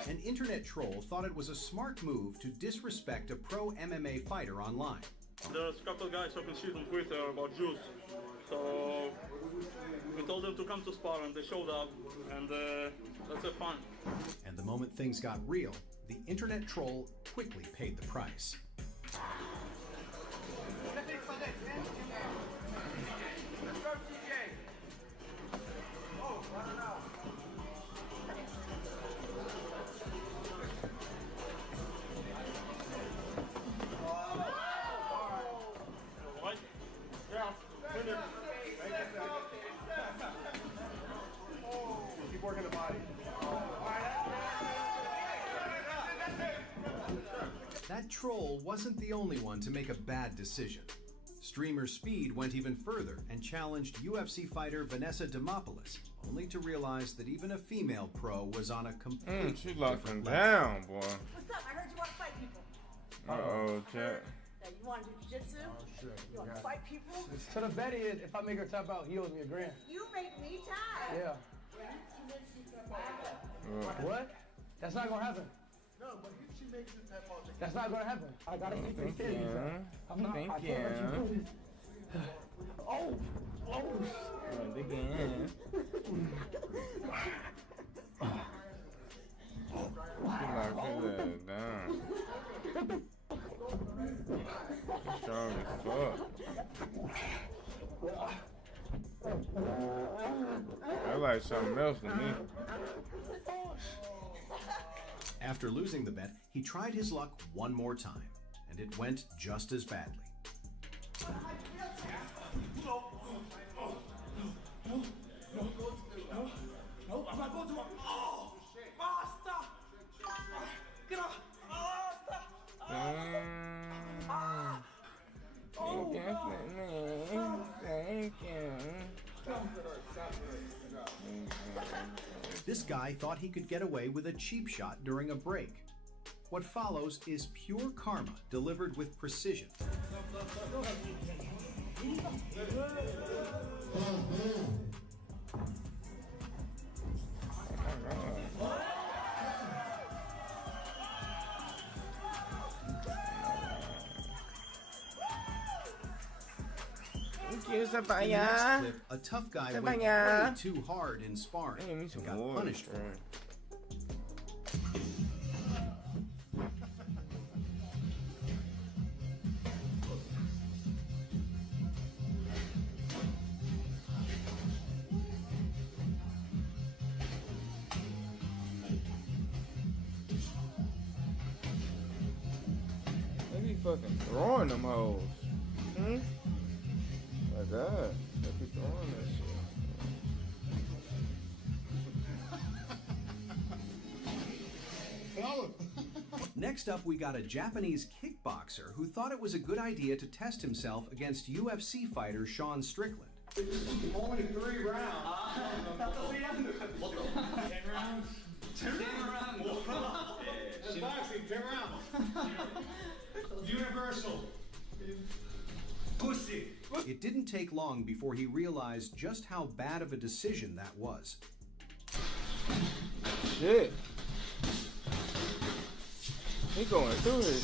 An internet troll thought it was a smart move to disrespect a pro MMA fighter online. There's a couple guys talking shit on Twitter about Jews. So we told them to come to spar and they showed up, and let's have fun. And the moment things got real, the internet troll quickly paid the price. Keep working the body. That troll wasn't the only one to make a bad decision. Streamer Speed went even further and challenged UFC fighter Vanessa Demopoulos, only to realize that even a female pro was on a completely she locked him different down, boy. What's up? I heard you want to fight people. Uh-oh, chat. That you want to do jiu-jitsu? Oh, shit. You want to fight people? So the bet is, if I make her tap out, he owes me $1,000. You make me tired. Yeah. What? That's not gonna happen. No, but if she makes you tap out, That's not gonna happen. I gotta keep it steady. I'm not. I can't let you do this. Oh. Strong as fuck. That's like something else to me. After losing the bet, he tried his luck one more time, and it went just as badly. No, I'm not going to. Oh, basta! Get off! Thank you. This guy thought he could get away with a cheap shot during a break. What follows is pure karma delivered with precision. In the next clip, a tough guy went way too hard in sparring and got punished for it. They be fucking throwing them hoes. My God, they be throwing that shit. Next up, we got a Japanese kickboxer who thought it was a good idea to test himself against UFC fighter Sean Strickland. Only 3 rounds. 10 rounds? 10 rounds? That's boxing, 10 rounds. Universal. Pussy. It didn't take long before he realized just how bad of a decision that was. Shit. He going through it.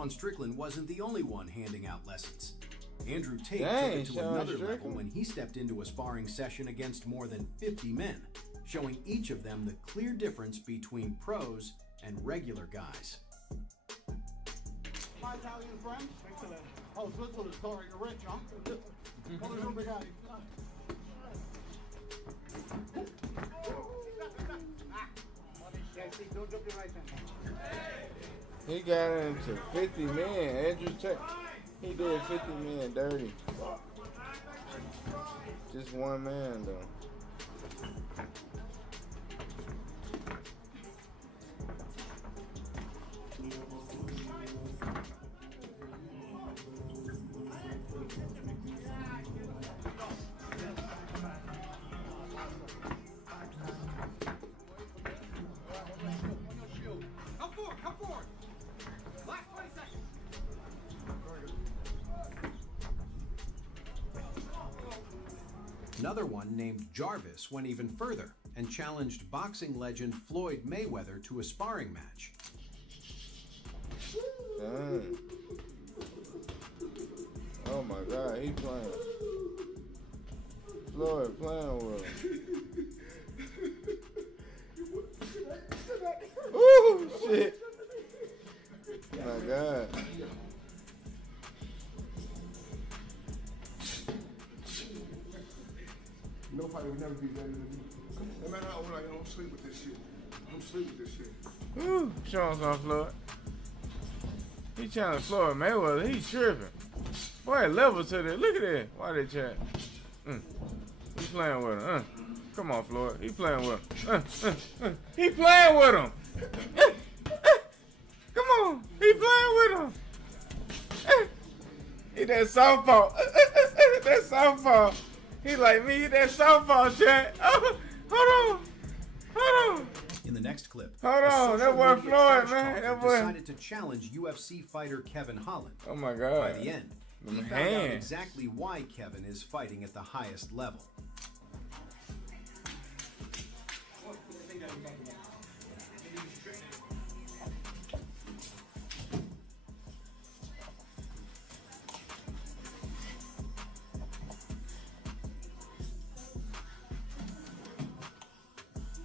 Sean Strickland wasn't the only one handing out lessons. Andrew Tate Dang, took it to Sean another level Strickland. when he stepped into a sparring session against more than 50 men, showing each of them the clear difference between pros and regular guys. My Italian friend? Excellent. Oh, good for the story. You're rich, huh? Come on, big guy. Don't jump your right hand. He got into 50 men. Andrew Tate, he did 50 men dirty. Just one man, though. Come forward. Last 20 seconds. Another one named Jarvis went even further and challenged boxing legend Floyd Mayweather to a sparring match. Dang. Oh my God, he playing. Floyd playing with him. Ooh, shit. My God. Nobody would never be better than me. No matter how old I am, I don't sleep with this shit. I don't sleep with this shit. Ooh, Sean's on Floyd. He challenged Floyd Mayweather. He tripping. Boy, level to this. Look at that. Why they chat? He playing with him. Come on, Floyd. He playing with him. He playing with him. Come on. He playing with him. He that softball. That softball. He like me. That softball, chat. Oh, hold on. Hold on. In the next clip, Hold a on, that social boy media Floyd, trash man, talker that boy. decided to challenge UFC fighter Kevin Holland. Oh my God. By the end, he Them found out hands. exactly why Kevin is fighting at the highest level.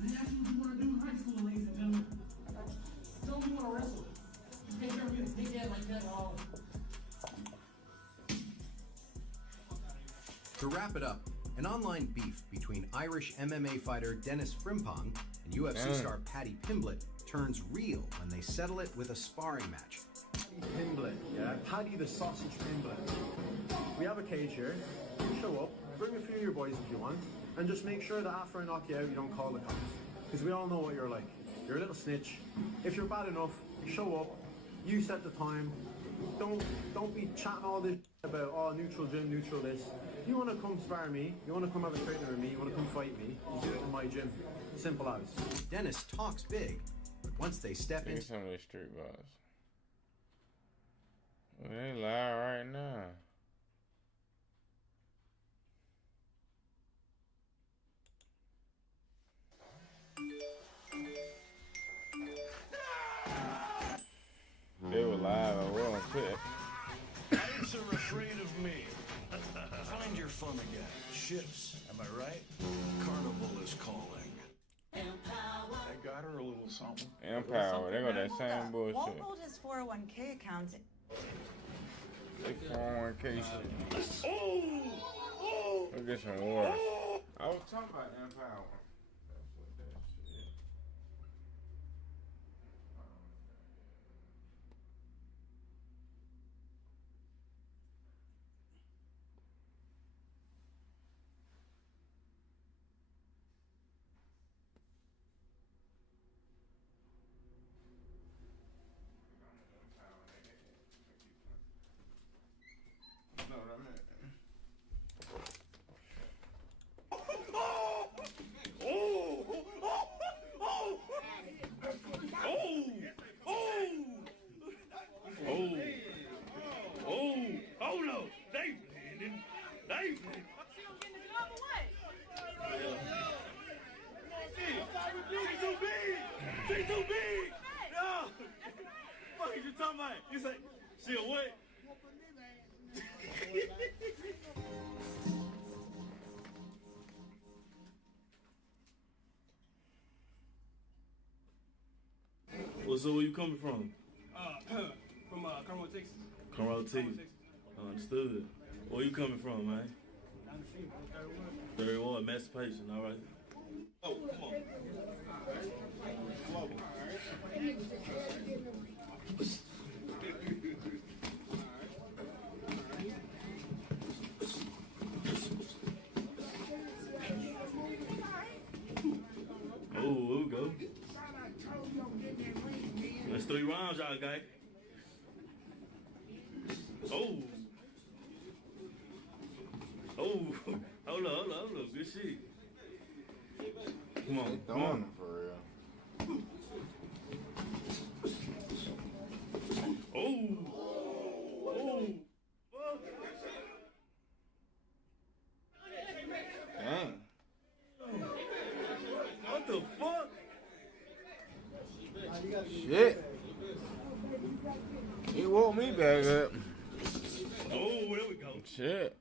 That's what you want to do in high school, ladies and gentlemen. Tell me you want to wrestle. Take care of you, big head like that all. To wrap it up, an online beef between Irish MMA fighter Dennis Frimpong and UFC star Paddy Pimblett turns real when they settle it with a sparring match. Pimblett, yeah, Paddy the Sausage Pimblett. We have a cage here. You show up, bring a few of your boys if you want, and just make sure that after I knock you out, you don't call the cops. Because we all know what you're like. You're a little snitch. If you're bad enough, you show up, you set the time. Don't be chatting all this about, oh, neutral gym, neutral this. You want to come spar me, you want to come have a training with me, you want to come fight me, you do it in my gym. Simple as. Dennis talks big, but once they step into some of the street boss. Well, they live right now. They were live. I was on Twitter. Kids are afraid of me. Find your fun again. Ships, am I right? Carnival is calling. I got her a little something. Empower. They got that same bullshit. Won't hold his 401k account. They 401k shit. Look at some war. I was talking about Empower. Hold up. They landing. They landing. She too big. She too big. No. Fuck is you talking about? You say, She a what? Well, so where you coming from? From Conroe, Texas. Conroe, Texas. Understood. Where you coming from, man? Third Ward, Emancipation, all right. Oh, come on. Come on. Oh, here we go. That's 3 rounds, y'all got. Oh. Oh. Hold up. Good shit. Come on. They throwing them for real. Oh. Oh. Dang. What the fuck? Shit. He woke me back up. Oh, there we go. Shit.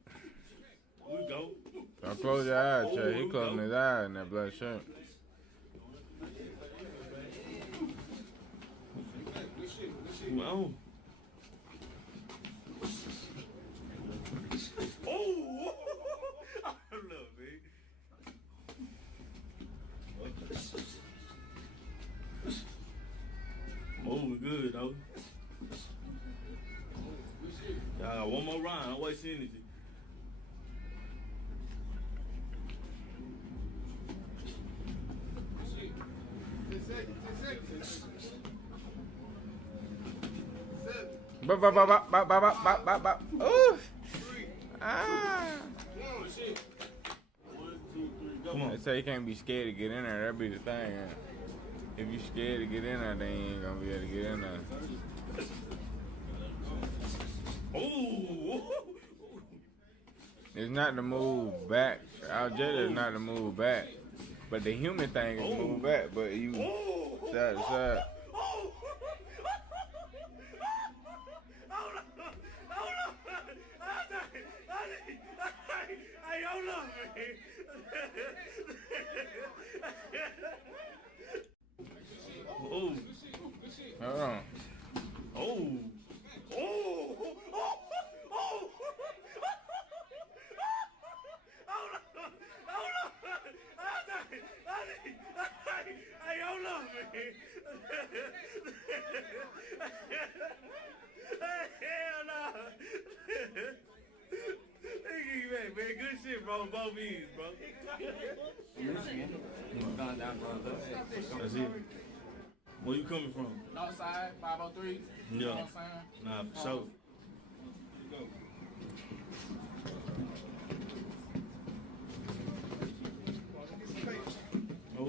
There we go. Don't close your eyes, Trey. He closing his eyes in that blood shirt. Wow. Oh! I love it. Moving good, though. Y'all got one more round. Don't waste energy. Ooh. Ah. Come on. They say you can't be scared to get in there. That'd be the thing. Yeah. If you scared to get in there, then you ain't gonna be able to get in there. Oh! It's not to move back. Algeria is not to move back. But the human thing is to move back. But you side to side. Oh. Hold on. Oh. Oh. Man, good shit, bro. Both ends, bro. That's it. Where you coming from? Northside, 503. Yeah. You know what I'm saying? Nah, for sure. Oh.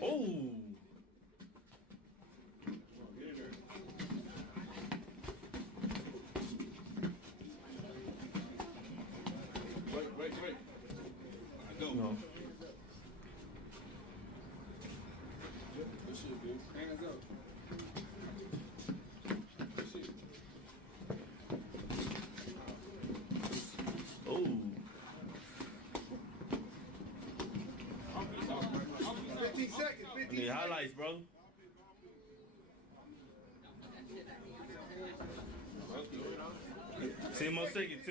Oh. Wait. I go. No. Good shit, dude. Hands up. Good shit. Oh. 15 seconds. 15 I need highlights, bro. Ten more seconds.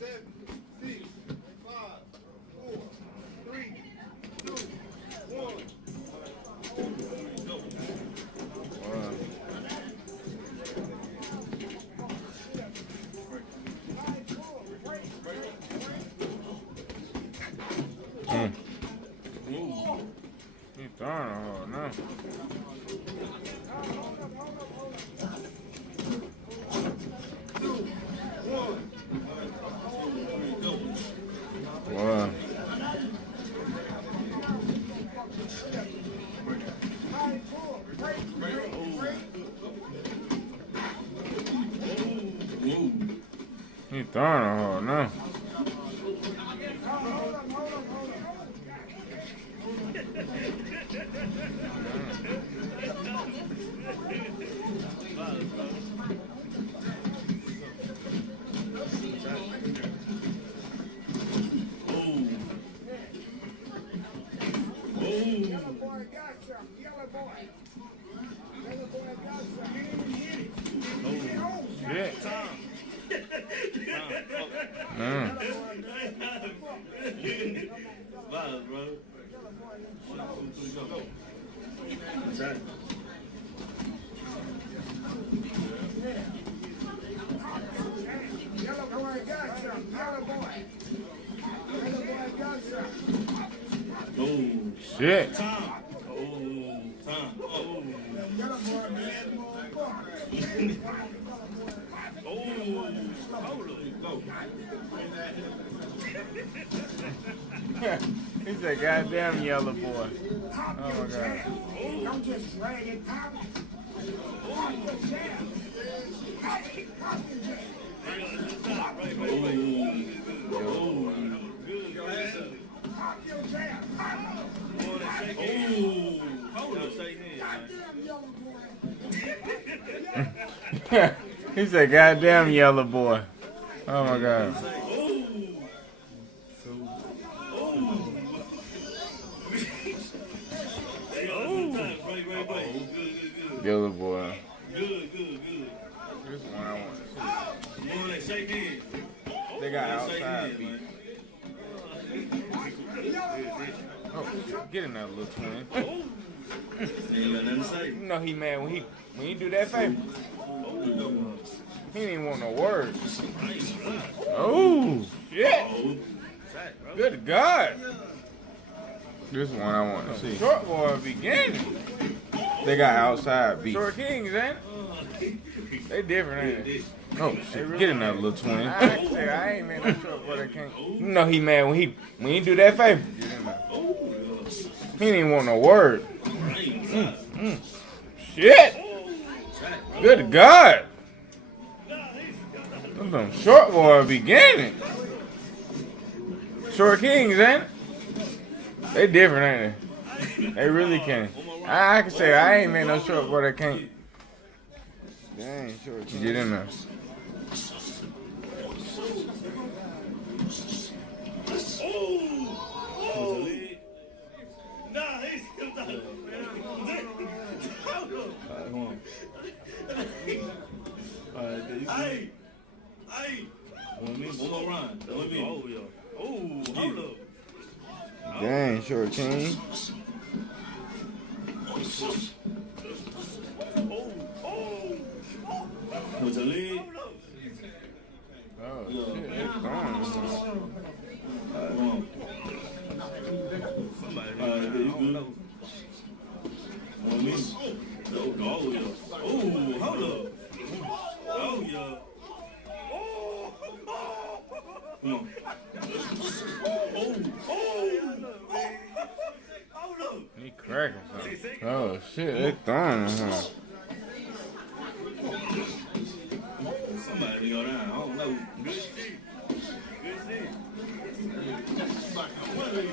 7, 6, 5, 4, 3, 2, 1. Go. He's throwing a hole now. Wow. He's throwing a hole now. Shit. Violence, bro. Go. Yellow boy got some. Yellow boy. Yellow boy got some. Oh, shit. Time. Oh, time. Oh. Yellow boy, man. Oh, hold up. Go. He said, goddamn yellow boy. Oh my God. Don't just drag it out. He said, goddamn yellow boy. Oh my God. Yellow boy. Good. This one I want to see. Boy, they shake hands. They got outside beat. Oh, shit. Get in there, little twin. Ain't got nothing to say. You know he mad when he do that favor. He didn't even want no words. Oh, shit. Good God. This one I want to see. Short boy beginning. They got outside beat. Short Kings, ain't it? They different, ain't they? Oh, shit. Really get in there, little twin. I ain't mad no short boy that can't. You know he mad when he do that favor. Get in there. He didn't even want no word. Shit. Good God. Them short boy beginning. Short Kings, ain't it? They different, ain't they? They really can. I can say I ain't made no short boy that can't. Dang, short Kings. Get in there. Hey! One more run. Oh, hold up. Dang, short King. With the lead. Oh, shit. It's gone. Come on. Somebody. There you go. On me. Oh, yeah. Oh, hold up. Oh, yeah. Come on. He cracking something. Oh, shit. They throwing him. Somebody go down. I don't know. Good shit. They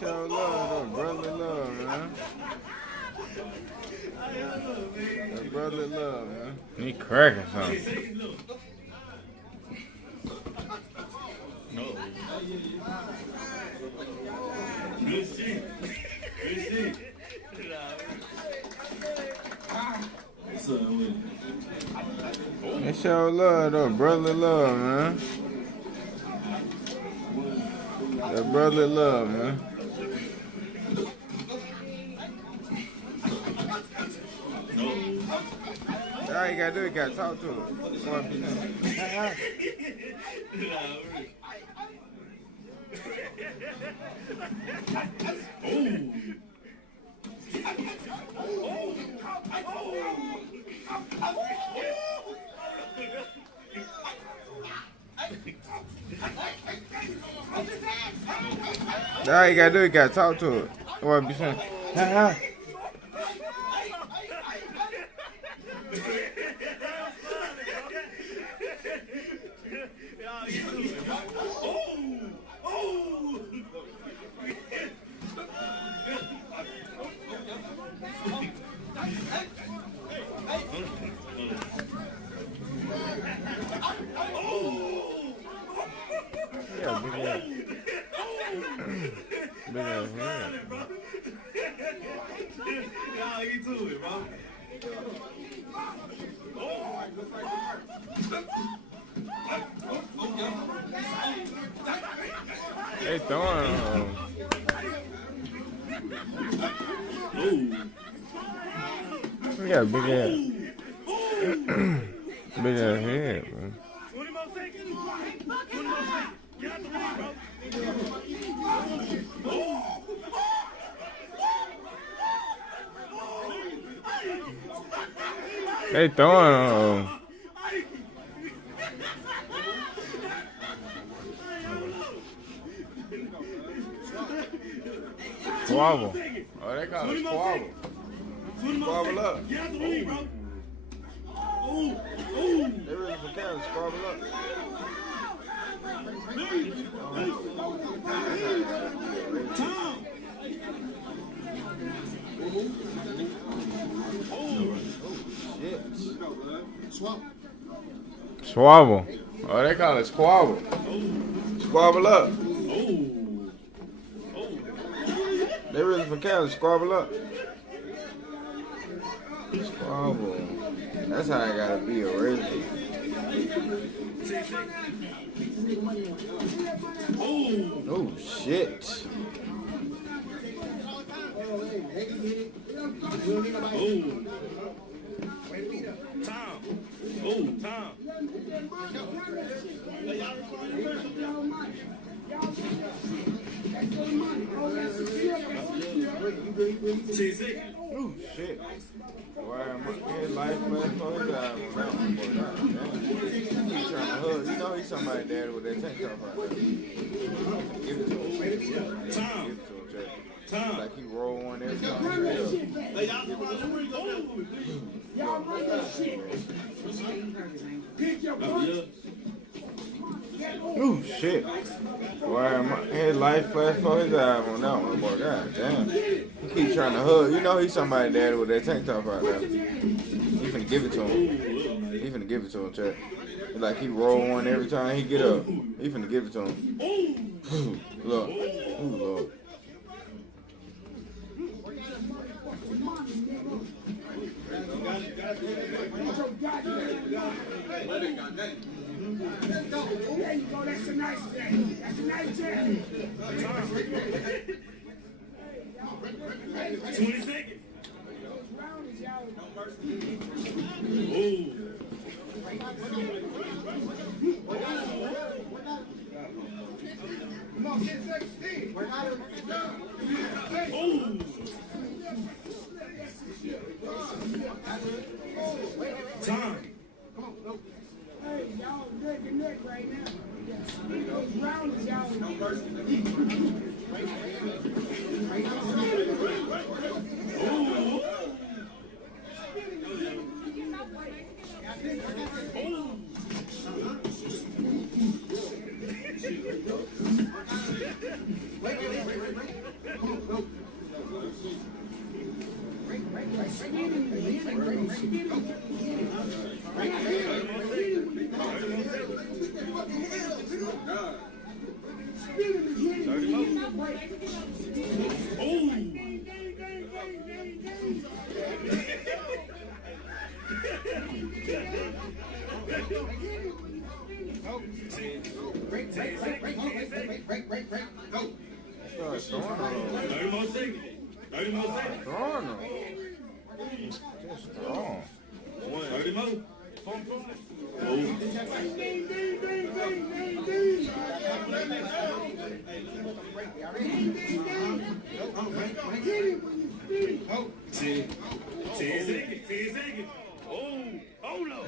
show love, though. Brotherly love, man. That brotherly love, man. He cracking something. No. Good shit. They show love, though. Brotherly love, man. That brotherly love, man. All you gotta do is gotta talk to her. All you gotta do is gotta talk to her. What be saying? Big ass head. Y'all get to it, bro. They throwing We got a big ass. Big ass head, man. 20 more seconds. 20 more seconds. Get out the ring, bro. They throwing Squabble. Oh, they call it squabble. Squabble up. Get out the ring, bro. They really for Cali, squabble up. Tom. Squabble. Oh, they call it squabble. Squabble up. They really for Cali, squabble up. Squabble. That's how I gotta be original. Oh shit. Tom. Tom. 10 seconds. Oh shit. Why am I in life, man? Oh, his eyes on that one, boy. He's trying to hug. You know he's somebody there with that tank top right there. Give it to him. Give it to him, Jay. Like he roll one every time. Y'all bring that shit. Pick your punch. Oh shit. Why am I his life flash for his eyes on that one, boy. God damn. He keep trying to hug. You know he's somebody there with that tank top right there. He finna give it to him. He finna give it to him, Chad. Like he roll one every time he get up. He finna give it to him. Look. Ooh, Lord. There you go, that's a nice day. That's a nice day. 20 seconds. Come on, 10 seconds, Steve. Time. Hey, y'all good to neck right now. Those rounds, y'all.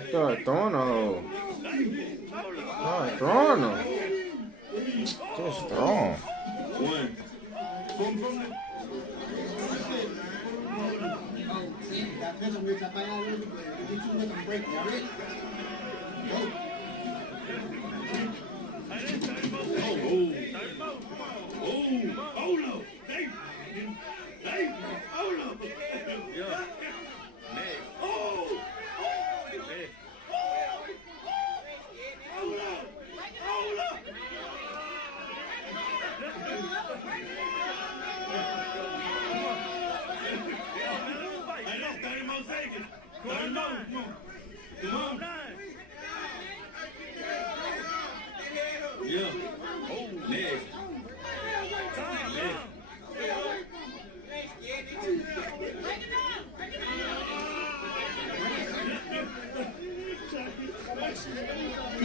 Start throwing her. Start throwing her. Just throwing. One. Come on. Yeah. Oh, next. Come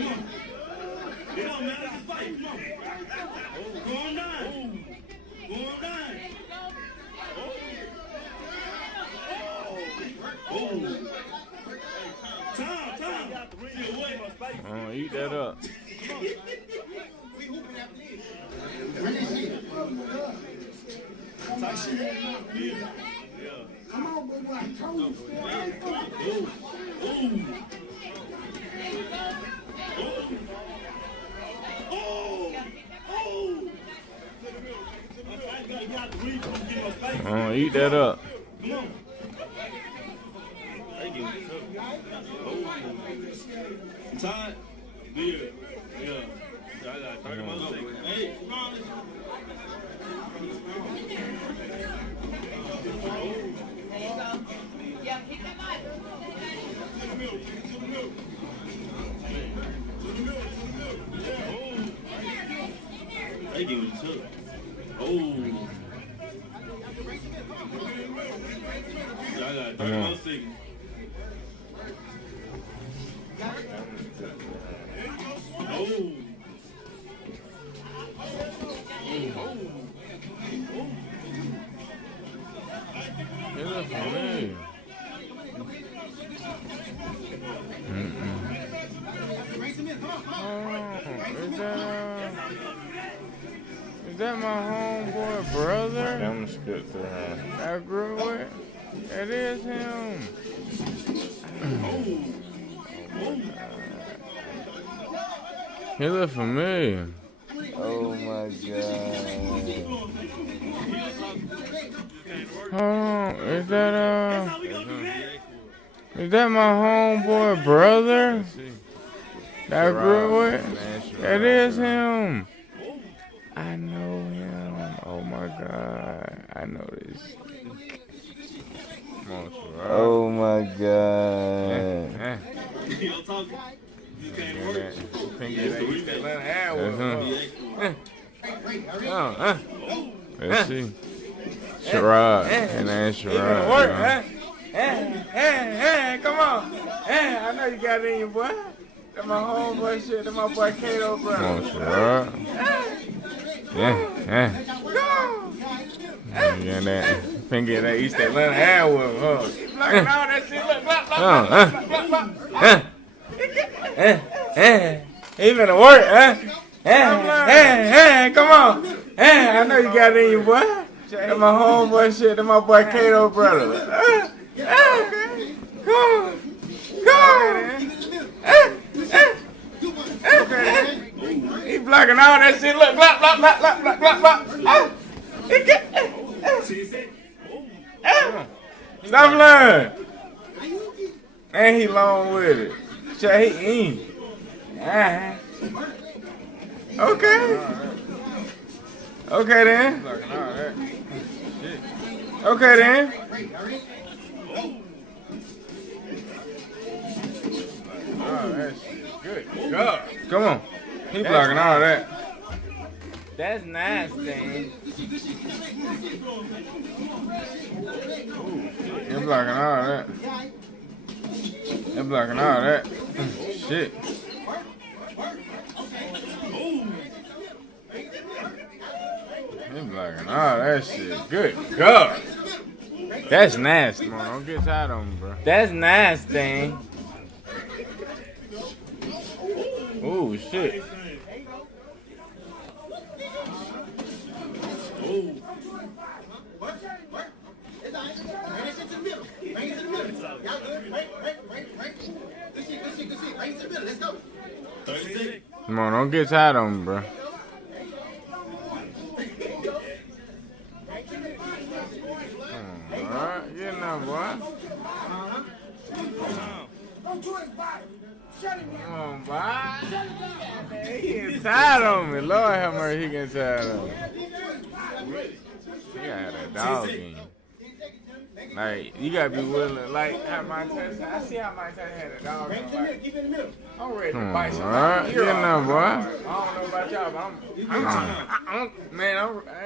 on. Get on, man. Let's fight. Come on. Oh, go on down. Go on down. Oh. Time. Oh, eat that up. Come on, boy, I told you. Oh, eat that up. Come on. Todd? Yeah. I got 30 more seconds. Hey, come on. Yeah, hit that mic. To the middle. They giving it tough. Oh. I got 30 more seconds. Is that my homeboy brother? I'm skip to him. I grew with? That is him. He look familiar. Oh my god. Hold on, is that my homeboy brother that I grew with? That is him. I know him. Oh my god. I know this. Oh my god. Let's see. Sherrod. And then Sherrod. Work, huh? Come on. I know you got it in you, boy. That's my homeboy shit. That's my boy Kato, bro. Come on, Sherrod. Yeah, that finger that East Atlanta had with him, huh? He's blocking all that shit. Look. He finna work, huh? Come on. I know you got it in you, boy. That's my homeboy shit. That's my boy Kato, brother. He blocking all that shit. Look, block. Stop lying. And he long with it. He eat. Okay. Okay then. Oh, that's good. God. Come on. He blocking all that. That's nasty. He blocking all that. He blocking all that. Shit. He blocking all that shit. Good God. That's nasty. Come on, don't get tired of him, bro. That's nasty. Oh, shit. Come on, don't get tired of him, bro. Alright, get in there, boy. Come on, boy. He getting tired of me. Lord have mercy, he getting tired of me. He gotta have that dog in you. Like, you gotta be willing. Like, how Mike Tyson, I see how Mike Tyson had a dog. Bring it to the middle. Keep it in the middle. I'm ready to Come bite on, somebody. boy. Get now, boy. I don't know about y'all, but I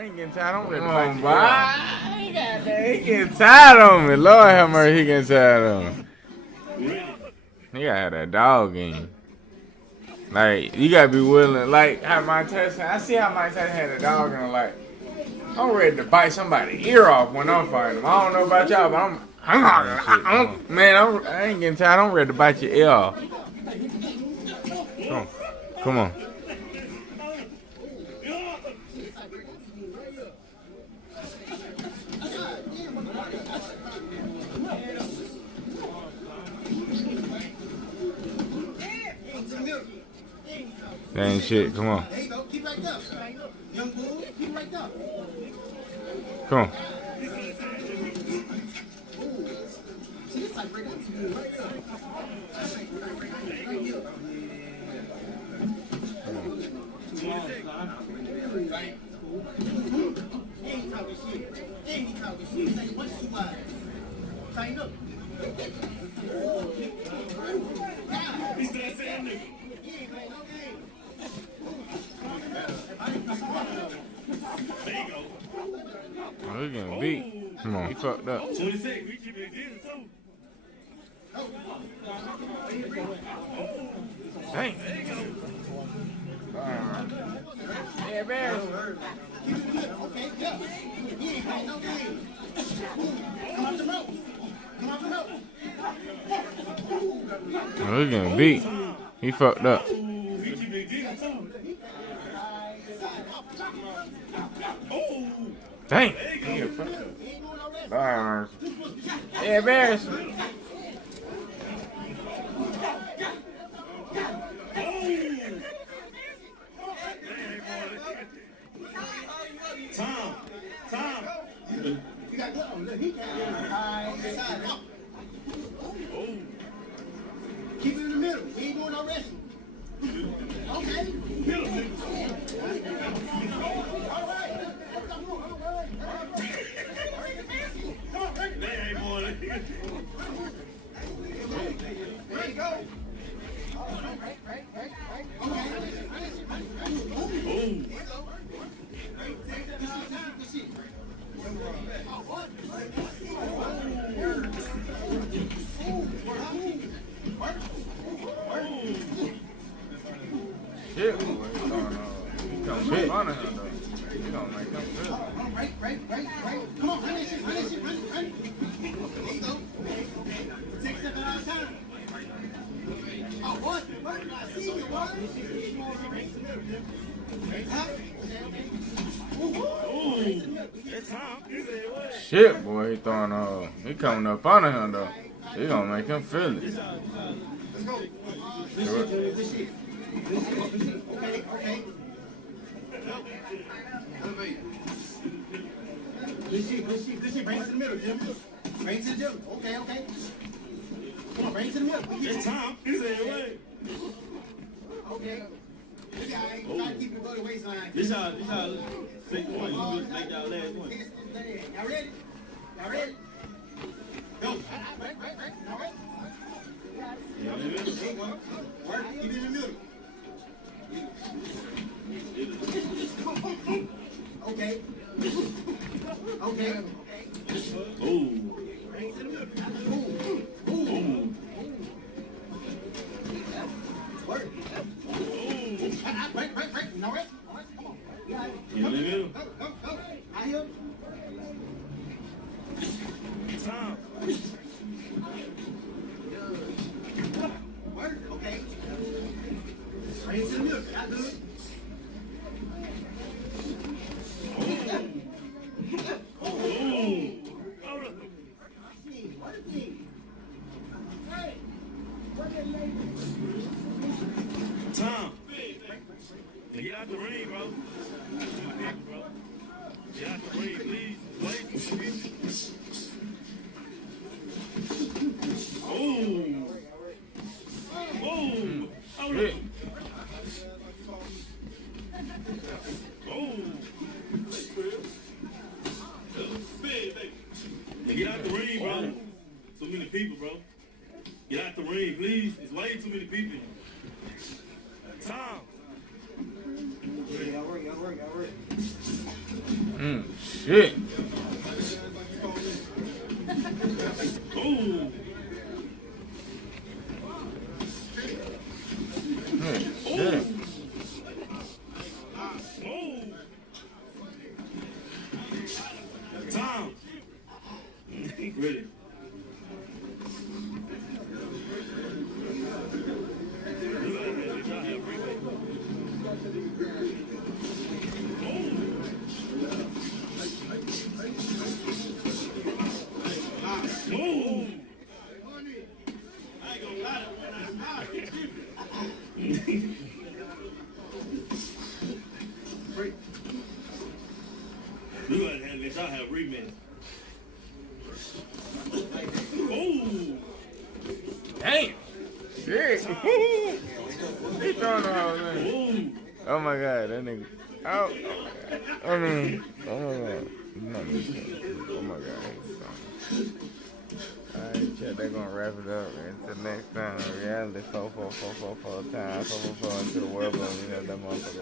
ain't getting tired. I'm ready to bite you. I ain't got that. He getting tired on me. Lord have mercy, he getting tired on me. He gotta have that dog in you. Like, you gotta be willing. Like, how Mike Tyson, I see how Mike Tyson had a dog in him. Like, I'm ready to bite somebody's ear off when I'm fighting him. I don't know about y'all, but I ain't getting tired. I'm ready to bite your ear off. Come on. That ain't shit. Come on. There you go. Keep right there. Young bull, keep right there. Come on. Oh, he getting beat. Come on, he fucked up. 26, we keep it again, too. Dang. Yeah, man. Okay, yeah. He ain't playing no game. Come off the rope. Come off the rope. Oh, he getting beat. He fucked up. We keep it again, too. Dang. He getting fucked up. Yeah, embarrassing. Tom. You got good on. Look, he can't get high side up. Keep it in the middle. He ain't doing no wrestling. Okay. All right. There you go. Right. Shit, boy. He coming in front of him, though. He gonna make him feel it. Right. Come on, run that shit. There you go. Take a step at a time. Oh, what? I see you, boy. Shit, boy, he coming up under him, though. He gonna make him feel it. Let's go. This shit. Okay. Good shit. Bring it to the middle, Jim. Bring it to the middle. Okay. Come on, bring it to the middle. It's Tom. He's there, way. Okay. This guy try to keep it above the waistline. This y'all second one. You just make y'all last one. Y'all ready? Go. Right. All right. Work. Keep it in the middle. Okay. Ooh. Work. Right. All right. Come on. In the middle. Go. I hear. Tom. Work. Okay. Bring it to the middle. Got good. Tom. Get out the ring, bro. Get out the ring, please. Wait. Oh. Shit. Get out the ring, bro. bro. Get out the ring, please. There's way too many people in here. Time. Y'all work. Shit. Ooh. Shit. Time. Ready. Let y'all have rematch. Oh! Damn! Shit! He throwing the whole thing. Oh my god, that nigga. Oh! I mean, oh my god. Oh my god. Alright, chat, they're gonna wrap it up. Until next time, reality 44444 times 444 into the world, you know that motherfucker.